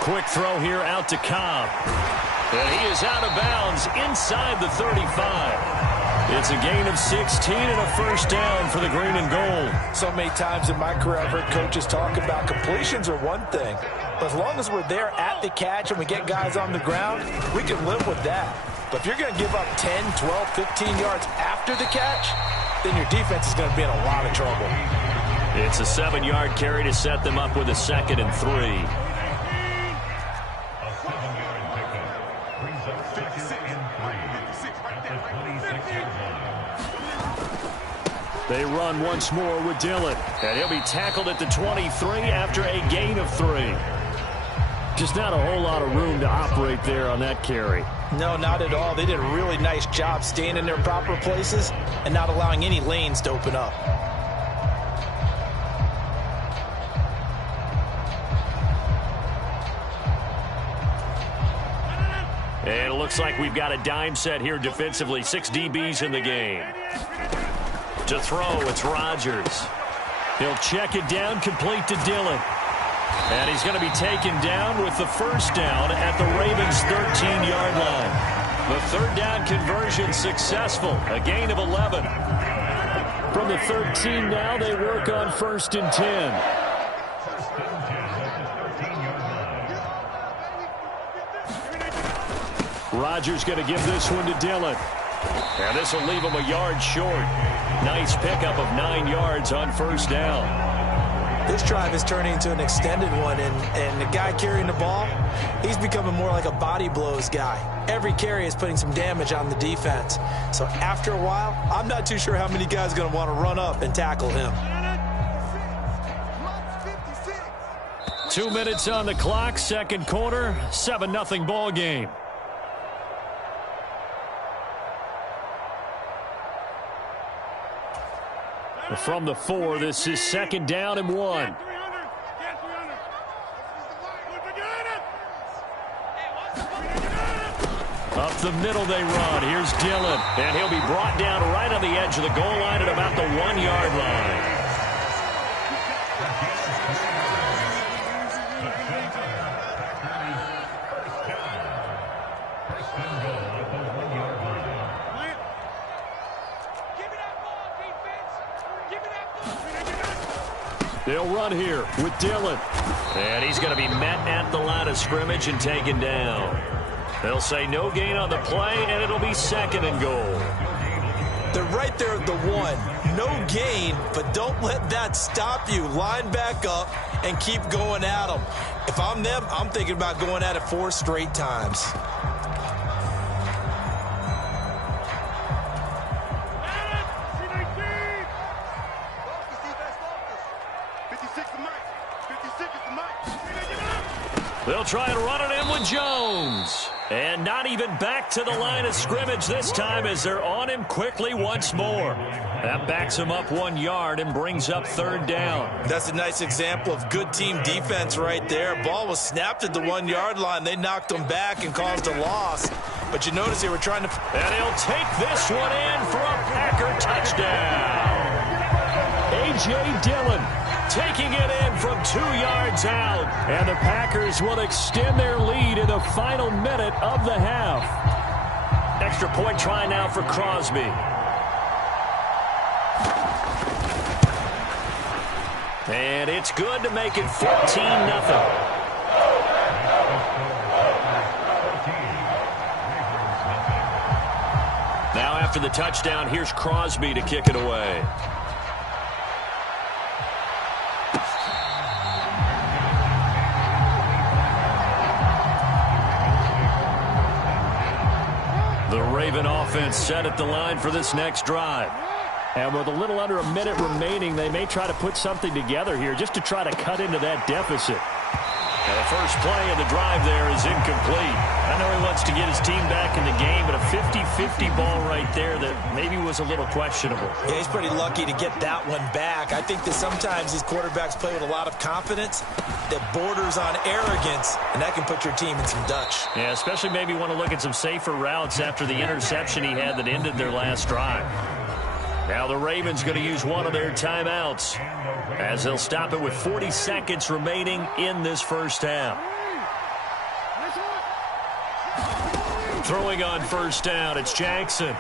Quick throw here out to Cobb. And he is out of bounds inside the 35. It's a gain of 16 and a 1st down for the green and gold. So many times in my career I've heard coaches talk about completions are one thing. But as long as we're there at the catch and we get guys on the ground, we can live with that. But if you're going to give up 10, 12, 15 yards after the catch, then your defense is going to be in a lot of trouble. It's a 7-yard carry to set them up with a 2nd and 3. They run once more with Dillon. And he'll be tackled at the 23 after a gain of 3. Just not a whole lot of room to operate there on that carry. No, not at all. They did a really nice job staying in their proper places and not allowing any lanes to open up. And it looks like we've got a dime set here defensively. 6 DBs in the game. To throw, it's Rodgers. He'll check it down, complete to Dillon. And he's going to be taken down with the 1st down at the Ravens' 13-yard line. The 3rd down conversion successful, a gain of 11. From the 13 now, they work on 1st and 10. Rodgers going to give this one to Dillon. And this will leave him a yard short. Nice pickup of 9 yards on 1st down. This drive is turning into an extended one, and the guy carrying the ball, he's becoming more like a body blows guy. Every carry is putting some damage on the defense. So after a while, I'm not too sure how many guys are going to want to run up and tackle him. 2 minutes on the clock, 2nd quarter, 7-0 ball game. From the 4, this is 2nd down and 1. Up the middle they run. Here's Dillon. And he'll be brought down right on the edge of the goal line at about the 1-yard line. They'll run here with Dillon. And he's going to be met at the line of scrimmage and taken down. They'll say no gain on the play, and it'll be 2nd and goal. They're right there at the 1. No gain, but don't let that stop you. Line back up and keep going at them. If I'm them, I'm thinking about going at it 4 straight times. They'll try and run it in with Jones. And not even back to the line of scrimmage this time as they're on him quickly once more. That backs him up 1 yard and brings up 3rd down. That's a nice example of good team defense right there. Ball was snapped at the 1 yard line. They knocked him back and caused a loss. But you notice they were trying to... And he'll take this one in for a Packer touchdown. A.J. Dillon taking it in from 2 yards out. And the Packers will extend their lead in the final minute of the half. Extra point try now for Crosby. And it's good to make it 14-0. Now after the touchdown, here's Crosby to kick it away. The Raven offense set at the line for this next drive. And with a little under a minute remaining, they may try to put something together here just to try to cut into that deficit. And the first play of the drive there is incomplete. I know he wants to get his team back in the game, but a 50-50 ball right there that maybe was a little questionable. Yeah, he's pretty lucky to get that one back. I think that sometimes these quarterbacks play with a lot of confidence that borders on arrogance, and that can put your team in some Dutch. Yeah, especially maybe want to look at some safer routes after the interception he had that ended their last drive. Now the Ravens going to use one of their timeouts as they'll stop it with 40 seconds remaining in this first half. Throwing on first down, it's Jackson.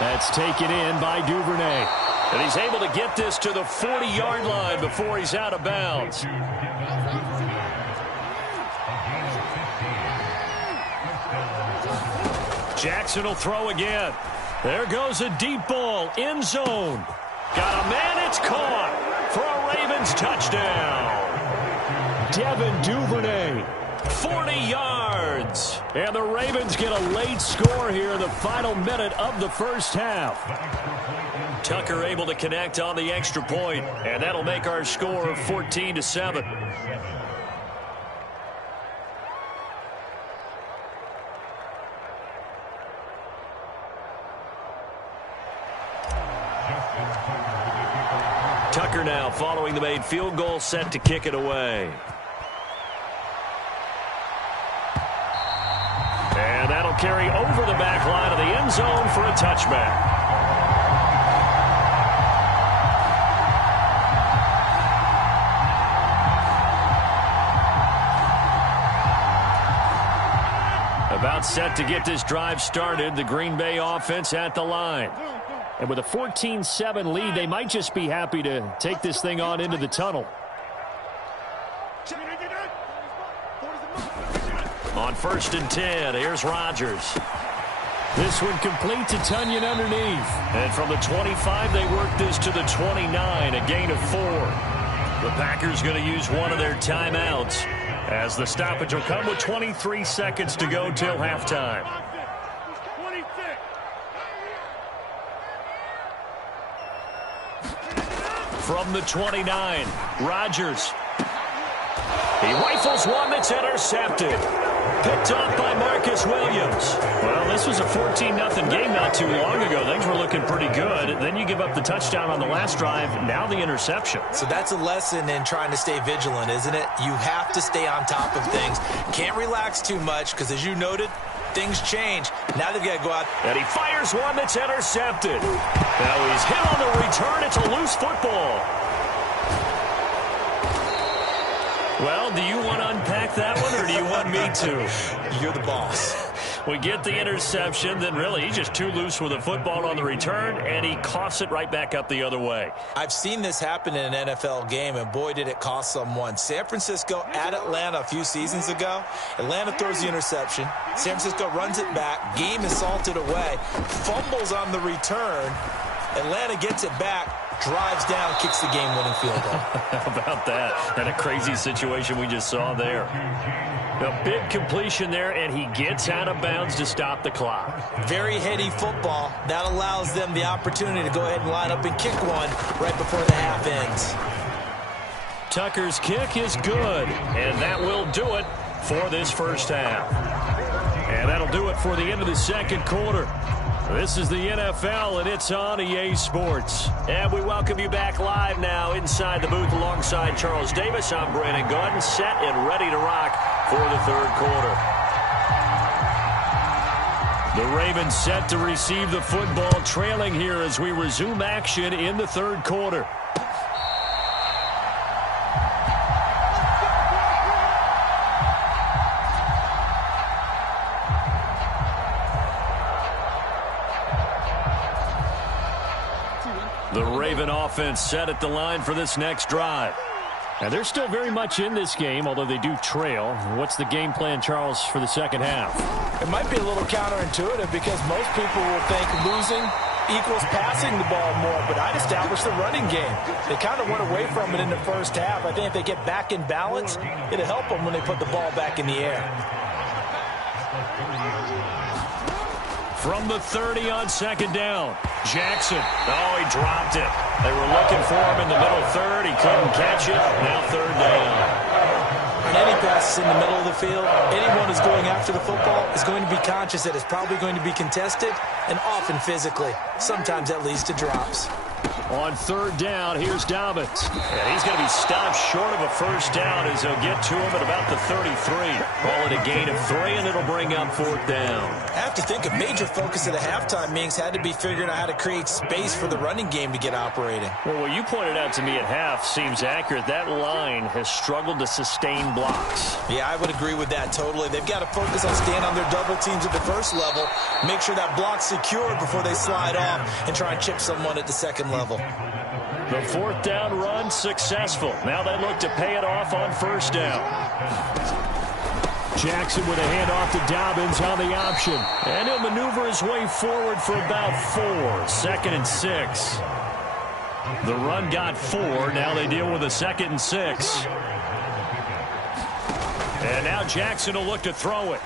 That's taken in by Duvernay. And he's able to get this to the 40-yard line before he's out of bounds. Jackson will throw again. There goes a deep ball, end zone. Got a man, it's caught for a Ravens touchdown. Devin Duvernay, 40 yards. And the Ravens get a late score here in the final minute of the first half. Tucker able to connect on the extra point, and that'll make our score 14-7. Tucker now following the made field goal, set to kick it away. And that'll carry over the back line of the end zone for a touchback. About set to get this drive started, the Green Bay offense at the line. And with a 14-7 lead, they might just be happy to take this thing on into the tunnel. On 1st and 10, here's Rodgers. This one complete to Tunyon underneath. And from the 25, they work this to the 29, a gain of 4. The Packers going to use one of their timeouts as the stoppage will come with 23 seconds to go till halftime. From the 29, Rodgers. He rifles one that's intercepted. Picked off by Marcus Williams. Well, this was a 14-0 game not too long ago. Things were looking pretty good. Then you give up the touchdown on the last drive. Now the interception. So that's a lesson in trying to stay vigilant, isn't it? You have to stay on top of things. Can't relax too much because, as you noted, things change. Now they've got to go out. And he fires one that's intercepted. Now he's hit on the return. It's a loose football. Well, do you want to unpack that one, or do you want me to? You're the boss. We get the interception, then really he's just too loose with the football on the return, and he coughs it right back up the other way. I've seen this happen in an NFL game, and boy, did it cost someone. San Francisco at Atlanta a few seasons ago. Atlanta throws the interception. San Francisco runs it back. Game is salted away. Fumbles on the return. Atlanta gets it back, drives down, kicks the game-winning field goal. How about that? And a crazy situation we just saw there. A big completion there, and he gets out of bounds to stop the clock. Very heady football. That allows them the opportunity to go ahead and line up and kick one right before the half ends. Tucker's kick is good, and that will do it for this first half. And that'll do it for the end of the second quarter. This is the NFL, and it's on EA Sports. And we welcome you back live now inside the booth alongside Charles Davis. I'm Brandon Gaudin, set and ready to rock for the third quarter. The Ravens set to receive the football, trailing here as we resume action in the third quarter. The Raven offense set at the line for this next drive. And they're still very much in this game, although they do trail. What's the game plan, Charles, for the second half? It might be a little counterintuitive because most people will think losing equals passing the ball more, but I'd establish the running game. They kind of went away from it in the first half. I think if they get back in balance, it'll help them when they put the ball back in the air. From the 30 on second down, Jackson. Oh, he dropped it. They were looking for him in the middle third. He couldn't catch it. Now third down. On any passes in the middle of the field, anyone who's going after the football is going to be conscious that it's probably going to be contested and often physically. Sometimes that leads to drops. On third down, here's Dobbins. And he's going to be stopped short of a first down as they'll get to him at about the 33. Call it a gain of 3, and it'll bring up fourth down. I have to think a major focus of the halftime meetings had to be figuring out how to create space for the running game to get operating. Well, what you pointed out to me at half seems accurate. That line has struggled to sustain blocks. Yeah, I would agree with that totally. They've got to focus on staying on their double teams at the first level, make sure that block's secured before they slide off and try and chip someone at the second level. The fourth down run successful. Now they look to pay it off on first down. Jackson with a handoff to Dobbins on the option. And he'll maneuver his way forward for about 4. Second and 6. The run got 4. Now they deal with a second and 6. And now Jackson will look to throw it.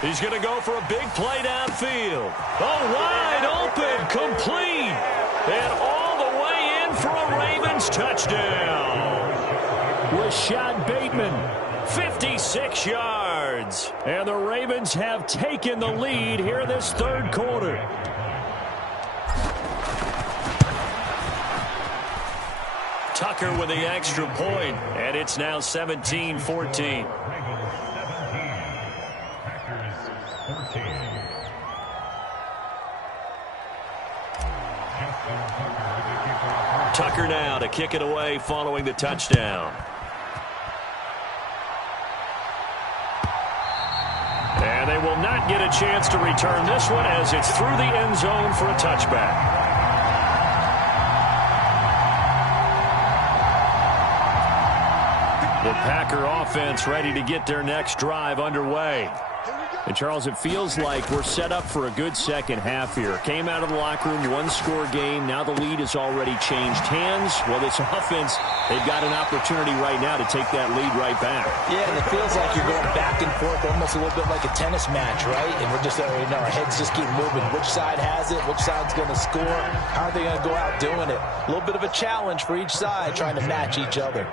He's going to go for a big play downfield. Oh, wide open, complete. And all the way in for a Ravens touchdown. Rashad Bateman, 56 yards. And the Ravens have taken the lead here this third quarter. Tucker with the extra point, and it's now 17-14. Tucker now to kick it away following the touchdown. And they will not get a chance to return this one as it's through the end zone for a touchback. The Packer offense ready to get their next drive underway. And, Charles, it feels like we're set up for a good second half here. Came out of the locker room, one-score game. Now the lead has already changed hands. Well, this offense, they've got an opportunity right now to take that lead right back. Yeah, and it feels like you're going back and forth almost a little bit like a tennis match, right? And we're just, our heads just keep moving. Which side has it? Which side's going to score? How are they going to go out doing it? A little bit of a challenge for each side trying to match each other.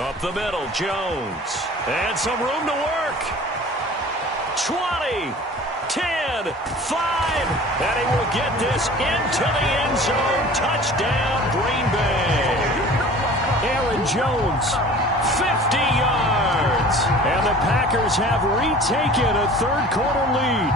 Up the middle, Jones. And some room to work. 20, 10, 5. And he will get this into the end zone. Touchdown, Green Bay. Aaron Jones, 50 yards. And the Packers have retaken a third quarter lead.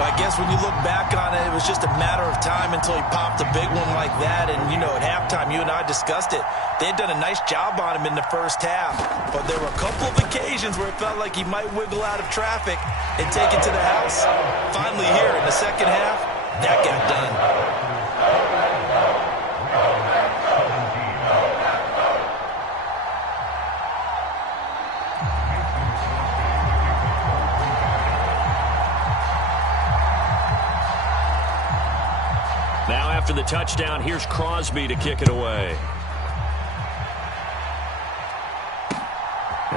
But I guess when you look back on it, it was just a matter of time until he popped a big one like that. And, you know, at halftime, you and I discussed it. They had done a nice job on him in the first half. But there were a couple of occasions where it felt like he might wiggle out of traffic and take it to the house. Finally here in the second half, that got done. Now after the touchdown, here's Crosby to kick it away.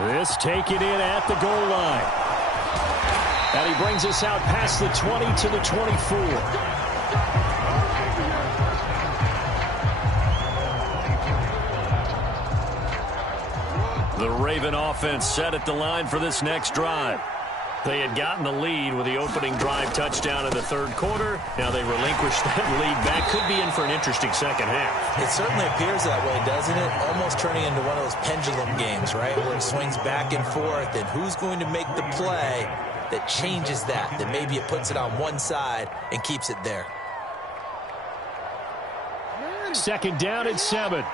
This taken in at the goal line. And he brings us out past the 20 to the 24. The Raven offense set at the line for this next drive. They had gotten the lead with the opening drive touchdown in the third quarter. Now they relinquished that lead back. Could be in for an interesting second half. It certainly appears that way, doesn't it? Almost turning into one of those pendulum games, right? Where it swings back and forth, and who's going to make the play that changes that maybe it puts it on one side and keeps it there. Second down and 7.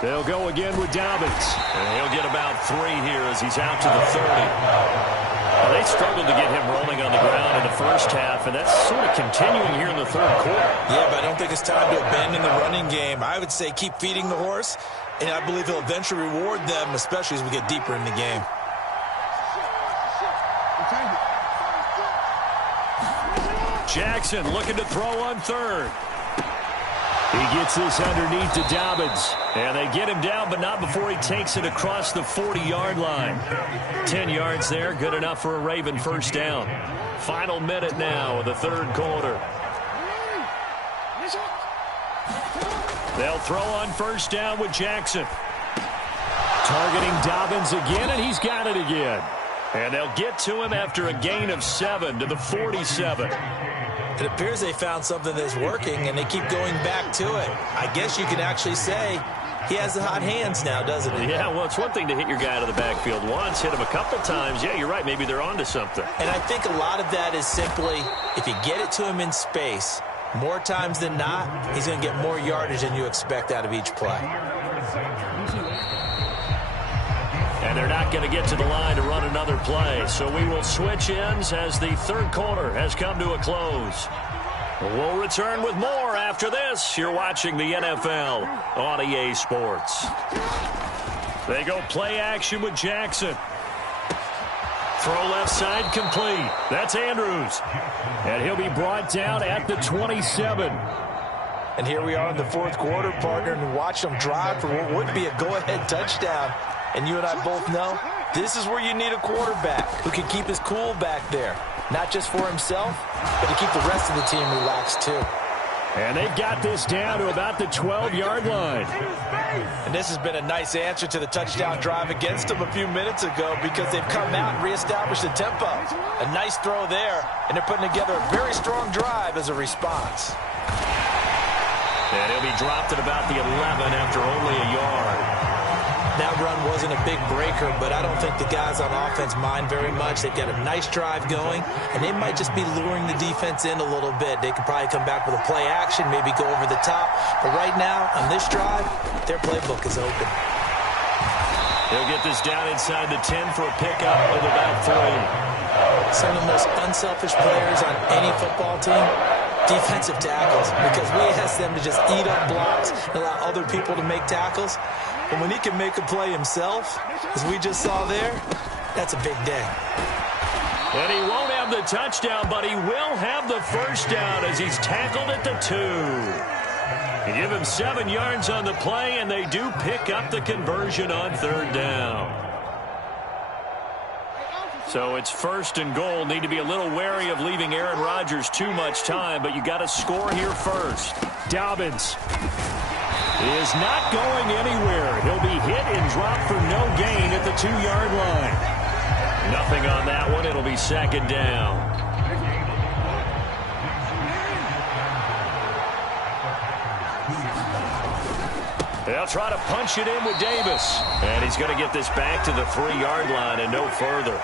They'll go again with Dobbins. And he'll get about 3 here as he's out to the 30. Well, they struggled to get him rolling on the ground in the first half, and that's sort of continuing here in the third quarter. Yeah, but I don't think it's time to abandon the running game. I would say keep feeding the horse, and I believe he'll eventually reward them, especially as we get deeper in the game. Jackson looking to throw on third. He gets this underneath to Dobbins. And they get him down, but not before he takes it across the 40-yard line. 10 yards there, good enough for a Raven first down. Final minute now of the third quarter. They'll throw on first down with Jackson. Targeting Dobbins again, and he's got it again. And they'll get to him after a gain of 7 to the 47. It appears they found something that's working, and they keep going back to it. I guess you can actually say he has the hot hands now, doesn't he? Yeah, well, it's one thing to hit your guy out of the backfield once, hit him a couple times. Yeah, you're right. Maybe they're onto something. And I think a lot of that is simply if you get it to him in space, more times than not, he's going to get more yardage than you expect out of each play. And they're not going to get to the line to run another play. So we will switch ends as the third quarter has come to a close. We'll return with more after this. You're watching the NFL on EA Sports. They go play action with Jackson. Throw left side complete. That's Andrews. And he'll be brought down at the 27. And here we are in the fourth quarter, partner, and watch them drive for what would be a go-ahead touchdown. And you and I both know this is where you need a quarterback who can keep his cool back there. Not just for himself, but to keep the rest of the team relaxed too. And they've got this down to about the 12-yard line. And this has been a nice answer to the touchdown drive against them a few minutes ago because they've come out and reestablished the tempo. A nice throw there, and they're putting together a very strong drive as a response. And he'll be dropped at about the 11 after only a yard. That run wasn't a big breaker, but I don't think the guys on offense mind very much. They've got a nice drive going, and they might just be luring the defense in a little bit. They could probably come back with a play action, maybe go over the top. But right now, on this drive, their playbook is open. He'll get this down inside the 10 for a pickup of about 3. Some of the most unselfish players on any football team, defensive tackles, because we ask them to just eat up blocks and allow other people to make tackles. And when he can make a play himself, as we just saw there, that's a big day. And he won't have the touchdown, but he will have the first down as he's tackled at the 2. You give him 7 yards on the play, and they do pick up the conversion on third down. So it's first and goal. Need to be a little wary of leaving Aaron Rodgers too much time, but you got to score here first. Dobbins is not going anywhere. He'll be hit and dropped for no gain at the 2-yard line. Nothing on that one. It'll be second down. They'll try to punch it in with Davis. And he's going to get this back to the 3-yard line and no further.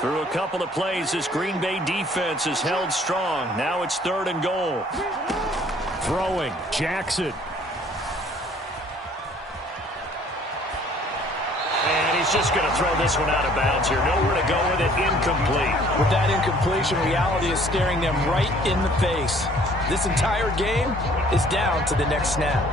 Through a couple of plays, this Green Bay defense is held strong. Now it's 3rd and goal. Throwing, Jackson. And he's just going to throw this one out of bounds here. Nowhere to go with it. Incomplete. With that incompletion, reality is staring them right in the face. This entire game is down to the next snap.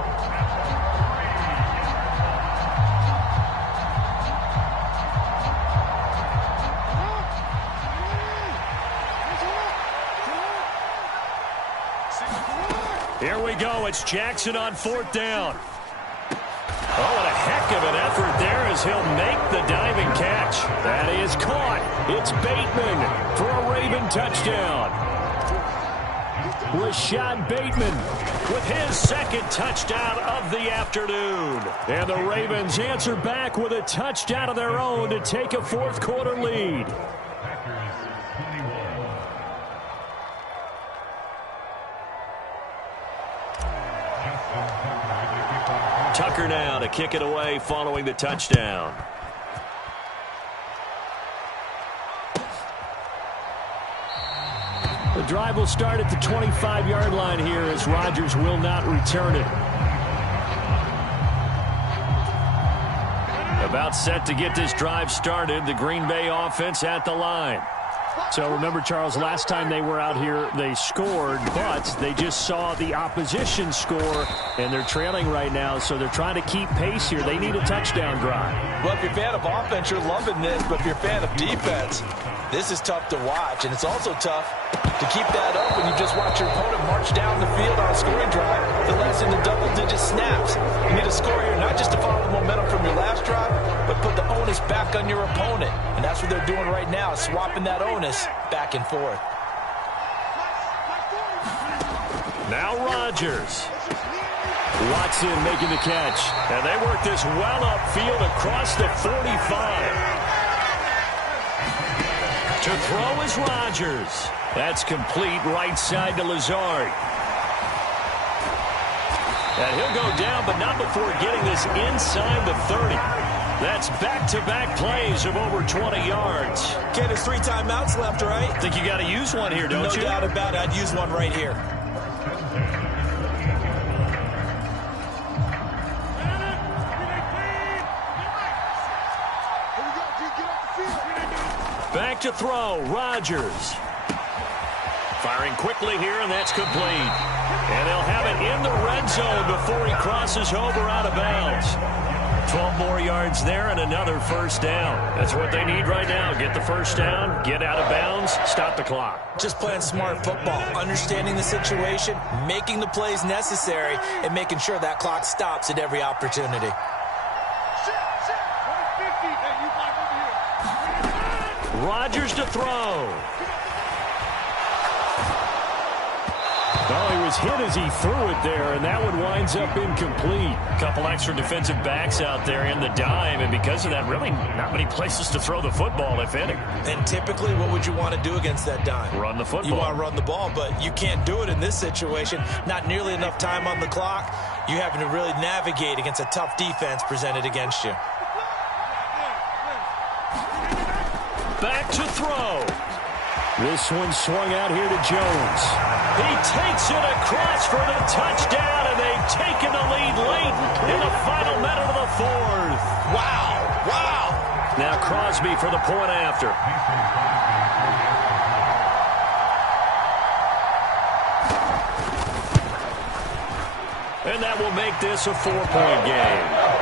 Here we go. It's Jackson on 4th down. Oh, and a heck of an effort there as he'll make the diving catch. That is caught. It's Bateman for a Raven touchdown. Rashad Bateman with his 2nd touchdown of the afternoon. And the Ravens answer back with a touchdown of their own to take a 4th quarter lead. Tucker now to kick it away following the touchdown. The drive will start at the 25-yard line here as Rodgers will not return it. About set to get this drive started. The Green Bay offense at the line. So remember, Charles, last time they were out here, they scored, but they just saw the opposition score, and they're trailing right now, so they're trying to keep pace here. They need a touchdown drive. Well, if you're a fan of offense, you're loving this, but if you're a fan of defense, this is tough to watch, and it's also tough to keep that up when you just watch your opponent march down the field on a scoring drive that lasts into double-digit snaps. You need a score here, not just to follow the momentum from your last drive, but put the onus back on your opponent, and that's what they're doing right now, swapping that onus back and forth. Now Rodgers. Watson making the catch. And they work this well upfield across the 45. To throw is Rodgers. That's complete right side to Lazard. And he'll go down, but not before getting this inside the 30. That's back-to-back plays of over 20 yards. Okay, there's 3 timeouts left, right? Think you got to use one here, don't you? No doubt about it. I'd use one right here. Back to throw, Rodgers. Firing quickly here, and that's complete. And they'll have it in the red zone before he crosses over out of bounds. 12 more yards there and another first down. That's what they need right now. Get the first down, get out of bounds, stop the clock. Just playing smart football, understanding the situation, making the plays necessary, and making sure that clock stops at every opportunity. Rodgers to throw. Well, he was hit as he threw it there, and that one winds up incomplete. Couple extra defensive backs out there in the dime, and because of that, really not many places to throw the football, if any. And typically, what would you want to do against that dime? Run the football. You want to run the ball, but you can't do it in this situation. Not nearly enough time on the clock. You're having to really navigate against a tough defense presented against you. Back to throw. This one swung out here to Jones. He takes it across for the touchdown, and they've taken the lead late in the final minute of the 4th. Wow, wow. Now Crosby for the point after. And that will make this a 4-point game.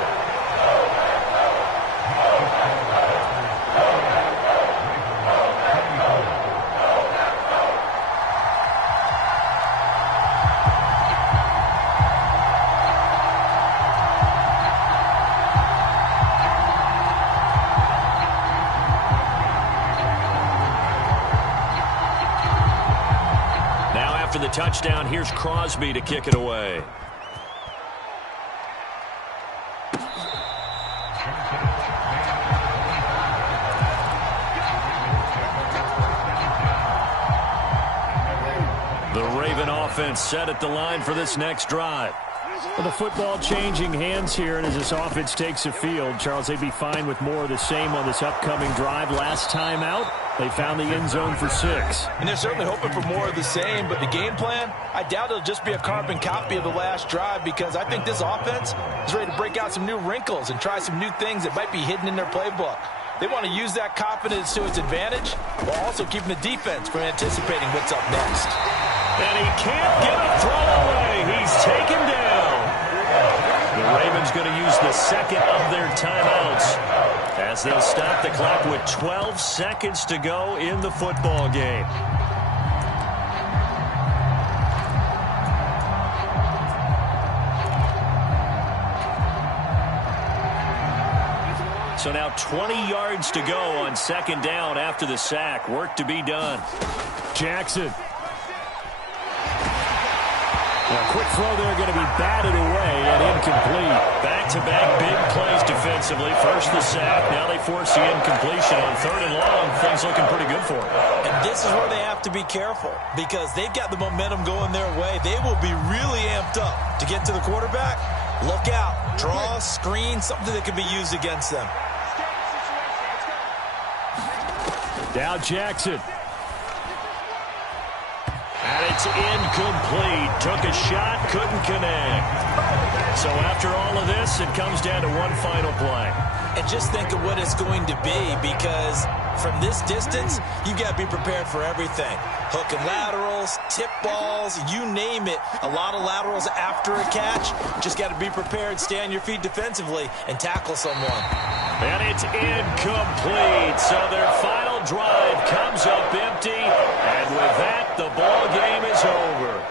After the touchdown, here's Crosby to kick it away. The Raven offense set at the line for this next drive. Well, the football changing hands here, and as this offense takes the field, Charles, they'd be fine with more of the same on this upcoming drive. Last time out, they found the end zone for 6. And they're certainly hoping for more of the same, but the game plan, I doubt it'll just be a carbon copy of the last drive, because I think this offense is ready to break out some new wrinkles and try some new things that might be hidden in their playbook. They want to use that confidence to its advantage while also keeping the defense from anticipating what's up next. And he can't get a throw away. He's taken down. The Ravens going to use the second of their timeouts as they'll stop the clock with 12 seconds to go in the football game. So now 20 yards to go on second down after the sack. Work to be done. Jackson. A quick throw there, going to be batted away and incomplete. Back-to-back big plays defensively. First the sack, now they force the incompletion on 3rd and long. Things looking pretty good for them. And this is where they have to be careful, because they've got the momentum going their way. They will be really amped up to get to the quarterback. Look out. Draw, screen, something that can be used against them. Now Jackson. And it's incomplete. Took a shot, couldn't connect. So after all of this, it comes down to one final play. And just think of what it's going to be, because from this distance, you've got to be prepared for everything. Hook and laterals, tip balls, you name it. A lot of laterals after a catch. Just got to be prepared, stay on your feet defensively, and tackle someone. And it's incomplete. So their final drive comes up empty. And with that, the ball game is over.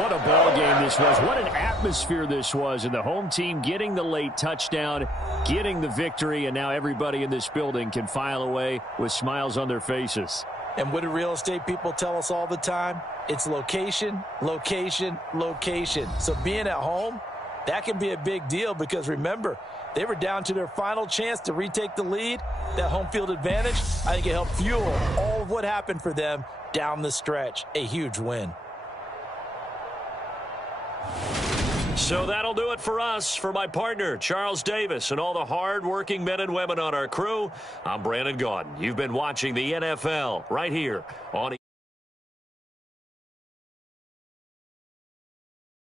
What a ball game this was. What an atmosphere this was. And the home team getting the late touchdown, getting the victory, and now everybody in this building can file away with smiles on their faces. And what do real estate people tell us all the time? It's location, location, location. So being at home, that can be a big deal, because remember, they were down to their final chance to retake the lead. That home field advantage, I think it helped fuel all of what happened for them down the stretch. A huge win. So that'll do it for us. For my partner, Charles Davis, and all the hard-working men and women on our crew, I'm Brandon Gaudin. You've been watching the NFL right here on